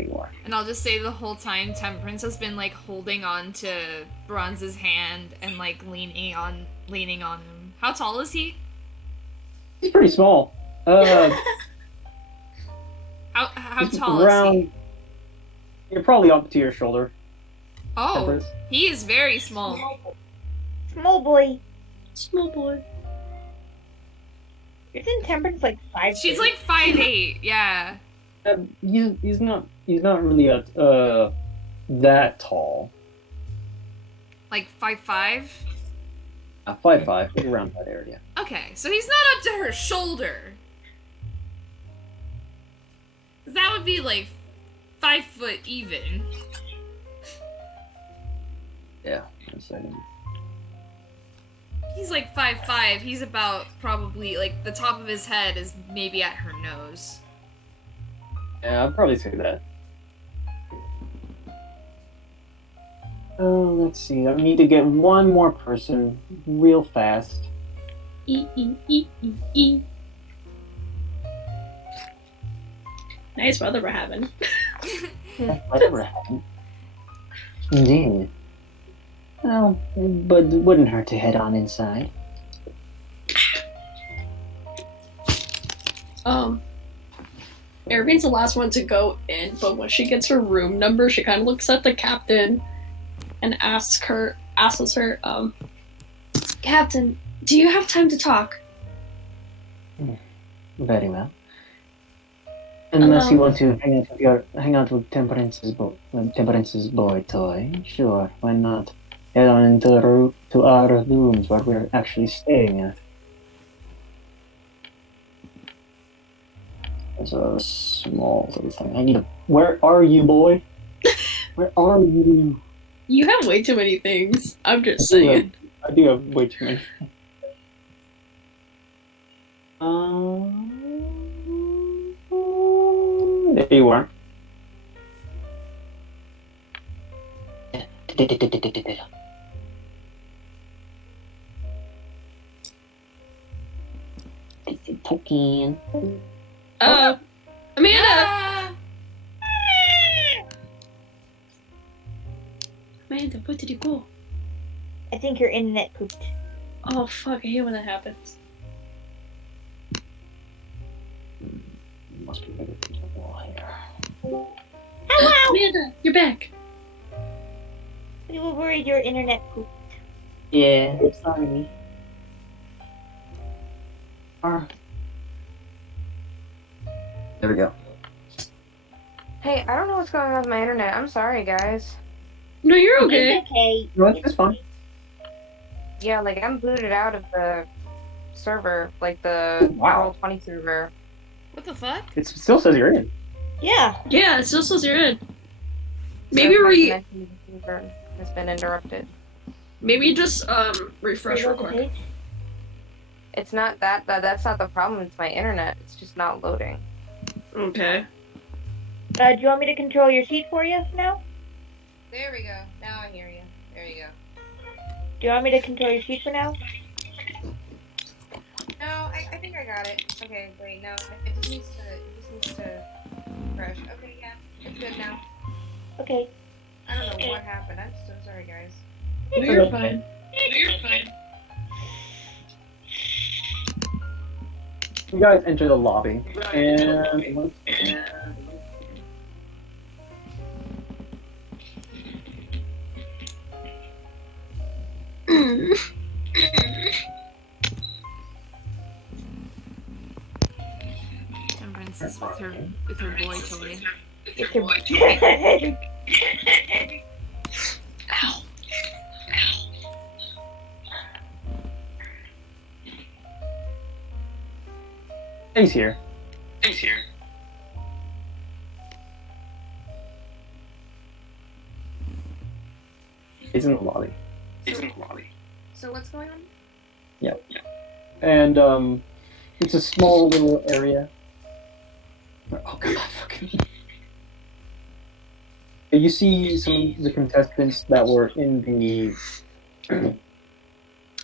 you are. And I'll just say the whole time Temperance has been like holding on to Bronze's hand and like leaning on him. How tall is he? He's pretty small. How tall is he? You're probably up to your shoulder. Oh, Temperance. he is very small. Small boy. Small boy. Isn't Temperance like 5'? She's like 5'8", yeah. He's not really that tall. Like 5'5"? 5'5", around that area. Okay, so he's not up to her shoulder. That would be like 5 foot even. Yeah, one second. He's like 5'5". He's about probably like the top of his head is maybe at her nose. Yeah, I'd probably say that. Oh, let's see. I need to get one more person real fast. Nice weather we're having. Whatever happened. Indeed. Well, but it wouldn't hurt to head on inside. Arabine's the last one to go in, but when she gets her room number, she kind of looks at the captain and asks her, Captain, do you have time to talk? Very well. Unless you want to hang out with Temperance's boy toy, sure, why not? Head on into our rooms where we're actually staying at. It's a small little thing. Where are you, boy? Where are you? You have way too many things. I'm just saying. I do have way too many. There you are. Talking. Amanda! Amanda, where did you go? I think your internet pooped. Oh fuck, I hate when that happens. Must be better than the wall here. Hello! Amanda, you're back. We were worried your internet pooped. Yeah, sorry. There we go. Hey, I don't know what's going on with my internet. I'm sorry, guys. No, you're okay. It's okay. No, it's fine. Yeah, like, I'm booted out of the server, like the Wow. Roll20 server. What the fuck? It still says you're in. Yeah. Yeah, it still says you're in. So Maybe my connection to the server has been interrupted. maybe just refresh real quick. It's not that's not the problem, it's my internet. It's just not loading. Okay. Do you want me to control your sheet for you now? There we go. Now I hear you. There you go. Do you want me to control your sheet for now? No, I think I got it. Okay, wait, no. It just needs to refresh. Okay, yeah. It's good now. Okay. I don't know what happened. I'm so sorry, guys. No, you're fine. No, you're fine. You guys enter the lobby, and Temperance is with her boy toy. Ow. he's here. He's in the lobby. So what's going on? And it's a small little area. Oh god, fucking. You see some of the contestants that were in the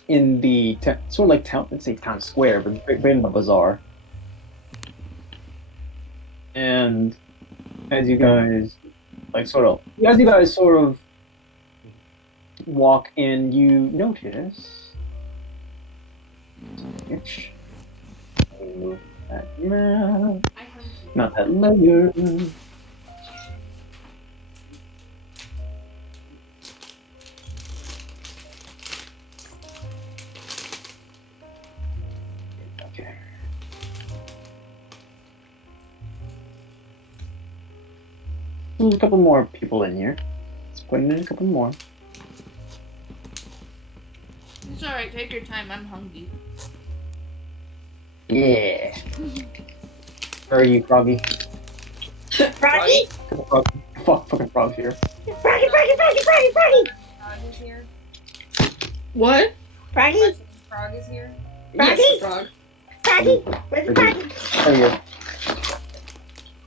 in the sort of like town, let's say town square, but in the bazaar. And as you guys sort of walk in, you notice. Move that map. Not that layer. Okay. There's a couple more people in here. Let's put in a couple more. It's alright, take your time, I'm hungry. Yeah. Where are you, Froggy? Froggy? Fucking Frog's here. Froggy! Frog is here. What? Froggy? Frog is here. Froggy? Yes, frog. Froggy! Where's the Froggy? There you go.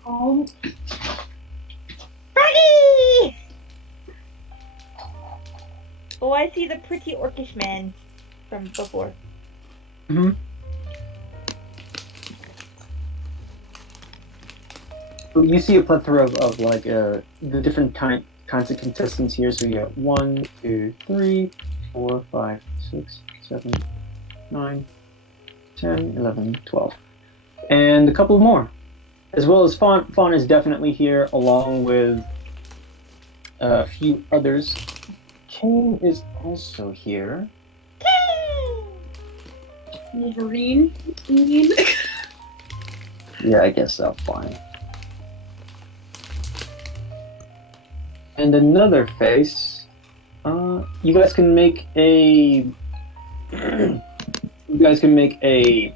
Oh. Froggy! Oh, I see the pretty orcish man from before. Mm-hmm. You see a plethora of the different kinds of contestants here. So you have 1, 2, 3, 4, 5, 6, 7, 9, 10, 11, 12. And a couple more. As well as Fawn. Fawn is definitely here, along with a few others. Kane is also here. Wolverine? Yeah, I guess so. Fine. And another face. You guys can make a. You guys can make a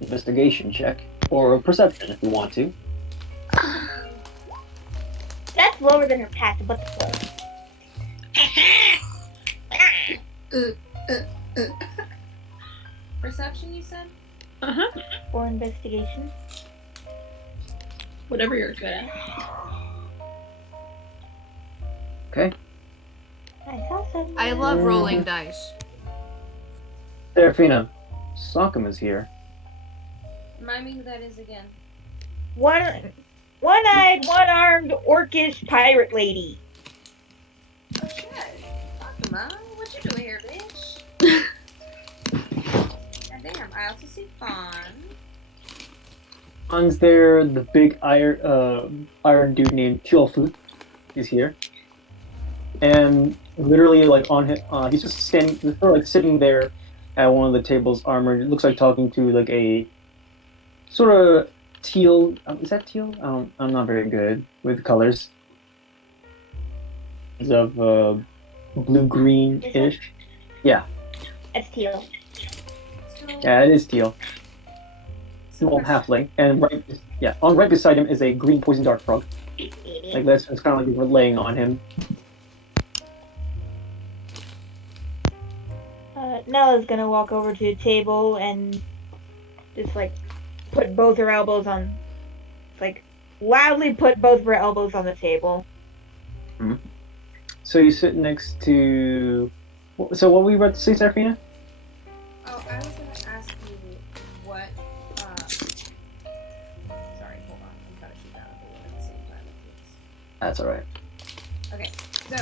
investigation check or a perception if you want to. That's lower than her passive. What the fuck? Perception, you said? Uh-huh. Or investigation? Whatever you're good at. Okay. I love rolling dice. Serafina, Sockham is here. Remind me who that is again. One-eyed, one-armed, orcish pirate lady. Okay. Come on. What you doing here, bitch? God damn. I also see Fawn. Fawn's there. The big iron dude named Kuyalaw is here. And literally, on his, he's just sitting there at one of the tables, armored. It looks like talking to a sort of teal. Is that teal? I'm not very good with colors. It's of blue-green-ish. Yeah. It's teal. Yeah, it is teal. Small halfling, and right beside him is a green poison dart frog. It's kind of like we're laying on him. Nella's gonna walk over to the table and just put both her elbows on, loudly put both of her elbows on the table. Mm-hmm. So you sit next to. So what were you about to say, Serafina? Oh, I was gonna ask you what. Sorry, hold on. I'm trying to shoot down a balloon at the same time. That's all right. Okay, so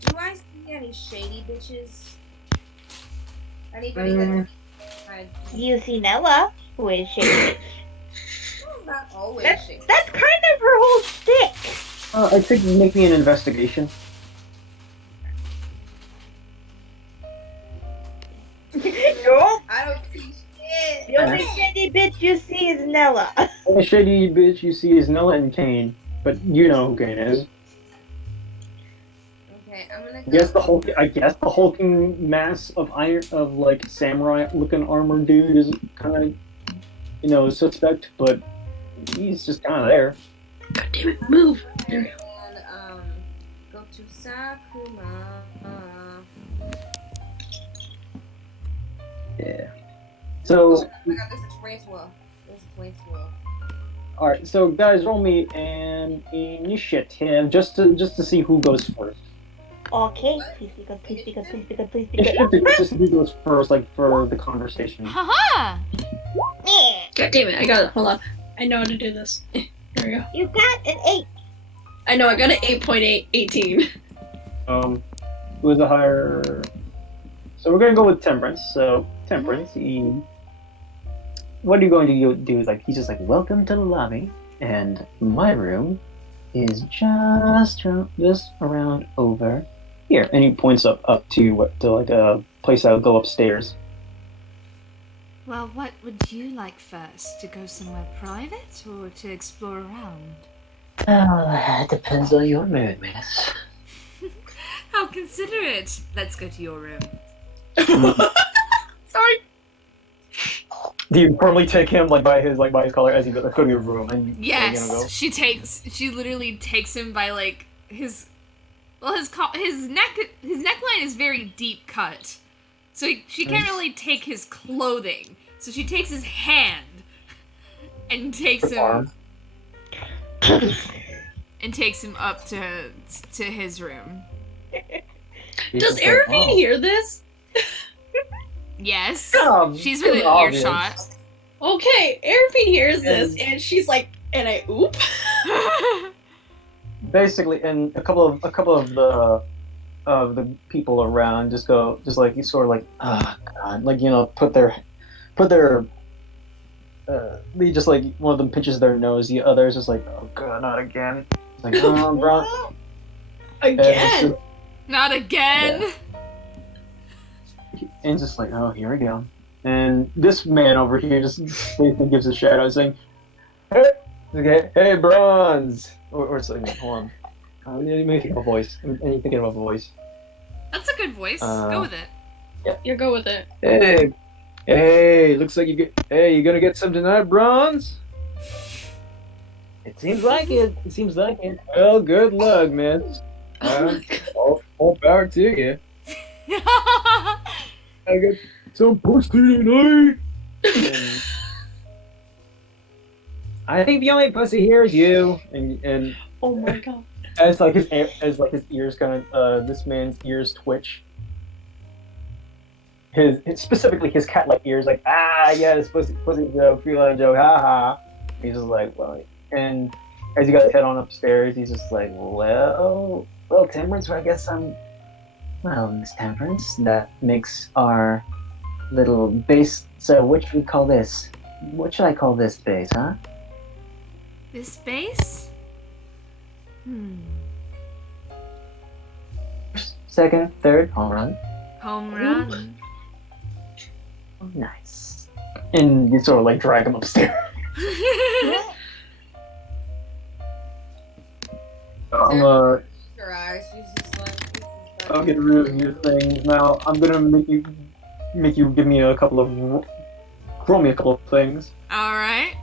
do I see any shady bitches? Anybody that's You see Nella, who is shady. not always shady. That's kind of her whole shtick. I think make me an investigation. No, I don't see shit. the only shady bitch you see is Nella. The only shady bitch you see is Nella and Kane, but you know who Kane is. Okay, I'm gonna go. I guess the hulking mass of samurai-looking armor dude is kind of, suspect, but he's just kind of there. God damn it, move! There we go. And go to Sakuma. Yeah. So. Oh my god, there's a 20. There's a 20. All right, so guys, roll me an initiative just to see who goes first. Okay, please be good, please be good, please be good, please be It good. should be just do those first, like for the conversation. Haha! God damn it, I got it. Hold on. I know how to do this. There we go. You got an 8. I know, I got an 8.818. Who is a higher? So we're gonna go with Temperance. So Temperance, what are you going to do? Like he's just like, welcome to the lobby, and my room is just around over here, and he points up to like a place that would go upstairs. Well, what would you like first? To go somewhere private or to explore around? Well, it depends on your mood, miss. How considerate! Let's go to your room. Sorry. Do you formally take him by his collar as he goes, let's go to your room? And Yes, go? she literally takes him by like his neckline is very deep cut, so she can't really take his clothing. So she takes his hand and takes him up to his room. Does Arfaen hear this? Yes, Come, she's within obvious. earshot. Okay, Arfaen hears this, and she's like, and I oop. Basically, and a couple of the people around just like you sort of like, oh god, like put their they just like one of them pinches their nose, the other is just like, oh god, not again. It's like, oh bro, Again? Not again. Yeah. And it's just like, oh, here we go. And this man over here just basically gives a shout out saying, hey, okay, hey, Bronze! Or something, hold on. Let me think of a voice. I need thinking of a voice. That's a good voice. Go with it. Yeah, you go with it. Hey, looks like you gonna get some tonight, Bronze? It seems like it. Well, good luck, man. All power to you. I got some pussy tonight. I think the only pussy here is you. And Oh my god. as his ears kind of this man's ears twitch. Specifically his cat-like ears, like, yes, pussy joke, feline joke, haha. He's just like, well, and as you guys head on upstairs, he's just like, well, Temperance, I guess well, Miss Temperance, that makes our little base. So, what should we call this? What should I call this base, huh? This base? Second, third, home run. Home run. Oh, nice. And you sort of like drag him upstairs. Her eyes, she's just like. I'll get rid of your things now. I'm gonna make you give me roll me a couple of things. Alright.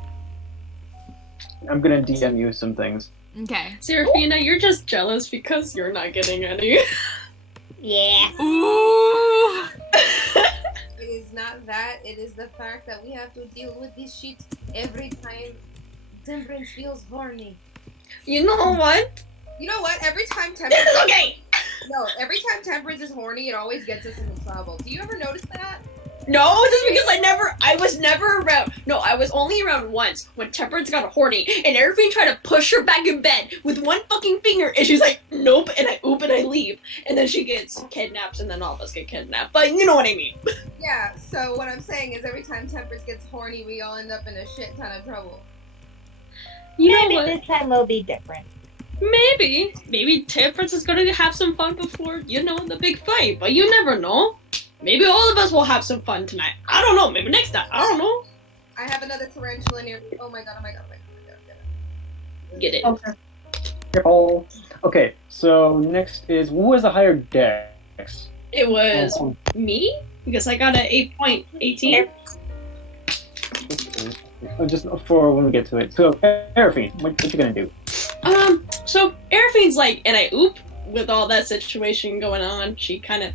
I'm gonna DM you some things. Okay. Serafina, you're just jealous because you're not getting any. Yeah. Ooh! It is not that, it is the fact that we have to deal with this shit every time Temperance feels horny. You know what? You know what? Every time This Temperance is okay! No, every time Temperance is horny, it always gets us into trouble. Do you ever notice that? No, just because I was never around. No, I was only around once when Temperance got horny and Arfaen tried to push her back in bed with one fucking finger and she's like, nope, and I oop and I leave. And then she gets kidnapped and then all of us get kidnapped. But you know what I mean. Yeah, so what I'm saying is every time Temperance gets horny, we all end up in a shit ton of trouble. You know Maybe what? this time will be different. Maybe Temperance is gonna have some fun before, the big fight. But you never know. Maybe all of us will have some fun tonight. I don't know. Maybe next time. I don't know. I have another tarantula near me. Oh my god. Get it. Okay. Okay, so next is who has a higher dex? It was me because I got an 8.18. Just for when we get to it. So, Arfaen, what you gonna do? So Arfaen's like, and I oop with all that situation going on. She kind of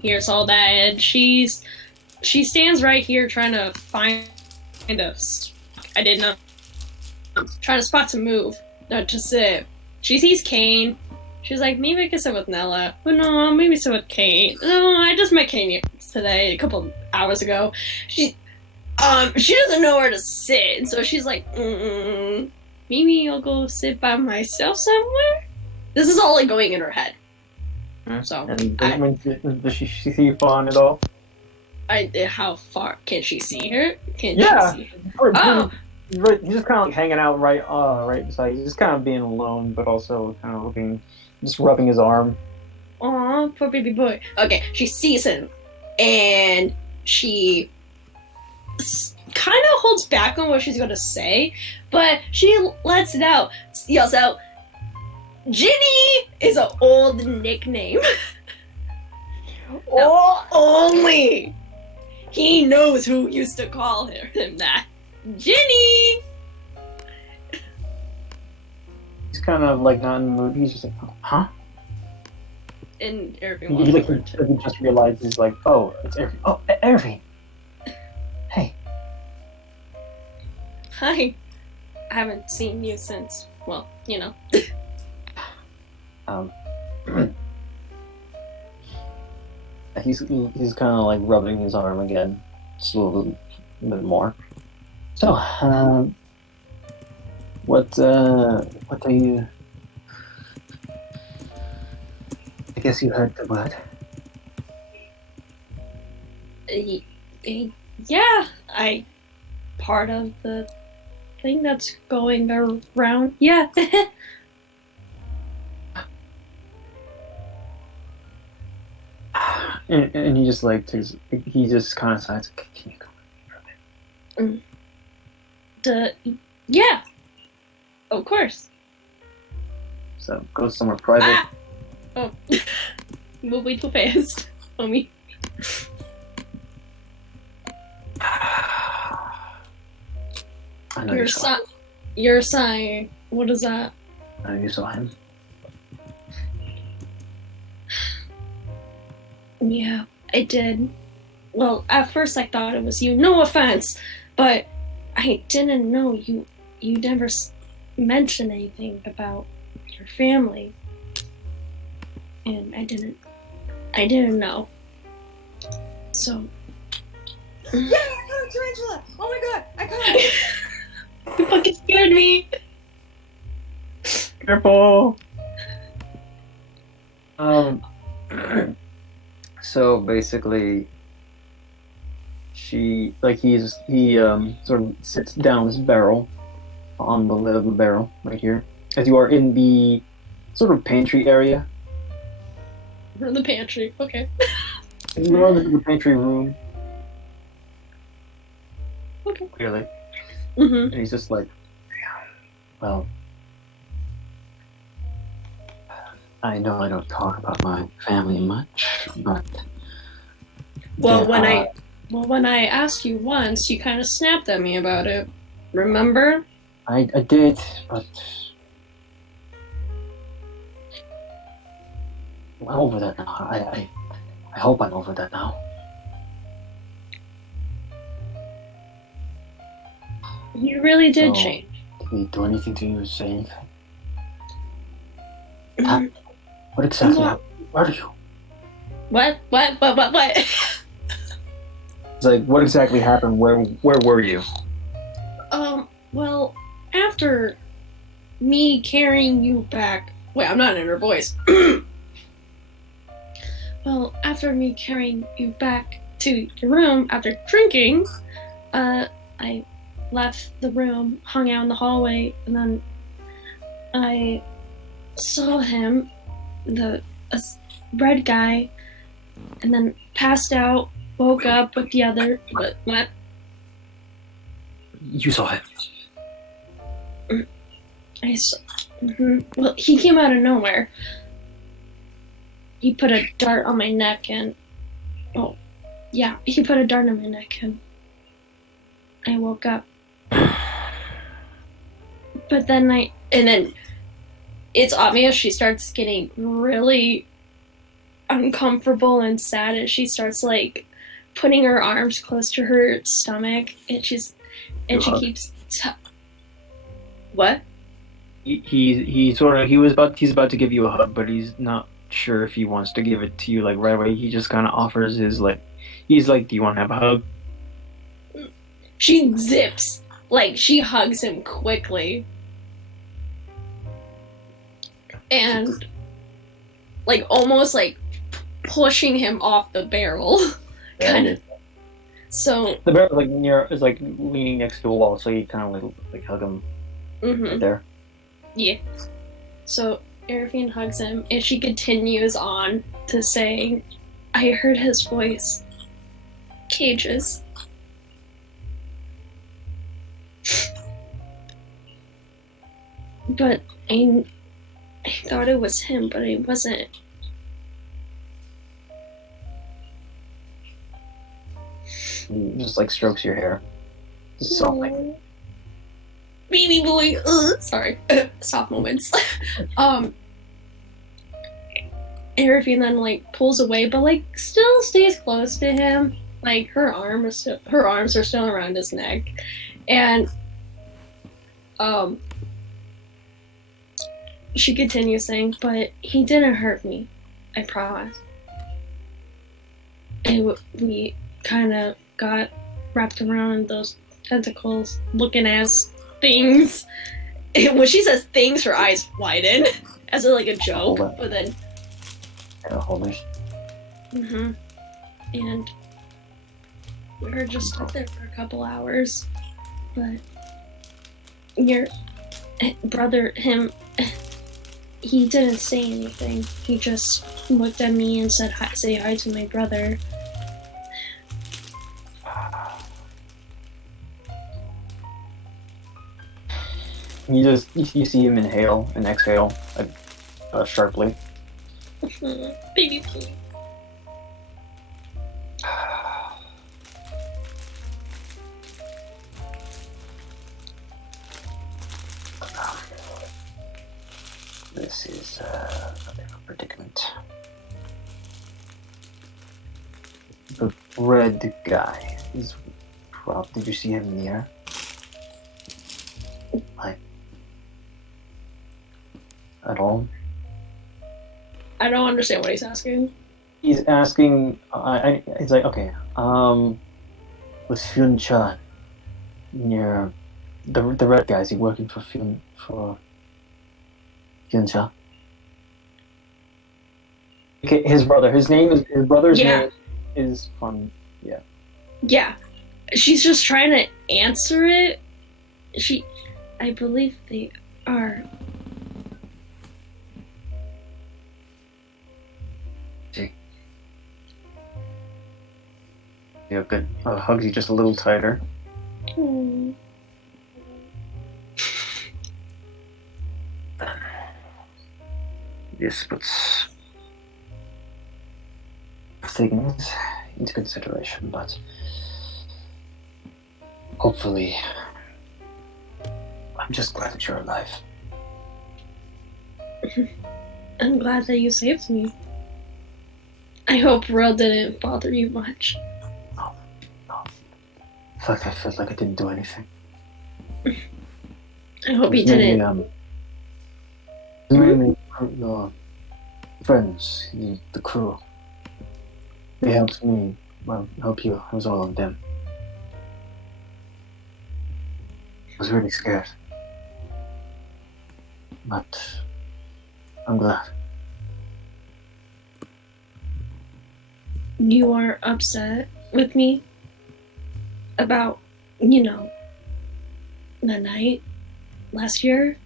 hears all that, and she stands right here trying to find trying to spot to move, not to sit. She sees Kane, She's like, maybe I can sit with Nella. But no, maybe sit with Kane. No, I just met Kane today, a couple hours ago. She doesn't know where to sit, so she's like, maybe I'll go sit by myself somewhere. This is all like going in her head. So, and does she see you falling at all? How far can she see her? Can Yeah. she see her? Oh, Right, he's just kind of like hanging out right beside. He's just kind of being alone, but also kind of looking, just rubbing his arm. aw, poor baby boy. Okay, she sees him, and she kind of holds back on what she's going to say, but she lets it out, yells out, Ginny is an old nickname. Oh, Only he knows who used to call him that. Ginny! He's kind of like not in the mood. He's just like, huh? And He everyone. just realized he's like, oh, it's Irving. Oh, Irving. Hey. Hi. I haven't seen you since, well, you know. He's kind of like rubbing his arm again, just a little bit more. So, what are you? I guess you heard the word. Yeah, part of the thing that's going around. Yeah. And he just like he just kind of sighs. Can you go for a bit? Yeah. Of course. So go somewhere private. Ah! Oh. You'll be too fast, homie. I know you saw him. You're sighing. What is that? I know you saw him. Yeah, I did. Well, at first I thought it was you. No offense, but I didn't know you never mentioned anything about your family, and I didn't know. So. Yeah, I caught a tarantula! Oh my god, I caught it! You fucking scared me. Careful. So basically, he sort of sits down his barrel on the lid of the barrel right here, as you are in the sort of pantry area. We're in the pantry. Okay. You are in the pantry room. Okay. Clearly. Mhm. And he's just like, well, I know I don't talk about my family much, but Well, when I asked you once, you kind of snapped at me about it. Remember? I did, but I'm over that now. I hope I'm over that now. You really did So, change. Did we do anything to you? Say anything? Mhm. What exactly? What? Where are you? What? It's like, what exactly happened? Where were you? Well, after me carrying you back. Wait, I'm not in her voice. Well, after me carrying you back to your room after drinking, I left the room, hung out in the hallway, and then I saw him, a red guy, and then passed out, woke up with the other. What? You saw him. I saw. Well, he came out of nowhere. He put a dart on my neck and. Oh, yeah, he put a dart on my neck and I woke up. But then it's obvious she starts getting really uncomfortable and sad as she starts like putting her arms close to her stomach and she keeps what? He's about to give you a hug, but he's not sure if he wants to give it to you like right away. He just kind of offers his like, he's like, "Do you want to have a hug?" She zips, like she hugs him quickly, and like almost like pushing him off the barrel, kind of. So the bear like is like leaning next to a wall, so you kind of like hug him right there. Yeah. So Arfaen hugs him, and she continues on to say, "I heard his voice. Cages." But I thought it was him, but it wasn't. He just like strokes your hair. Just softly. Baby boy. Sorry. Soft moments. Arfaen then like pulls away, but like still stays close to him. Like her arms are still around his neck, and she continues saying, "But he didn't hurt me. I promise." We kind of got wrapped around those tentacles, looking as things. When she says things, her eyes widen as like a joke, but then. Holders. And we were just up there for a couple hours, but your brother, he didn't say anything. He just looked at me and said, "Say hi to my brother." You see him inhale and exhale sharply. Baby, please. This is a bit of a predicament. The red guy is Roth. Did you see him in the air? Like, at all? I don't understand what he's asking. He's asking. He's like, okay. Was Fyun Chan near the red guy? Is he working for Fyun Chan? Okay, his brother's name is Fun. Yeah. Yeah, she's just trying to answer it. I believe they are. Yeah, good. Hugs you just a little tighter. This puts things into consideration, but hopefully, I'm just glad that you're alive. I'm glad that you saved me. I hope Real didn't bother you much. No. In fact, I felt like I didn't do anything. I hope he didn't. Mainly the friends, the crew. They helped me. Well, help you. It was all of them. I was really scared. But I'm glad. You are upset with me about, the night last year.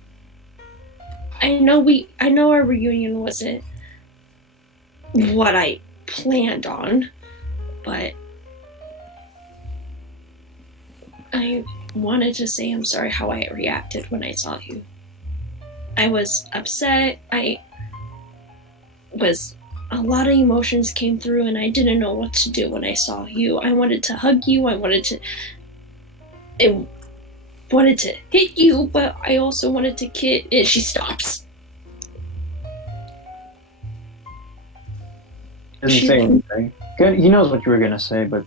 I know our reunion wasn't what I planned on, but I wanted to say I'm sorry how I reacted when I saw you. I was upset. A lot of emotions came through and I didn't know what to do when I saw you. I wanted to hug you. I wanted to hit you, but I also wanted to kiss. And she stops. Doesn't say anything. He knows what you were gonna say, but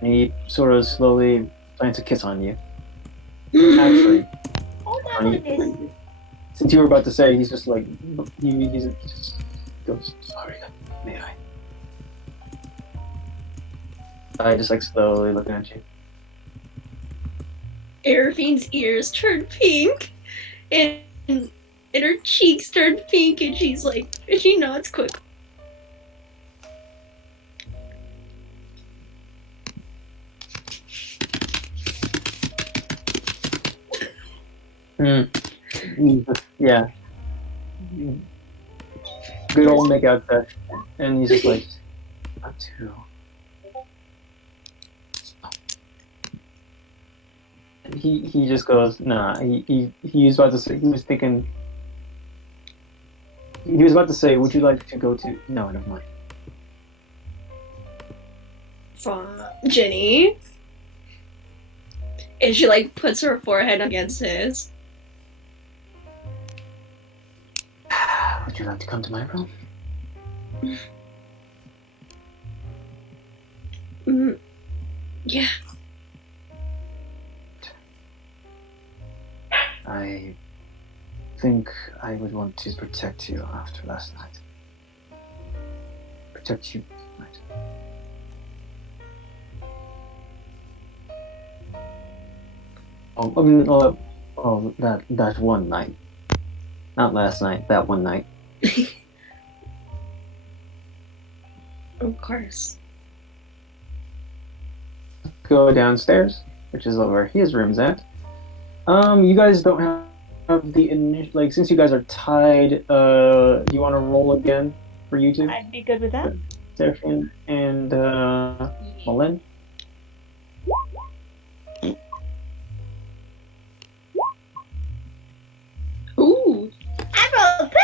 he sort of slowly plants a kiss on you. Actually, Goodness. Since you were about to say, he's just like he just goes, "Sorry, may I?" I just like slowly looking at you. Arafine's ears turn pink, and her cheeks turn pink, and she's like, she nods quick. Yeah. Good old make out that, and he's just like, not too. He just goes, nah. He was about to say, he was thinking. He was about to say, would you like to go to? No, never mind. Jenny. And she like puts her forehead against his. Would you like to come to my room? Yeah. I think I would want to protect you after last night. Protect you tonight. That one night. Not last night, that one night. Of course. Go downstairs, which is where his room's at. You guys don't have the initial, like, since you guys are tied, do you want to roll again for you two? I'd be good with that. Serafina and Malin? Ooh. I rolled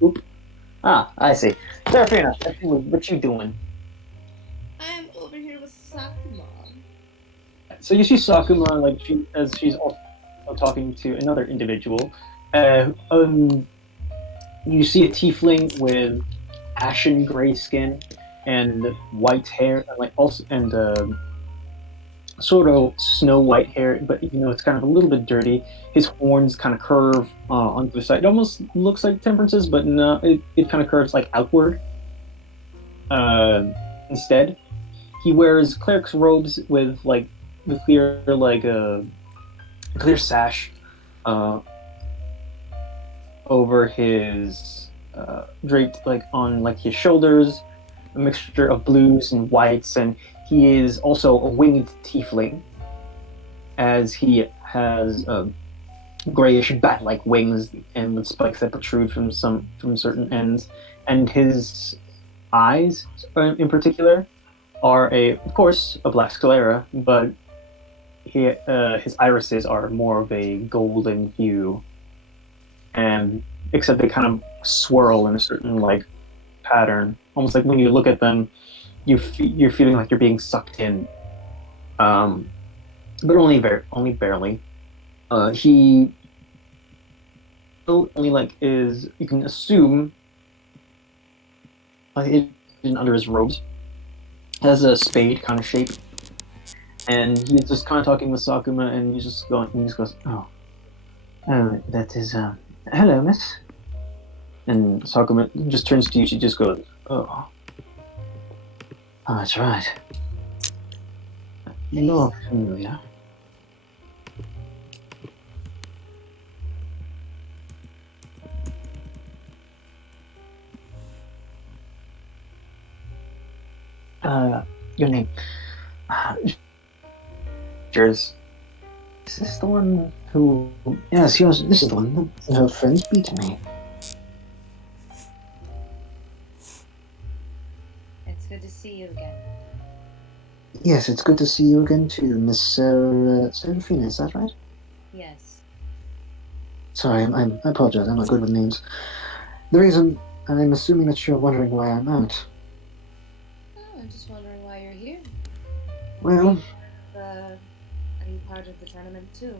Oop. Ah, I see. Serafina, what you doing? I'm over here with Sakuma. So you see Sakuma, like, she's also talking to another individual. You see a tiefling with ashen gray skin and white hair, sort of snow white hair, but it's kind of a little bit dirty. His horns kind of curve onto the side. It almost looks like Temperance's, but no, it kind of curves like outward. Instead, he wears cleric's robes with clear clear sash over his draped on his shoulders, a mixture of blues and whites, and he is also a winged tiefling, as he has grayish bat-like wings and with spikes that protrude from certain ends, and his eyes, in particular, are of course a black sclera, but his irises are more of a golden hue, and except they kind of swirl in a certain pattern, almost like when you look at them, you're feeling like you're being sucked in, but only barely. He only is, you can assume, under his robes, has a spade kind of shape, and he's just kind of talking with Sakuma, and he just goes, oh, that is, hello, miss. And Sakuma just turns to you, she just goes, oh, that's right. You're familiar. Your name. Yours. Is this the one who... Yes, yours. This is the one that her friends beat me. It's good to see you again. Yes, it's good to see you again too, Miss Serafina, is that right? Yes. Sorry, I apologize, I'm not good with names. The reason, I'm assuming that you're wondering why I'm out. Oh, I'm just wondering why you're here. Well... Are you part of the tournament too?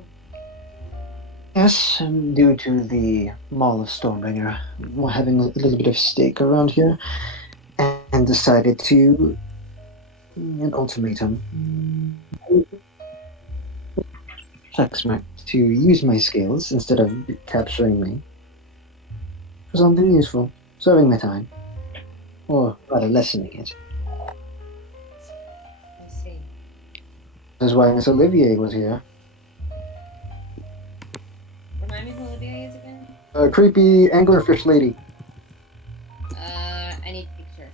Yes, due to the Mall of Stormbringer having a little bit of stake around here, and decided to an ultimatum. Checksmith to use my skills instead of capturing me for something useful, serving my time, or rather lessening it. I see. This is why Miss Olivier was here. Remind me who Olivia is again? A creepy anglerfish lady. I need a picture.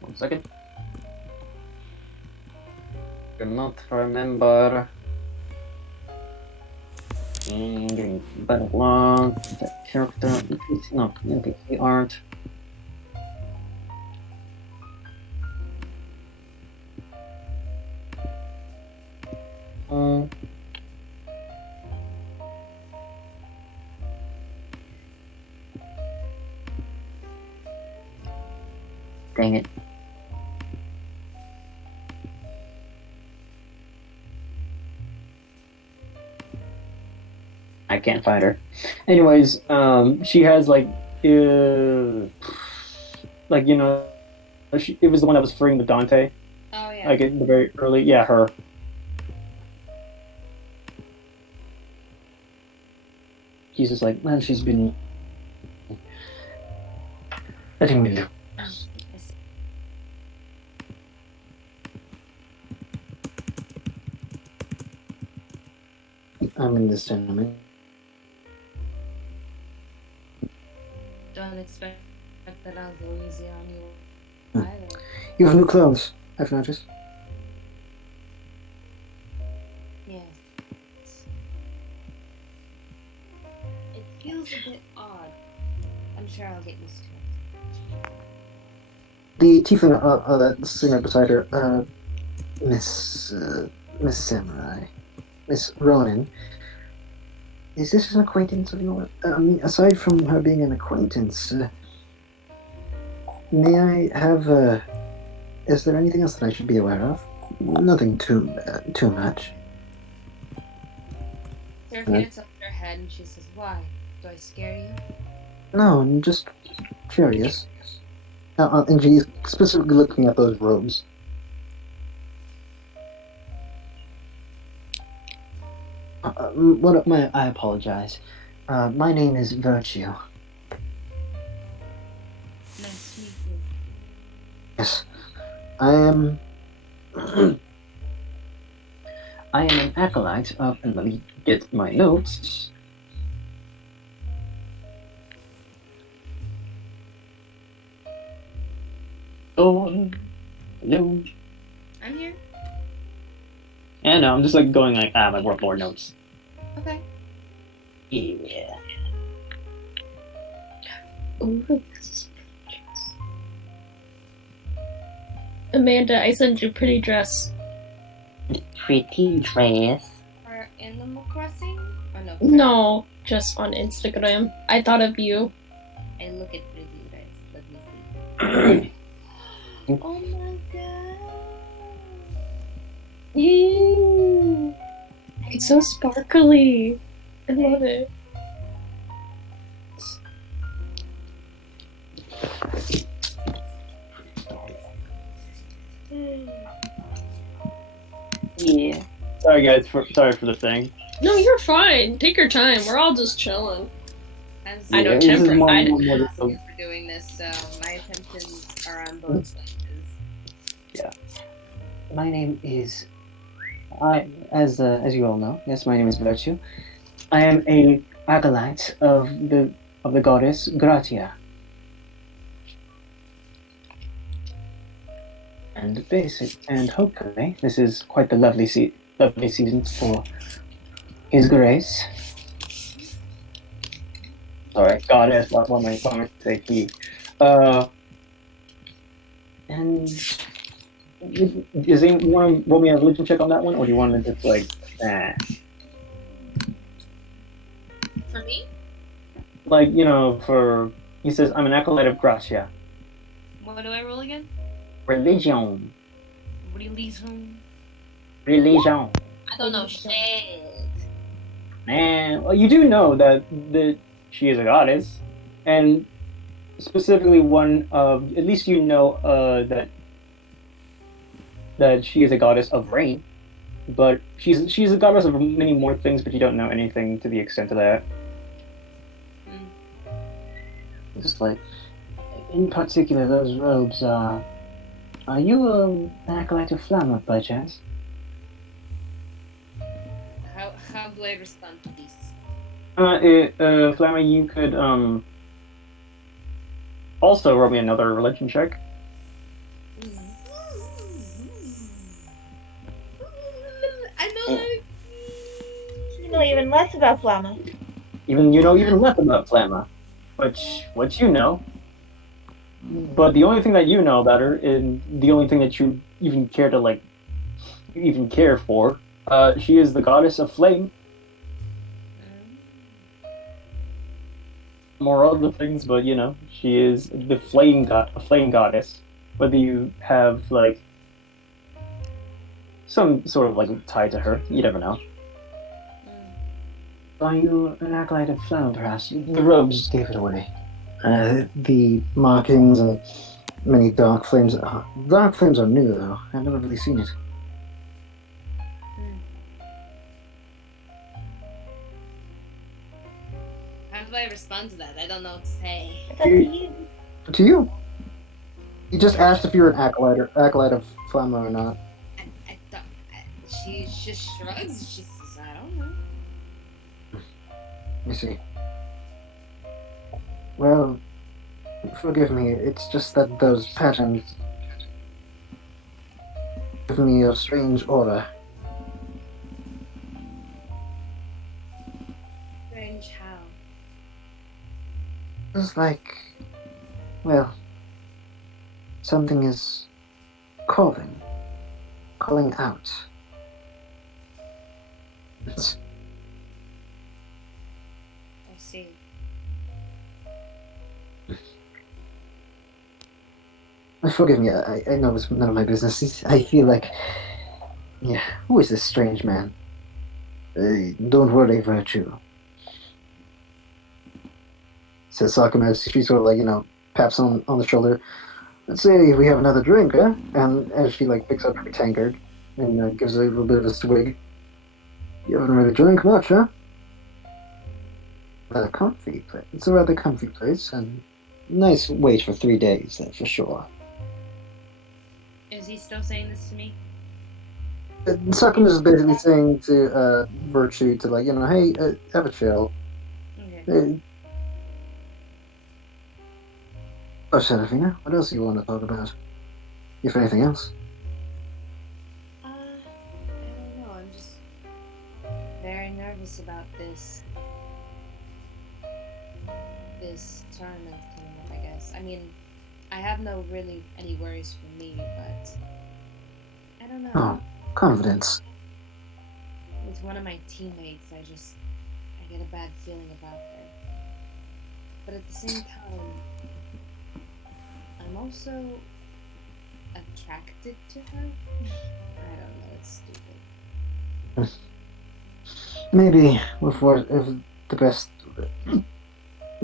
1 second. Cannot remember. Getting Battleblood, that character, not NPC art. Dang it. I can't find her. Anyways, she has like you know, it was the one that was freeing the Dante. Oh yeah. Like in the very early, yeah, her. He's just like, man, she's been letting me live. I see. I'm in this tournament. Don't expect that I'll go easy on you either. You have new clothes, I've noticed. Yes. It feels a bit odd. I'm sure I'll get used to it. The Tiefling, that singer beside her, Miss Samurai, Miss Ronin. Is this an acquaintance of yours? I mean, aside from her being an acquaintance, may I have, is there anything else that I should be aware of? Nothing too much. Serafina tilts her head and she says, "Why? Do I scare you?" No, I'm just curious. And she's specifically looking at those robes. I apologize. My name is Virtue. Nice to meet you. Yes, I am. I am an acolyte of. And let me get my notes. Oh, no. I'm here. Yeah, no, I'm just like going like, my world lore notes. Okay. Yeah. Ooh, this is Amanda, I sent you a pretty dress. Pretty dress. Are Animal Crossing? Oh no. No, just on Instagram. I thought of you. I look at pretty guys. Let me see. Oh my god. Ew. It's so sparkly. I love it. Yeah. Sorry guys, sorry for the thing. No, you're fine. Take your time. We're all just chilling. I know this is Temperance. more- I more- didn't more- ask For doing this, so my attentions are on both places. My name is. As you all know, yes, my name is Virtue. I am a acolyte of the goddess Gratia. And hopefully this is quite the lovely season for His Grace. Sorry, goddess. What am I say? He. And does anyone want to roll me a religion check on that one, or do you want to just like, For me? like for he says I'm an acolyte of Gratia. What do I roll again? Religion. Religion. Religion. I don't know shit. Man, well, you do know that she is a goddess, and specifically one of at least that that she is a goddess of rain, but she's a goddess of many more things, but you don't know anything to the extent of that. Just like, in particular, those robes are you an acolyte of Flammer by chance? How do I respond to this? Flammer, you could also roll me another religion check. I know. You know even less about Flamma. You know even less about Flammer, what you know. But the only thing that you know about her, and the only thing that you even care to care for, she is the goddess of flame. More other things, but she is the flame goddess. Whether you have some sort of tie to her, you never know. Are you an acolyte of Flammer, perhaps? The robes gave it away. The markings and many dark flames. Dark flames are new, though. I've never really seen it. How do I respond to that? I don't know what to say. It's up to you. To you. He just asked if you're an acolyte of Flammer or not. I thought she just shrugs. She says, I don't know. You see. Well, forgive me, it's just that those patterns give me a strange aura. Strange how? It's like, well, something is calling out. I see. Forgive me, I know it's none of my business. I feel like, who is this strange man? Don't worry, Virtue. Says Sakuma as she sort of pats on the shoulder. Let's say we have another drink, huh? And as she picks up her tankard and gives a little bit of a swig. You haven't really drank much, huh? Rather comfy place. It's a rather comfy place and nice wait for 3 days, that's for sure. Is he still saying this to me? Sakuma is basically saying to Virtue to hey, have a chill. Okay. Oh, Serafina, what else do you want to talk about? If anything else. I don't know. I'm just very nervous about this tournament coming up, I guess. I mean, I have no really any worries for me, but I don't know. Oh, confidence. With one of my teammates, I get a bad feeling about her. But at the same time, I'm also attracted to her. I don't know, it's stupid. Maybe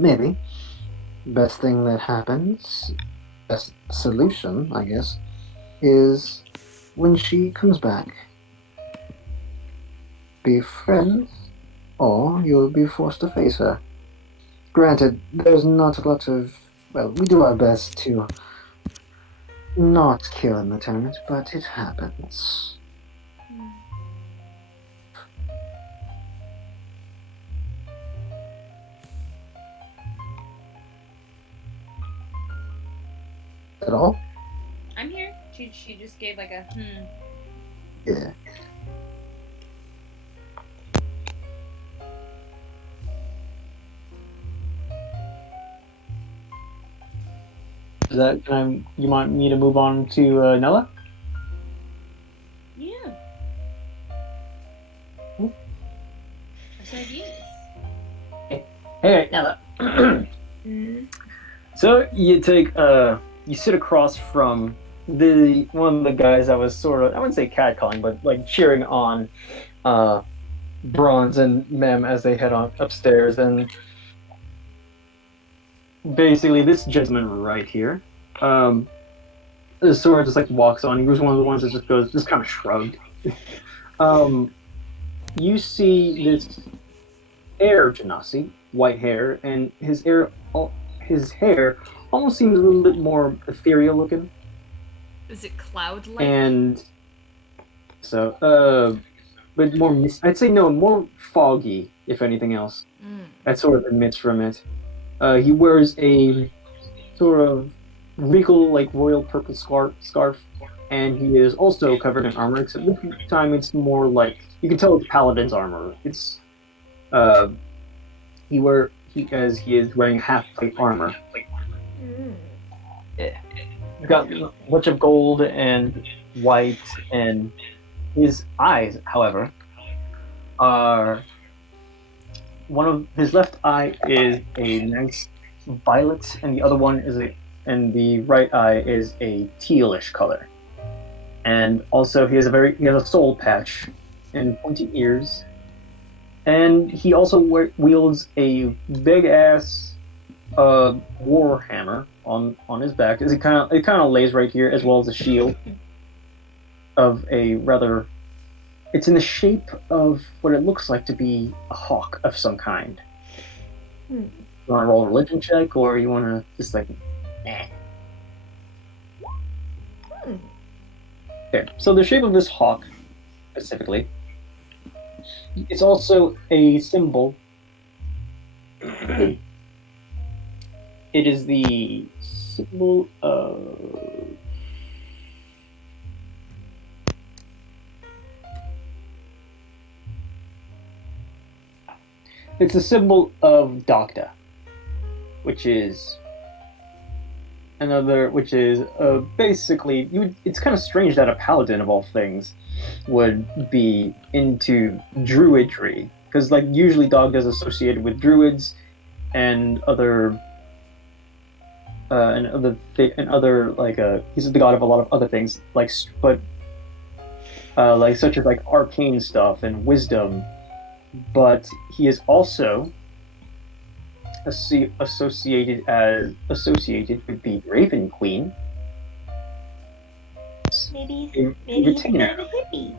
maybe best thing that happens, best solution, I guess, is when she comes back. Be friends, or you'll be forced to face her. Granted, there's not a lot of... Well, we do our best to not kill in the tournament, but it happens. At all? I'm here. She just gave a Yeah. Is that you want me to move on to Nella? Yeah. I said yes. Hey, Nella. So you take you sit across from one of the guys that was sort of, I wouldn't say catcalling, but cheering on Bronze and Mem as they head on upstairs, and basically this gentleman right here, Sora just like walks on. He was one of the ones that just kind of shrugged. You see this air Genasi, white hair, and his hair almost seems a little bit more ethereal looking. Is it cloud-like? And so, but more I'd say no, more foggy, if anything else. That sort of emits from it. He wears a sort of regal, like royal purple scarf, and he is also covered in armor. Except this time, it's more like you can tell it's paladin's armor. It's he is wearing half plate armor. Yeah. He's got a bunch of gold and white, and his eyes, however, are one of his left eye is a nice violet, and the other one is the right eye is a tealish color. And also he has a soul patch and pointy ears, and he also wields a big ass war hammer on his back. It kind of lays right here, as well as a shield of a rather. It's in the shape of what it looks like to be a hawk of some kind. You want to roll a religion check, or you want to just like, eh? Okay, so the shape of this hawk, specifically, it's also a symbol. It is the symbol of... It's a symbol of Dogda, which is basically it's kind of strange that a paladin of all things would be into druidry, because like usually Dogda is associated with druids and other he's the god of a lot of other things like such as like arcane stuff and wisdom. But he is also associated with the Raven Queen. Maybe he's kind of a hippie.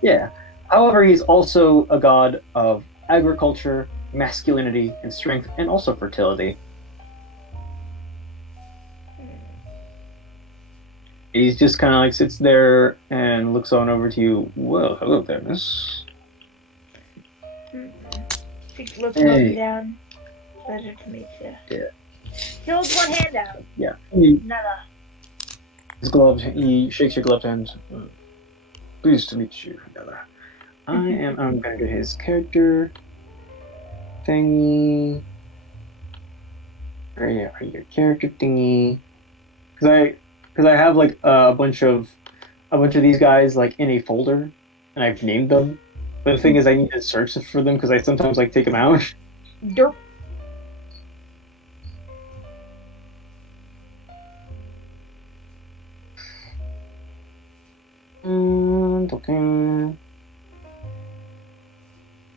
Yeah. However, he's also a god of agriculture, masculinity, and strength, and also fertility. He's just kind of like sits there and looks on over to you. Well, hello there, miss. She looks him down. Pleasure to meet you. Yeah. He holds one hand out. Yeah. Nella. He shakes your gloved hand. Pleased to meet you, Nella. I'm gonna get his character thingy. Right, yeah, your character thingy. Because I have like a bunch of these guys like in a folder, and I've named them. But the thing is, I need to search for them because I sometimes like take them out. Derp. Okay.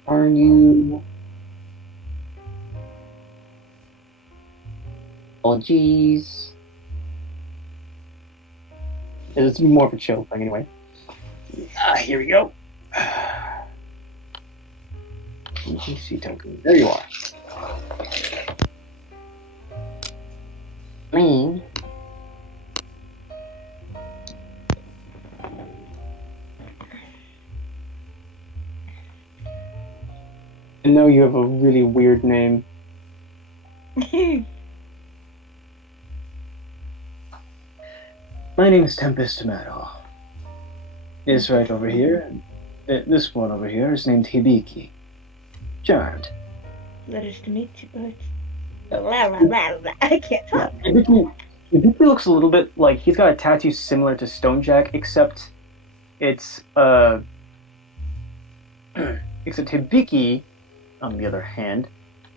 Are you? Oh, jeez. It's more of a chill thing anyway. Here we go. PC token. There you are. Me. I know you have a really weird name. My name is Tempest Tomato. It's right over here. This one over here is named Hibiki. Charmed. Letters to meet you, but I can't talk. Hibiki looks a little bit like he's got a tattoo similar to Stonejack, except it's except Hibiki, on the other hand,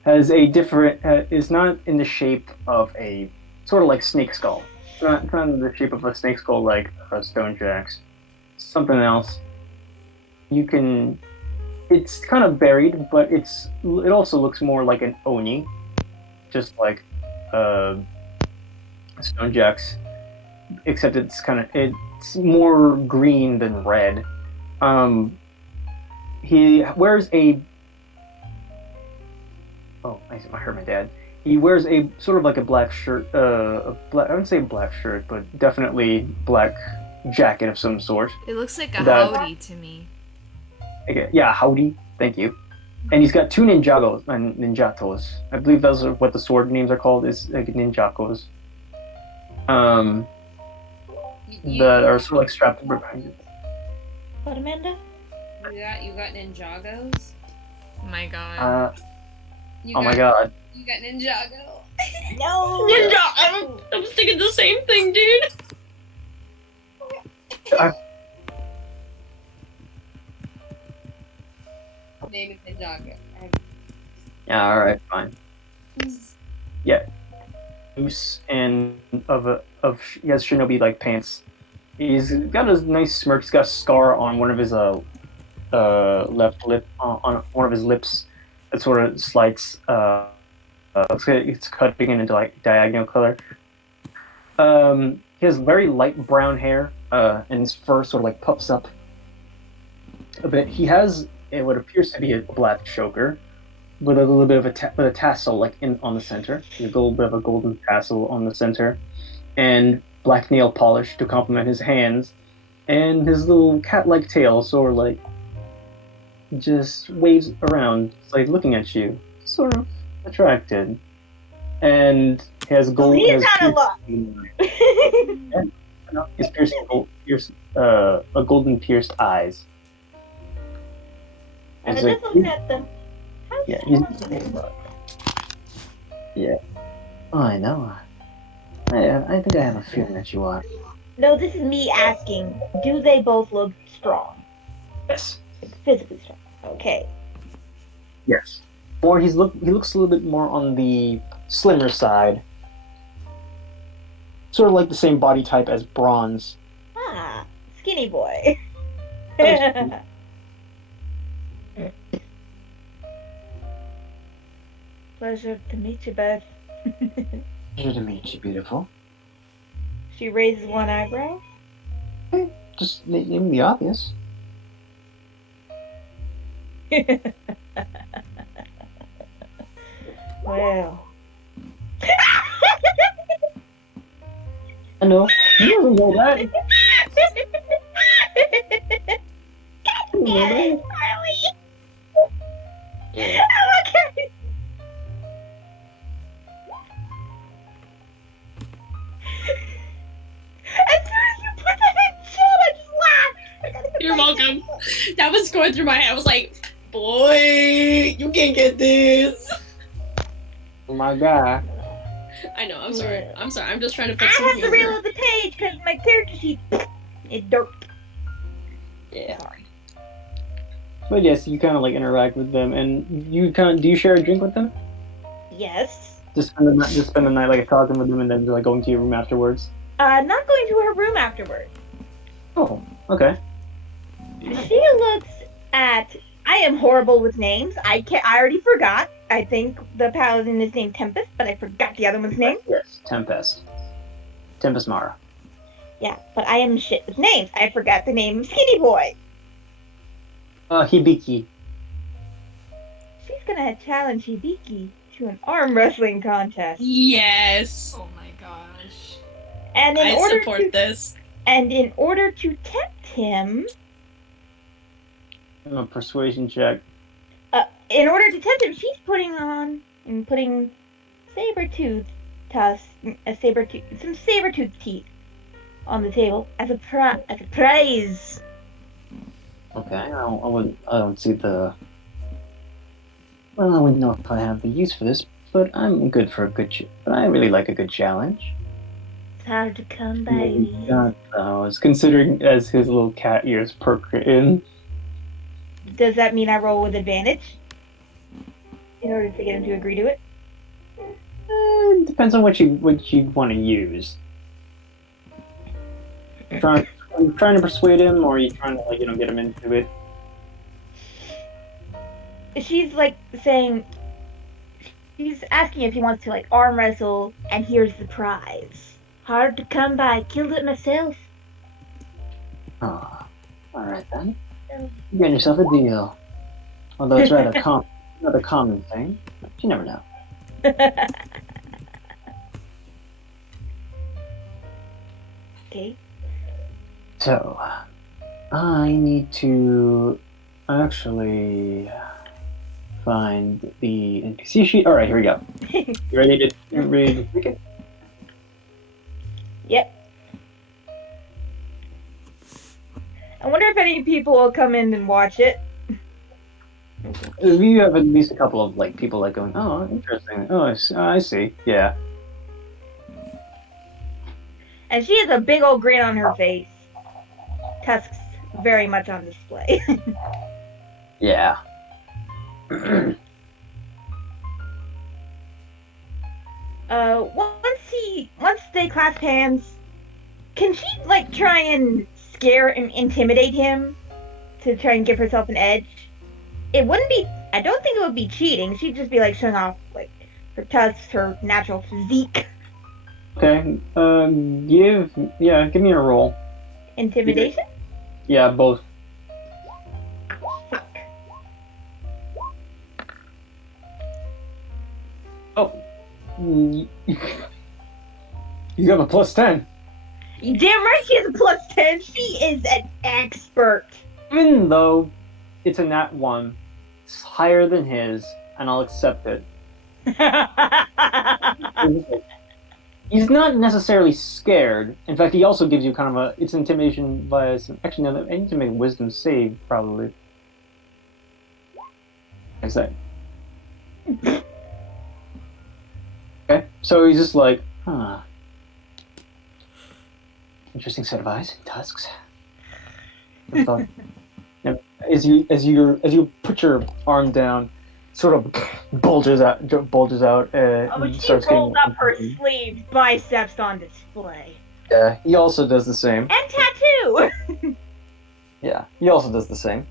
has a different is not in the shape of a sort of like snake skull. It's not in the shape of a snake skull like Stonejack's. It's something else. It's kind of buried, but it also looks more like an Oni, just like Stonejack's. except it's more green than red. He wears a I heard my dad. He wears a sort of like a black shirt, I wouldn't say black shirt, but definitely black jacket of some sort. It looks like a howdy to me. Okay, yeah, howdy. Thank you. And he's got two ninjatos. I believe those are what the sword names are called. Is like ninjakos. That are sort of like strapped behind you. What, Amanda? You got ninjagos? Oh my god. My god. You got ninjago. No! Ninja! I'm thinking the same thing, dude! Name is ninjago. Yeah, alright, fine. Yeah. Loose and he has shinobi like pants. He's got a nice smirk. He's got a scar on one of his left lip, on one of his lips. That sort of slights. It's cutting it into like diagonal color. He has very light brown hair, and his fur sort of like puffs up a bit. He has what appears to be a black choker with a little bit of a tassel like on the center. A little bit of a golden tassel on the center, and black nail polish to complement his hands, and his little cat-like tail sort of like just waves around, like looking at you, sort of attracted. And he has gold. He's out of luck. He's a golden pierced eyes. I And just looked at them. yeah, yeah. Oh, I know. I think I have a feeling that you are. No, this is me asking, do they both look strong? Yes. Physically strong. Okay. Yes. Or he looks a little bit more on the slimmer side. Sort of like the same body type as Bronze. Ah, skinny boy. Pleasure to meet you both. Pleasure to meet you, beautiful. She raises one eyebrow. Just name the obvious. Well. I know. You don't know that. Yeah. Okay. As soon as you put that in chat, I just laughed. You're welcome. That was going through my head. I was like, boy, you can't get this. Oh my god. I know, I'm sorry. I'm sorry. I'm just trying to put I some have to humor. reload the page because my character sheet is dirt. Yeah. But yes, you kind of like interact with them, and you do you share a drink with them? Yes. Just spend the night like talking with them, and then like going to your room afterwards. Not going to her room afterwards. Oh, okay. She looks at. I am horrible with names. I already forgot. I think the paladin is named Tempest, but I forgot the other one's name. Yes, Tempest Mara. Yeah, but I am shit with names. I forgot the name of Skinny Boy. Hibiki. She's gonna challenge Hibiki to an arm wrestling contest. Yes. Oh my gosh. And I support this. And in order to tempt him, A persuasion check. in order to tempt him, she's putting some saber-tooth teeth on the table as a prize. Okay, I don't see the. Well, I wouldn't know if I have the use for this, but I'm good for a good. But I really like a good challenge. It's hard to come by these. I was considering as his little cat ears perk in. Does that mean I roll with advantage in order to get him to agree to it? Depends on what you want to use. Are you trying to persuade him, or are you trying to get him into it? She's she's asking if he wants to arm wrestle, and here's the prize: hard to come by. Killed it myself. Oh, alright then. You got yourself a deal. Although it's rather common thing. But you never know. Okay. So, I need to actually find the NPC sheet. Alright, here we go. You ready to speak it? Yep. I wonder if any people will come in and watch it. You have at least a couple of like people like going, oh, interesting. Oh, I see. Yeah. And she has a big old grin on her face. Tusks very much on display. Yeah. Once they clasp hands, can she like try and scare and intimidate him to try and give herself an edge? It wouldn't be. I don't think it would be cheating. She'd just be like showing off like her tusks, her natural physique. Okay. Give me a roll. Intimidation? Yeah, both. Fuck. Oh. You have a +10. You damn right she has a +10. She is an expert. Even though it's a nat 1, it's higher than his, and I'll accept it. He's not necessarily scared. In fact, he also gives you kind of it's intimidation via some. Actually, no, I need to make a wisdom save, probably. Is that? Okay, so he's just like, huh. Interesting set of eyes and tusks. As you put your arm down, sort of bulges out, But she starts rolled getting up her sleeves, biceps on display. Yeah, he also does the same. And tattoo! Yeah, he also does the same.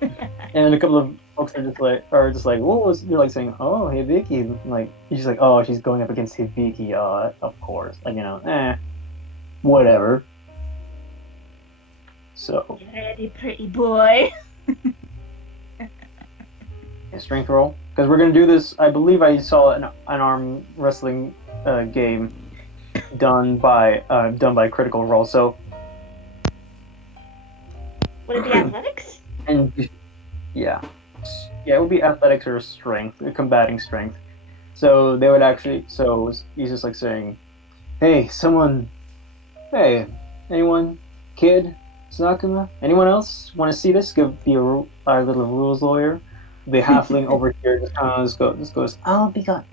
And a couple of folks are just like, what was you're like saying? Oh, hey Vicky, like he's like, oh, she's going up against Hibiki. Of course, like whatever. So. You ready, pretty boy? Strength roll, because we're gonna do this. I believe I saw an arm wrestling game done by Critical Role. So. Would it be athletics? And yeah, it would be athletics or strength, combating strength. So they would actually. So he's just like saying, "Hey, anyone, kid, Sakuma, anyone else want to see this? Give our little rules lawyer." The halfling over here just kind of just goes. I'll be going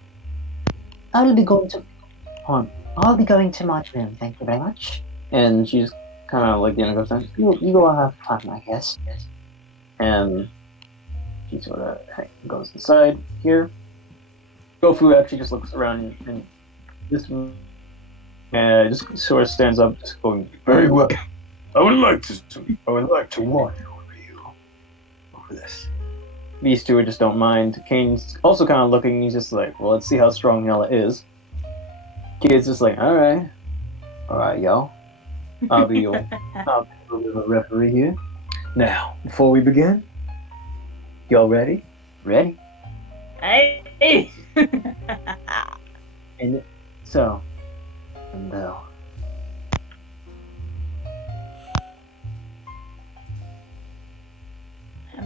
to my room. Thank you very much. And she's kind of like goes down. You go have fun, I guess. And she sort of goes inside here. Gofu actually just looks around and just sort of stands up, just going, "Very well. I would like to warn you over this." These two just don't mind. Kane's also kind of looking. He's just like, "Well, let's see how strong Nella is." Kid's just like, "All right, y'all. I'll be your referee here. Now, before we begin, y'all ready? Ready?" Hey. And so, I'm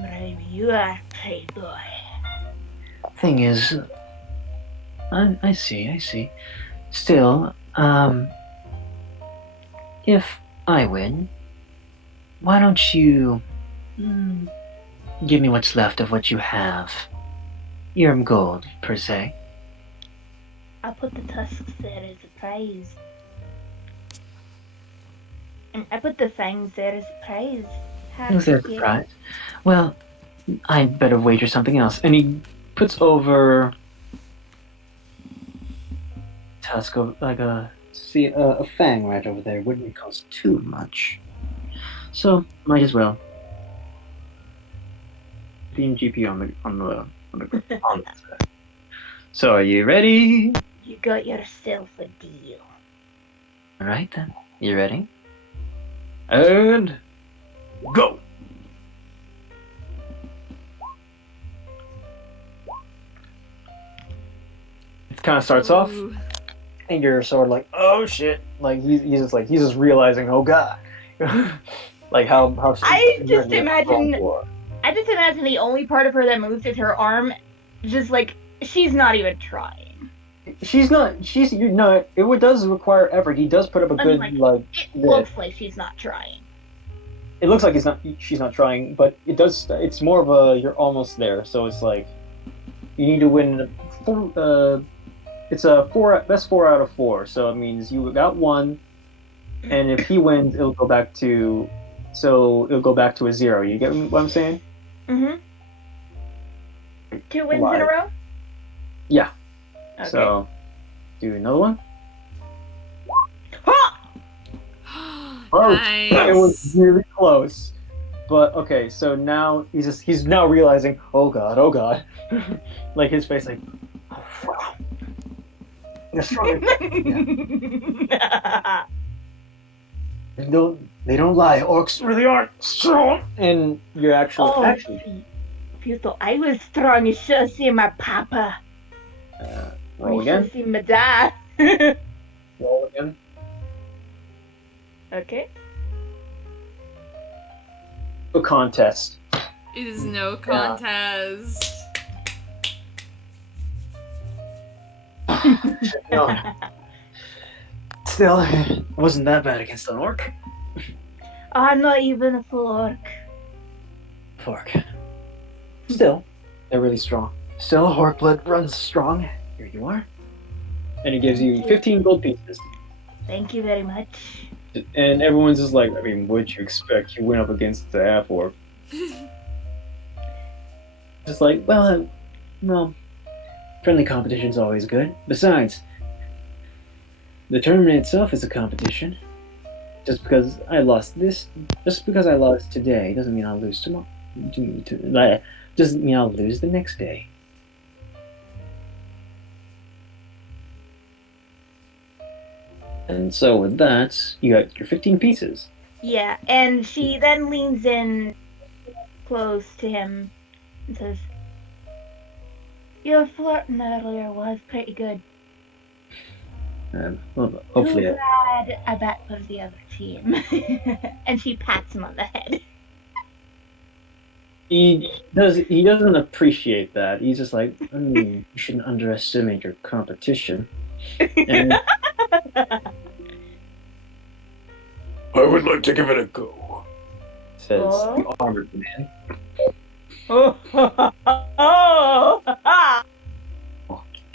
ready. You are, pretty boy. Thing is, I see. Still, if I win, why don't you give me what's left of what you have? Irm gold, per se. I'll put the tusks there as a prize. And I put the fangs there as a prize. Was there a prize? Well, I'd better wager something else. and he puts over Tusk of like a fang right over there wouldn't cost too much. So might as well. GP on the So are you ready? You got yourself a deal. Alright then. You ready? And go. It kind of starts off, Ooh. and you're sort of like, oh shit! Like he's just realizing, oh god, like how. I just imagine the only part of her that moves is her arm, just like she's not even trying. She's not. It does require effort. He does put up a good It looks like she's not trying. It looks like she's not trying, but it does. It's more of a you're almost there. So it's like you need to win. It's a best 4 out of 4. So it means you got 1, and if he wins, it'll go back to. So it'll go back to a 0. You get what I'm saying? Mhm. 2 wins in a row. Yeah. Okay. So do another one. Ha! Oh, Nice. it was really close. But okay, so now he's now realizing, oh god, like his face, like, oh, wow. They're strong. They don't lie. Orcs really aren't strong. And you're actually. If you thought I was strong, you should have seen my papa. Roll You should again. have seen my dad. Roll again. Okay. A contest. It is no contest. No. Still, it wasn't that bad against an orc. I'm not even a full orc. Fork. Still, they're really strong. Still, orc blood runs strong. Here you are. And he gives you 15 gold pieces. Thank you very much. And everyone's just like, I mean, what'd you expect? You went up against the Half-Orc. Just like, well, friendly competition's always good. Besides, the tournament itself is a competition. Just because I lost today doesn't mean I'll lose tomorrow. Doesn't mean I'll lose the next day. And so with that, you got your 15 pieces. Yeah, and she then leans in close to him and says, "Your flirting earlier was pretty good. Well, hopefully, Too bad I bet for the other team." And she pats him on the head. he doesn't appreciate that. He's just like, you shouldn't underestimate your competition. And I would like to give it a go. says Oh. the armored man.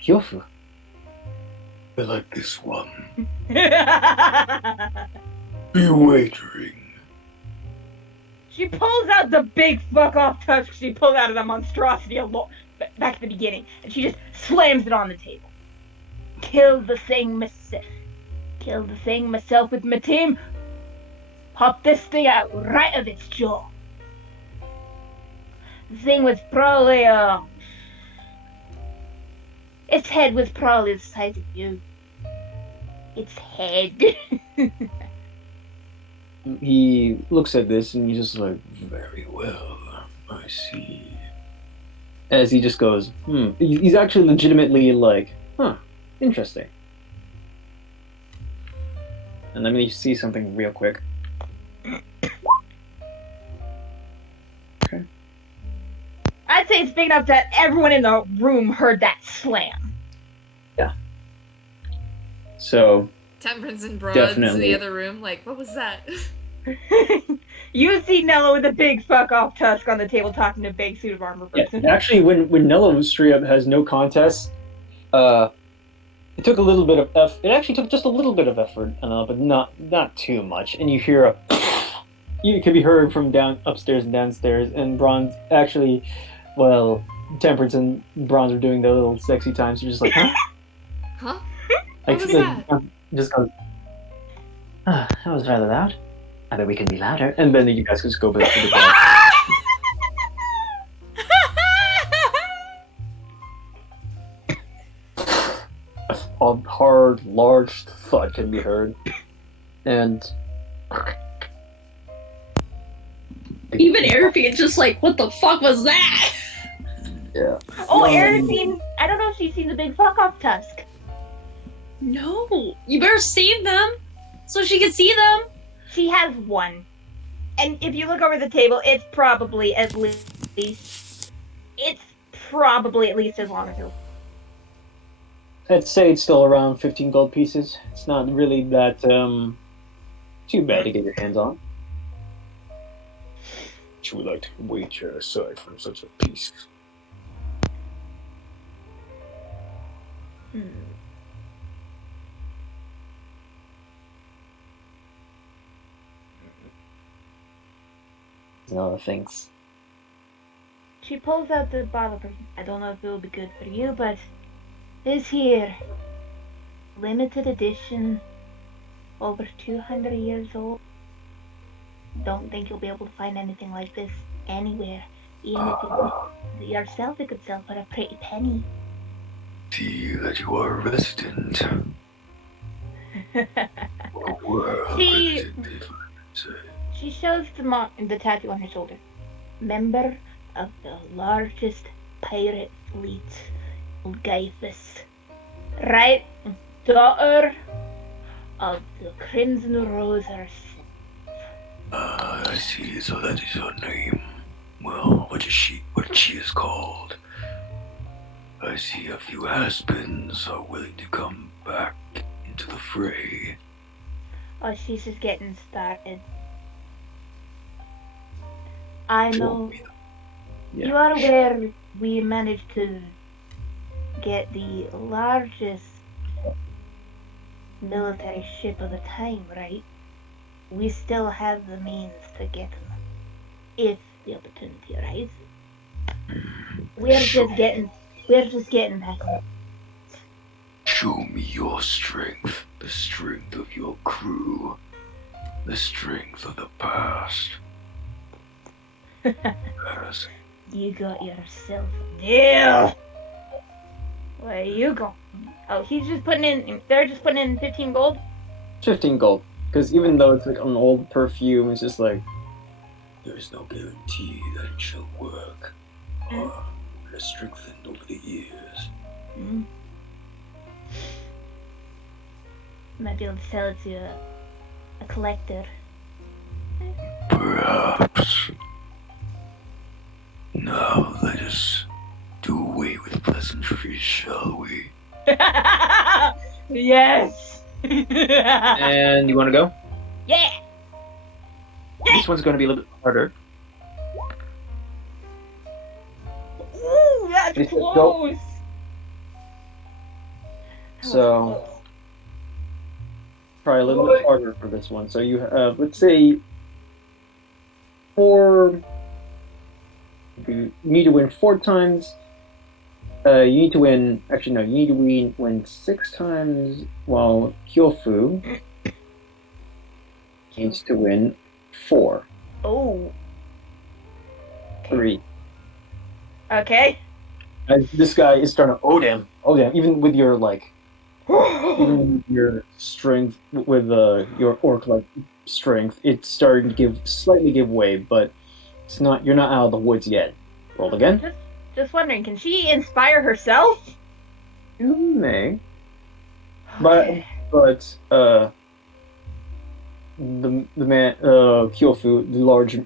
Kyofu. I like this one. Be wagering. She pulls out the big fuck off tusk she pulled out of the monstrosity back at the beginning, and she just slams it on the table. Kill the thing myself with my team. Pop this thing out right of its jaw. The thing was probably its head was probably the size of you. Its head. He looks at this and he's just like, very well, I see. As he just goes, He's actually legitimately like, interesting. And let me see something real quick. Okay. I'd say it's big enough that everyone in the room heard that slam. Yeah. So, Temperance and Bronze in Definitely. the other room, like, what was that? You see Nella with a big fuck off tusk on the table talking to a big suit of armor person. yeah, actually, when Nella straight up has no contest, it took a little bit of effort. It actually took just a little bit of effort, but not too much. And you hear a. You can be heard from upstairs and downstairs, and Bronze actually, well, Temperance and Bronze are doing their little sexy times. You're just like, huh? Huh? Like, What was that? just goes. That was rather loud. I bet we can be louder. And then you guys can just go back to the bed. A hard, large thud can be heard. And Even Arfaen's just like, what the fuck was that? yeah. Oh, No, Erin's seen. I don't know if she's seen the big fuck off tusk. No, you better save them so she can see them. She has one. And if you look over the table, it's probably at least. It's probably at least as long as her. I'd say it's still around 15 gold pieces. It's not really that too bad to get your hands on. Would you like to wager aside from such a piece? Nella thinks. She pulls out the bottle. I don't know if it will be good for you, but this here, limited edition, over 200 years old. Don't think you'll be able to find anything like this anywhere. Even if you yourself, it could sell for a pretty penny. See that you are a resident. She shows the tattoo on her shoulder. Member of the largest pirate fleet, Gaius. Right? Daughter of the Crimson Rose herself. I see, so that is her name. Well, what she is called. I see a few has-beens are willing to come back into the fray. Oh, she's just getting started. I know. Yeah. You are aware we managed to get the largest military ship of the time, right? We still have the means to get them, if the opportunity arises. We're just getting back on. Show me your strength, the strength of your crew, the strength of the past. Yes. You got yourself a deal. Where you go? Oh, he's just putting in. They're just putting in 15 gold. 15 gold. Because even though it's like an old perfume, it's just like There is no guarantee that it shall work. It has strengthened over the years. Might be able to sell it to a collector. Perhaps. Now let us do away with pleasantries, shall we? Yes. And you want to go? Yeah. This one's going to be a little bit harder. Ooh, that's This is close. So, probably a little bit harder for this one. So you have, let's say, 4. You need to win 4 times. You need to win. Actually, no. You need to win 6 times. While Kyofu needs to win 4. Oh. 3. Okay. And this guy is starting to. Oh damn! Oh damn! Even with your even with your strength, with your orc like strength, it's starting to slightly give way, but it's not. You're not out of the woods yet. Roll again. Just wondering, can she inspire herself? You may. Okay. But the man Kyofu, the large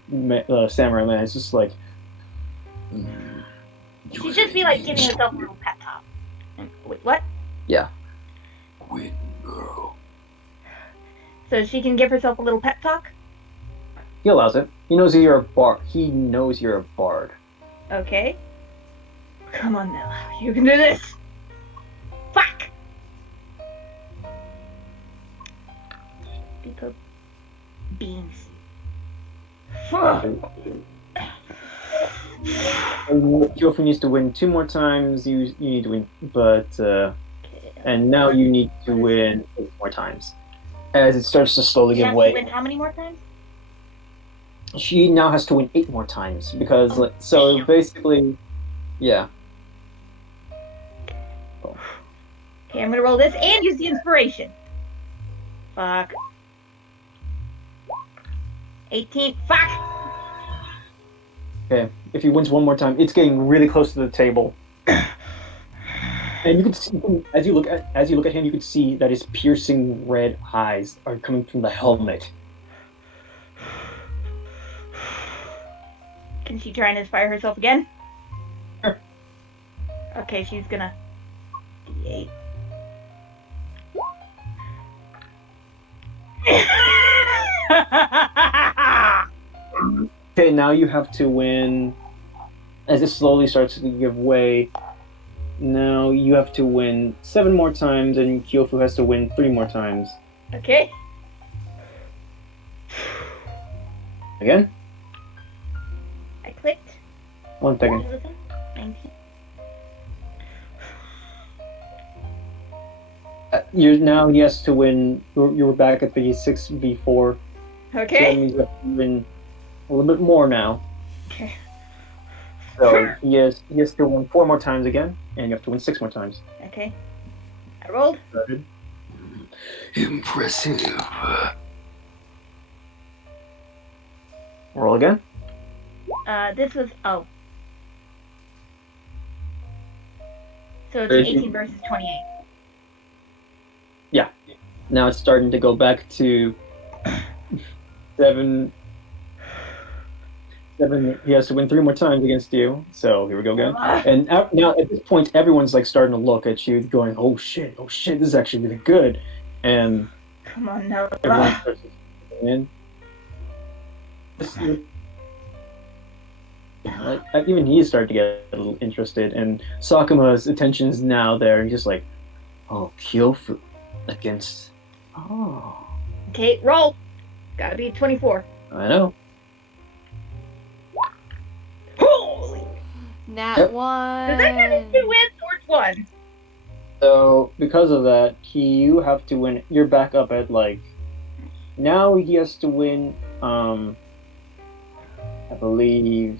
samurai man, is just like. She'd just be like giving herself a little pep talk. Wait, what? Yeah. Win, girl. So she can give herself a little pep talk? He allows it. He knows you're a bard. He knows you're a bard. Okay. Come on, Nella. You can do this. Fuck! People. Beans. Fuck! Kyofu needs to win 2 more times. You need to win, but and now you need to win 8 more times. As it starts to slowly give way. Win how many more times? She now has to win 8 more times because so basically, yeah. Okay, I'm gonna roll this and use the inspiration. Fuck. 18. Fuck! Okay, if he wins one more time, it's getting really close to the table. And you can see, as you look at him, you can see that his piercing red eyes are coming from the helmet. Can she try and inspire herself again? Sure. Okay, she's gonna... D8. Okay, now you have to win. As it slowly starts to give way, now you have to win 7 more times, and Kyofu has to win 3 more times. Okay. Again? I clicked. 1 second. 19. Now he has to win. You're back at the 6v4. So that Okay. means you have to win a little bit more now. Okay. So he has to win 4 more times again, and you have to win 6 more times. Okay. I rolled. Started. Impressive. Roll again. This was... Oh. So it's 18 versus 28. Now it's starting to go back to 7. He has to win 3 more times against you. So here we go again. And now at this point, everyone's like starting to look at you, going, "Oh shit! This is actually really good." And Come on, Nella. everyone starts to in. Even he started to get a little interested, and Sakuma's attention is now there, and he's just like, Oh, Kyofu against. Oh. Okay, roll. Gotta be 24. "I know." Holy! Nat Yep. one. Does that mean 2 wins or 1? So because of that, you have to win. You're back up at like. Now he has to win. I believe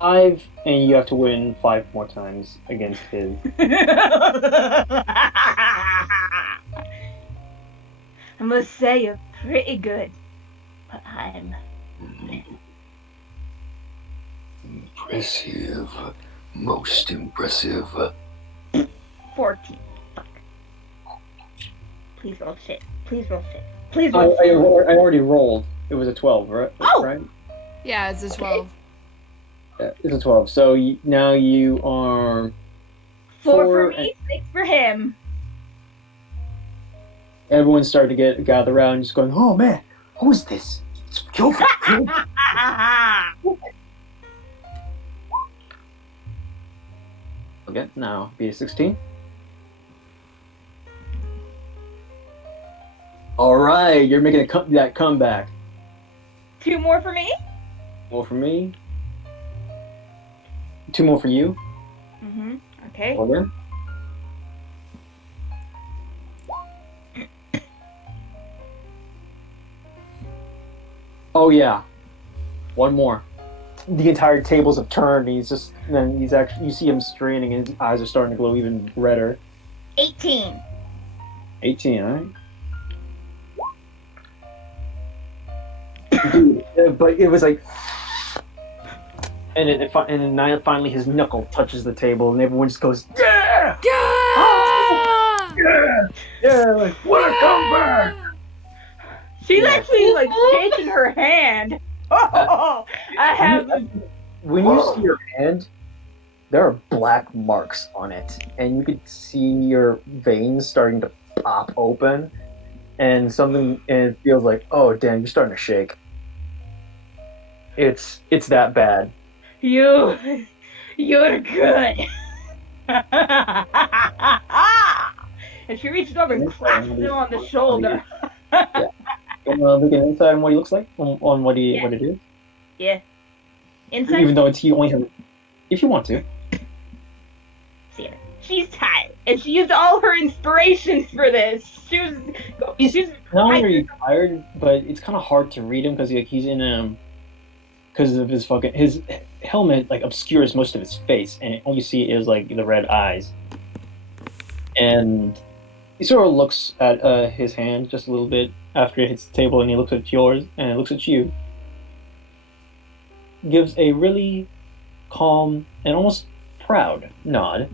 5, and you have to win 5 more times against his. I must say you're pretty good, but I'm... Impressive. Most impressive. 14. Fuck. Please roll shit. Please roll shit. Please I roll shit. already rolled. It was a 12, right? Oh! Right? Yeah, it's a 12. Yeah, it's a 12. So now you are. 4 for four me, 6 for him. Everyone started to gather around, just going, "Oh man, who is this? It's Kyofu." Okay, now be a 16. All right, you're making that comeback. 2 more for me? More for me. 2 more for you. Mm-hmm. Okay. Over. Oh yeah, 1 more. The entire tables have turned. And he's actually. You see him straining, and his eyes are starting to glow even redder. 18. 18, all right. Dude, but it was like, and then finally his knuckle touches the table, and everyone just goes, "Yeah, Yeah! yeah, like what a comeback!" She's Yeah. actually like shaking her hand. Oh, I have. When you see your hand, there are black marks on it, and you could see your veins starting to pop open, and it feels like, oh damn, you're starting to shake. It's that bad. You're good. And she reaches over and claps him on the shoulder. You want to look at inside on what he looks like, on what it is, Yeah. Inside. even though he only has. If you want to. See her. She's tired, and she used all her inspirations for this. She's Not only are you tired, but it's kind of hard to read him because he's in because of his helmet like obscures most of his face, and all you see is like the red eyes. And he sort of looks at his hand just a little bit, after it hits the table and he looks at yours and looks at you, gives a really calm and almost proud nod,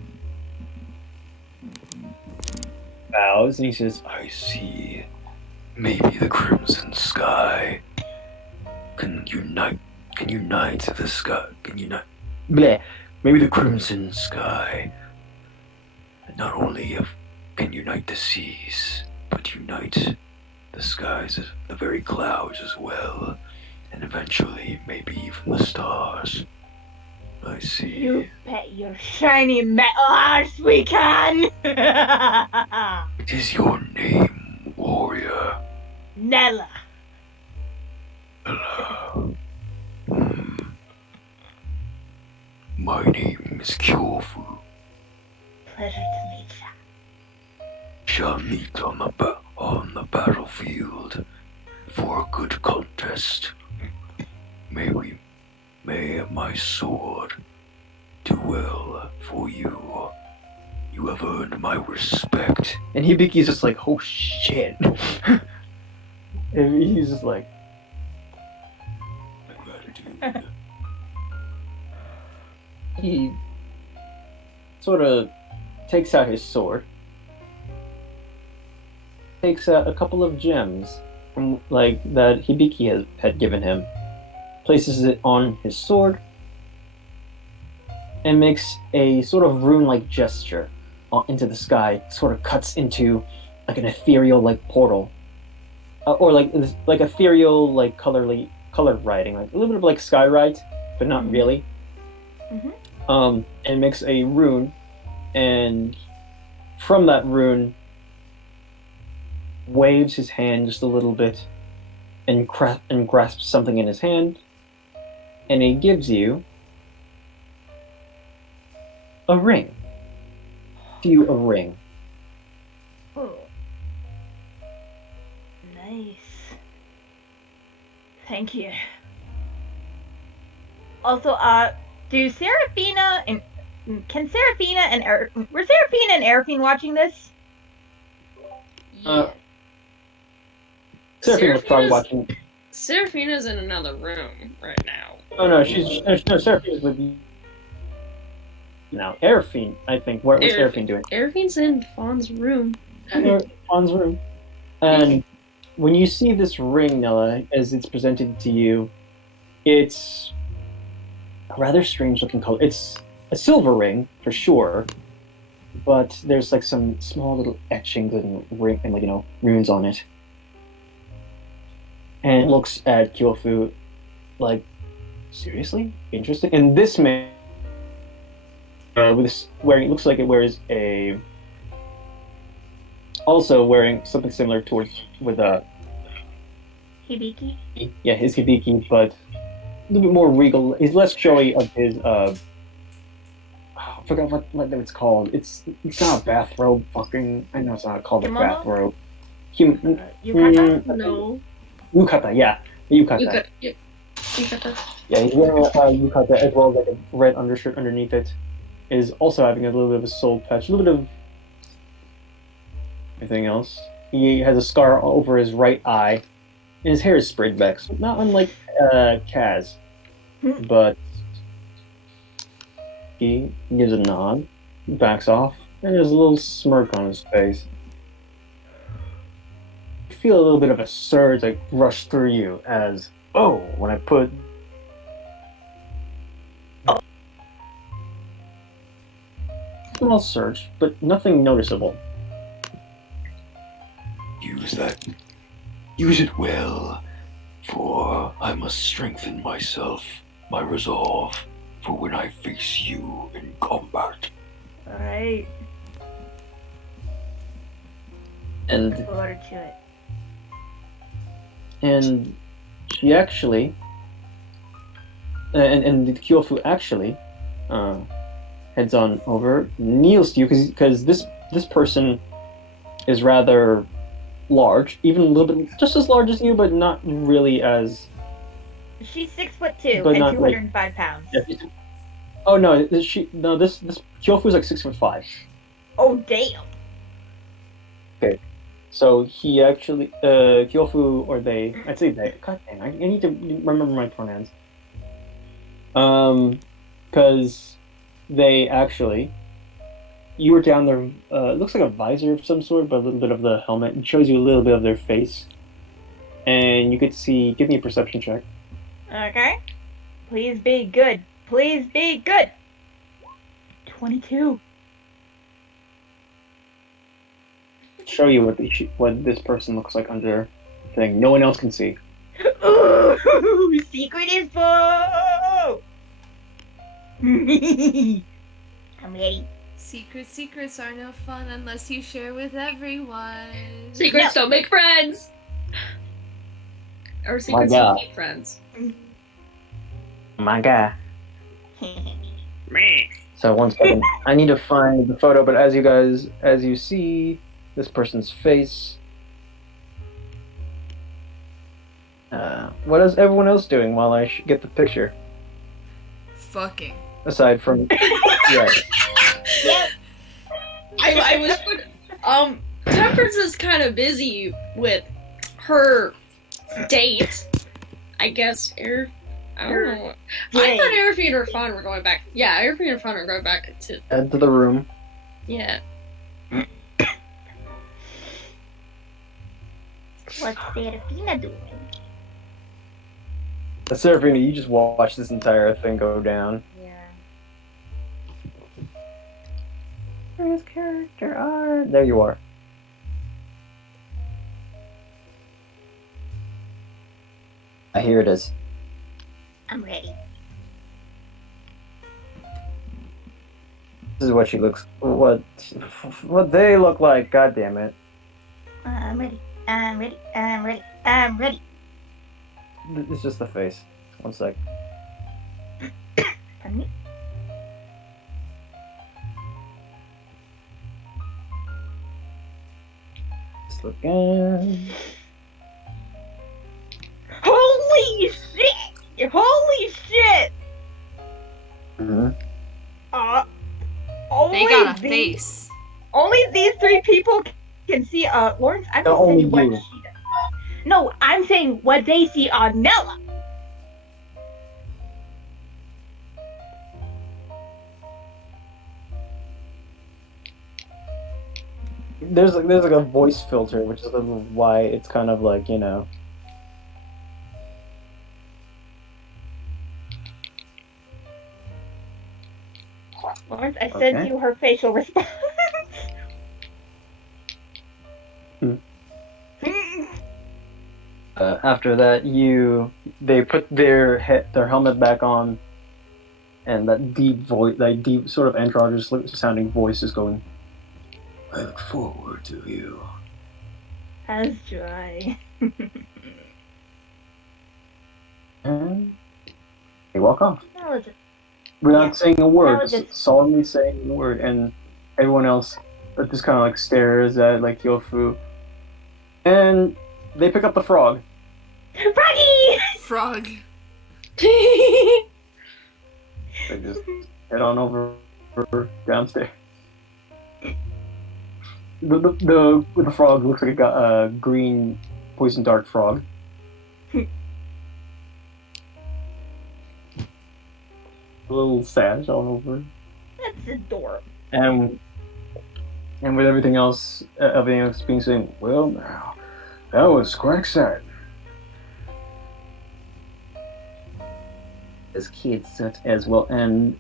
bows, and he says, I see. Maybe the crimson sky can unite the sky. Bleh. Maybe the crimson sky not only can unite the seas, but unite the skies, the very clouds as well, and eventually maybe even the stars. I see. You bet your shiny metal arse we can! What is your name, warrior? Nella. Hello. My name is Kyofu. Pleasure to meet ya. Shall meet on the battlefield for a good contest. May my sword do well for you. You have earned my respect. and Hibiki's just like, oh shit. And he's just like, My gratitude. he sort of takes out his sword, takes out a couple of gems from like that Hibiki had given him, places it on his sword, and makes a sort of rune-like gesture into the sky. Sort of cuts into like an ethereal like portal, or like ethereal like colored writing, like a little bit of like skywrite, but not really. And makes a rune, and from that rune waves his hand just a little bit and grasps something in his hand, and he gives you a ring. A ring. Oh. Nice. Thank you. Also, do Serafina and can Serafina and were Serafina and Arfaen watching this? Serafina was probably watching. Serafina's in another room right now. Oh no, Serafina's with you. Now, Arfaen, I think. What's Arfaen doing? Arfaen's in Fawn's room. Fawn's room. And when you see this ring, Nella, as it's presented to you, it's a rather strange looking color. It's a silver ring, for sure, but there's like some small little etchings and runes on it. And it looks at Kyofu like, seriously? Interesting? And this man, looks like it wears also wearing something similar with Hibiki? Yeah, his Hibiki, but a little bit more regal. He's less showy of his, I forgot what it's called. It's not a bathrobe, fucking, I know it's not called Kimono? a bathrobe. Yukata? No. Yukata, yeah. Yukata. Yukata. Yeah, he's wearing a yukata as well as like a red undershirt underneath it. Is also having a little bit of a soul patch, a little bit of everything else. He has a scar over his right eye, and his hair is sprayed back, so not unlike Kaz. But he gives a nod, backs off, and there's a little smirk on his face. You feel a little bit of a surge like rush through you as, oh, when I put small surge, but nothing noticeable. Use it well, for I must strengthen my resolve, for when I face you in combat. Alright. And Look forward to it. and she actually and Kyofu actually heads on over, kneels to you because this person is rather large, even a little bit just as large as you, but not really as. She's 6'2" But and not 205 pounds. Yeah, oh no, this Kyofu's like 6'5". Oh damn. So he actually, Kyofu, or they, I'd say they, god dang, I need to remember my pronouns. Because they actually, you were down there, it looks like a visor of some sort, but a little bit of the helmet, and shows you a little bit of their face. And you could see, give me a perception check. Okay. Please be good. Please be good. 22. Show you what this person looks like under the thing. No one else can see. Ooh, secret info! I'm ready. Secrets are no fun unless you share with everyone. Secrets don't make friends. Or secrets don't make friends. My guy. So 1 second. I need to find the photo, but as you see this person's face, what is everyone else doing while I get the picture? Fucking. Aside from, yeah. Yep. I was Temperance is kind of busy with her date. I guess I don't know. I thought Arfaen and Fawn were going back. Yeah, Arfaen and Fawn are going back to. Head to the room. Yeah. What's Serafina doing? Serafina, you just watch this entire thing go down. Yeah. Where's character art? There you are. Here it is. I'm ready. This is what she looks. What they look like. God damn it. I'm ready. I'm ready. I'm ready. I'm ready. It's just the face. 1 sec. Pardon me? Just looking. Holy shit! Holy shit! Mm-hmm. They got a face. Only these 3 people can see. Lawrence, I'm just only saying what you. she does. No, I'm saying what they see on Nella. There's like a voice filter, which is why it's kind of like, you know. Lawrence, I sent you her facial response. After that, they put their helmet back on, and that deep sort of androgynous sounding voice is going. I look forward to you. As do I. And they walk off. Nella's Without saying a word, Nella just solemnly saying a word, and everyone else just kind of like stares at like Yofu, and they pick up the frog. Froggy! Frog. They just head on over downstairs. The frog looks like a green poison dart frog. A little sash all over. That's adorable. And with everything else being saying, well now, that was quite exciting. As kids such as well, and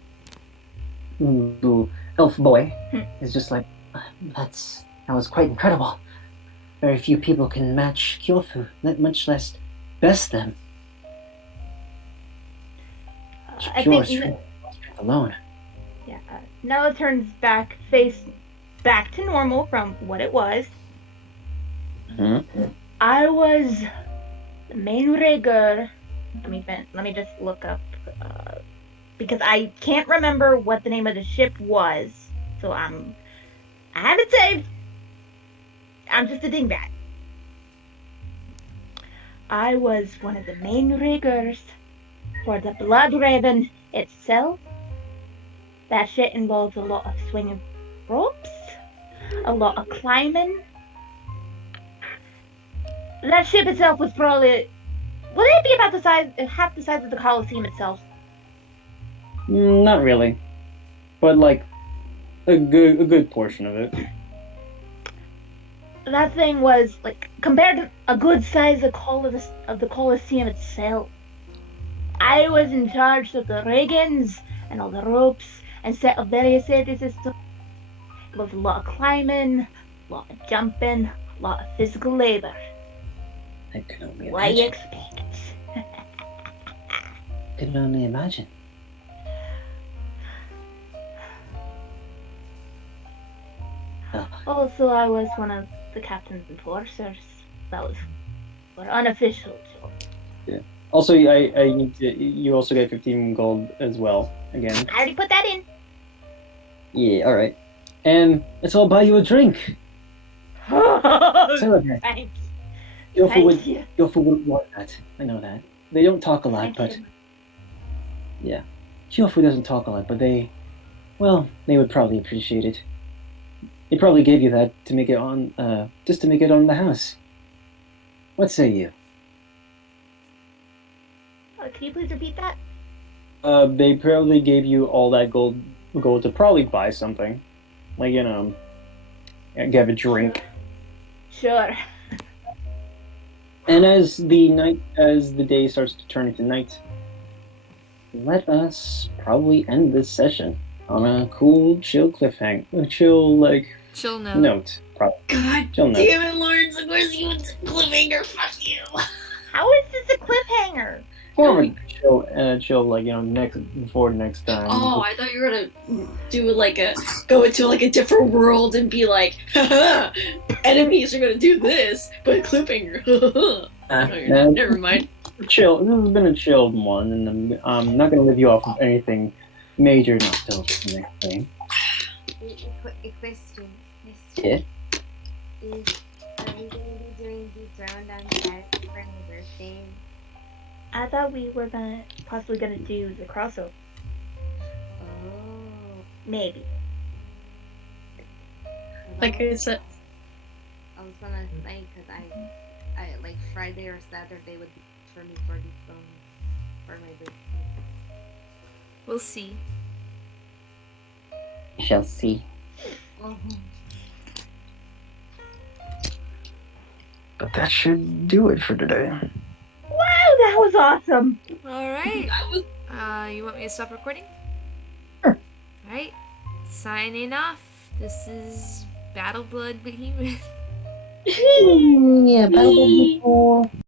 the elf boy is just like, that was quite incredible. Very few people can match Kyofu, much less best them. I Pure think strength alone. Yeah, Nella turns face back to normal from what it was. Mm-hmm. I was the main rigger. Let me just look up because I can't remember what the name of the ship was. So I have it saved. I'm just a dingbat. I was one of the main riggers for the Blood Raven itself. That shit involves a lot of swinging ropes, a lot of climbing, That ship itself was probably... Would it be about the size, half the size of the Colosseum itself? Not really, but like a good portion of it. That thing was, like, compared to a good size of the Colosseum itself. I was in charge of the riggings and all the ropes and set of various safety systems. It was a lot of climbing, a lot of jumping, a lot of physical labor. I can only What do you imagine. expect? I can only imagine. Also, I was one of the captain's enforcers. That was an unofficial job. Also, I need to. You also get 15 gold as well. Again. I already put that in. Yeah. All right. And so I'll buy you a drink. Celebrate. Thanks. Yofu wouldn't want that. I know that. They don't talk a lot, but yeah, Kyofu doesn't talk a lot, but they would probably appreciate it. They probably gave you that to make it on, just to make it on the house. What say you? Can you please repeat that? They probably gave you all that gold to probably buy something, like get a drink. Sure. And as the day starts to turn into night, let us probably end this session on a cool, chill cliffhanger. Chill note. Note. Probably. God Chill note. damn it, Lawrence. Of course you went to cliffhanger. Fuck you. How is this a cliffhanger? More of a chill, before next time. Oh, I thought you were gonna go into a different world and be like, haha, enemies are gonna do this, but cliffhanger. No, never mind. Chill. This has been a chilled one, and I'm not gonna leave you off with anything major. Not till the next thing. A question. Yeah. Are we going to be doing the drone down set for my birthday? I thought we were possibly gonna do the crossover. Oh. Maybe. Like I said, I was gonna say, because I like Friday or Saturday would be for me for the for my birthday. We'll see. Shall see. But that should do it for today. Wow, that was awesome. Alright. You want me to stop recording? Sure. Alright. Signing off. This is Battleblood Behemoth. Yeah, Battleblood before.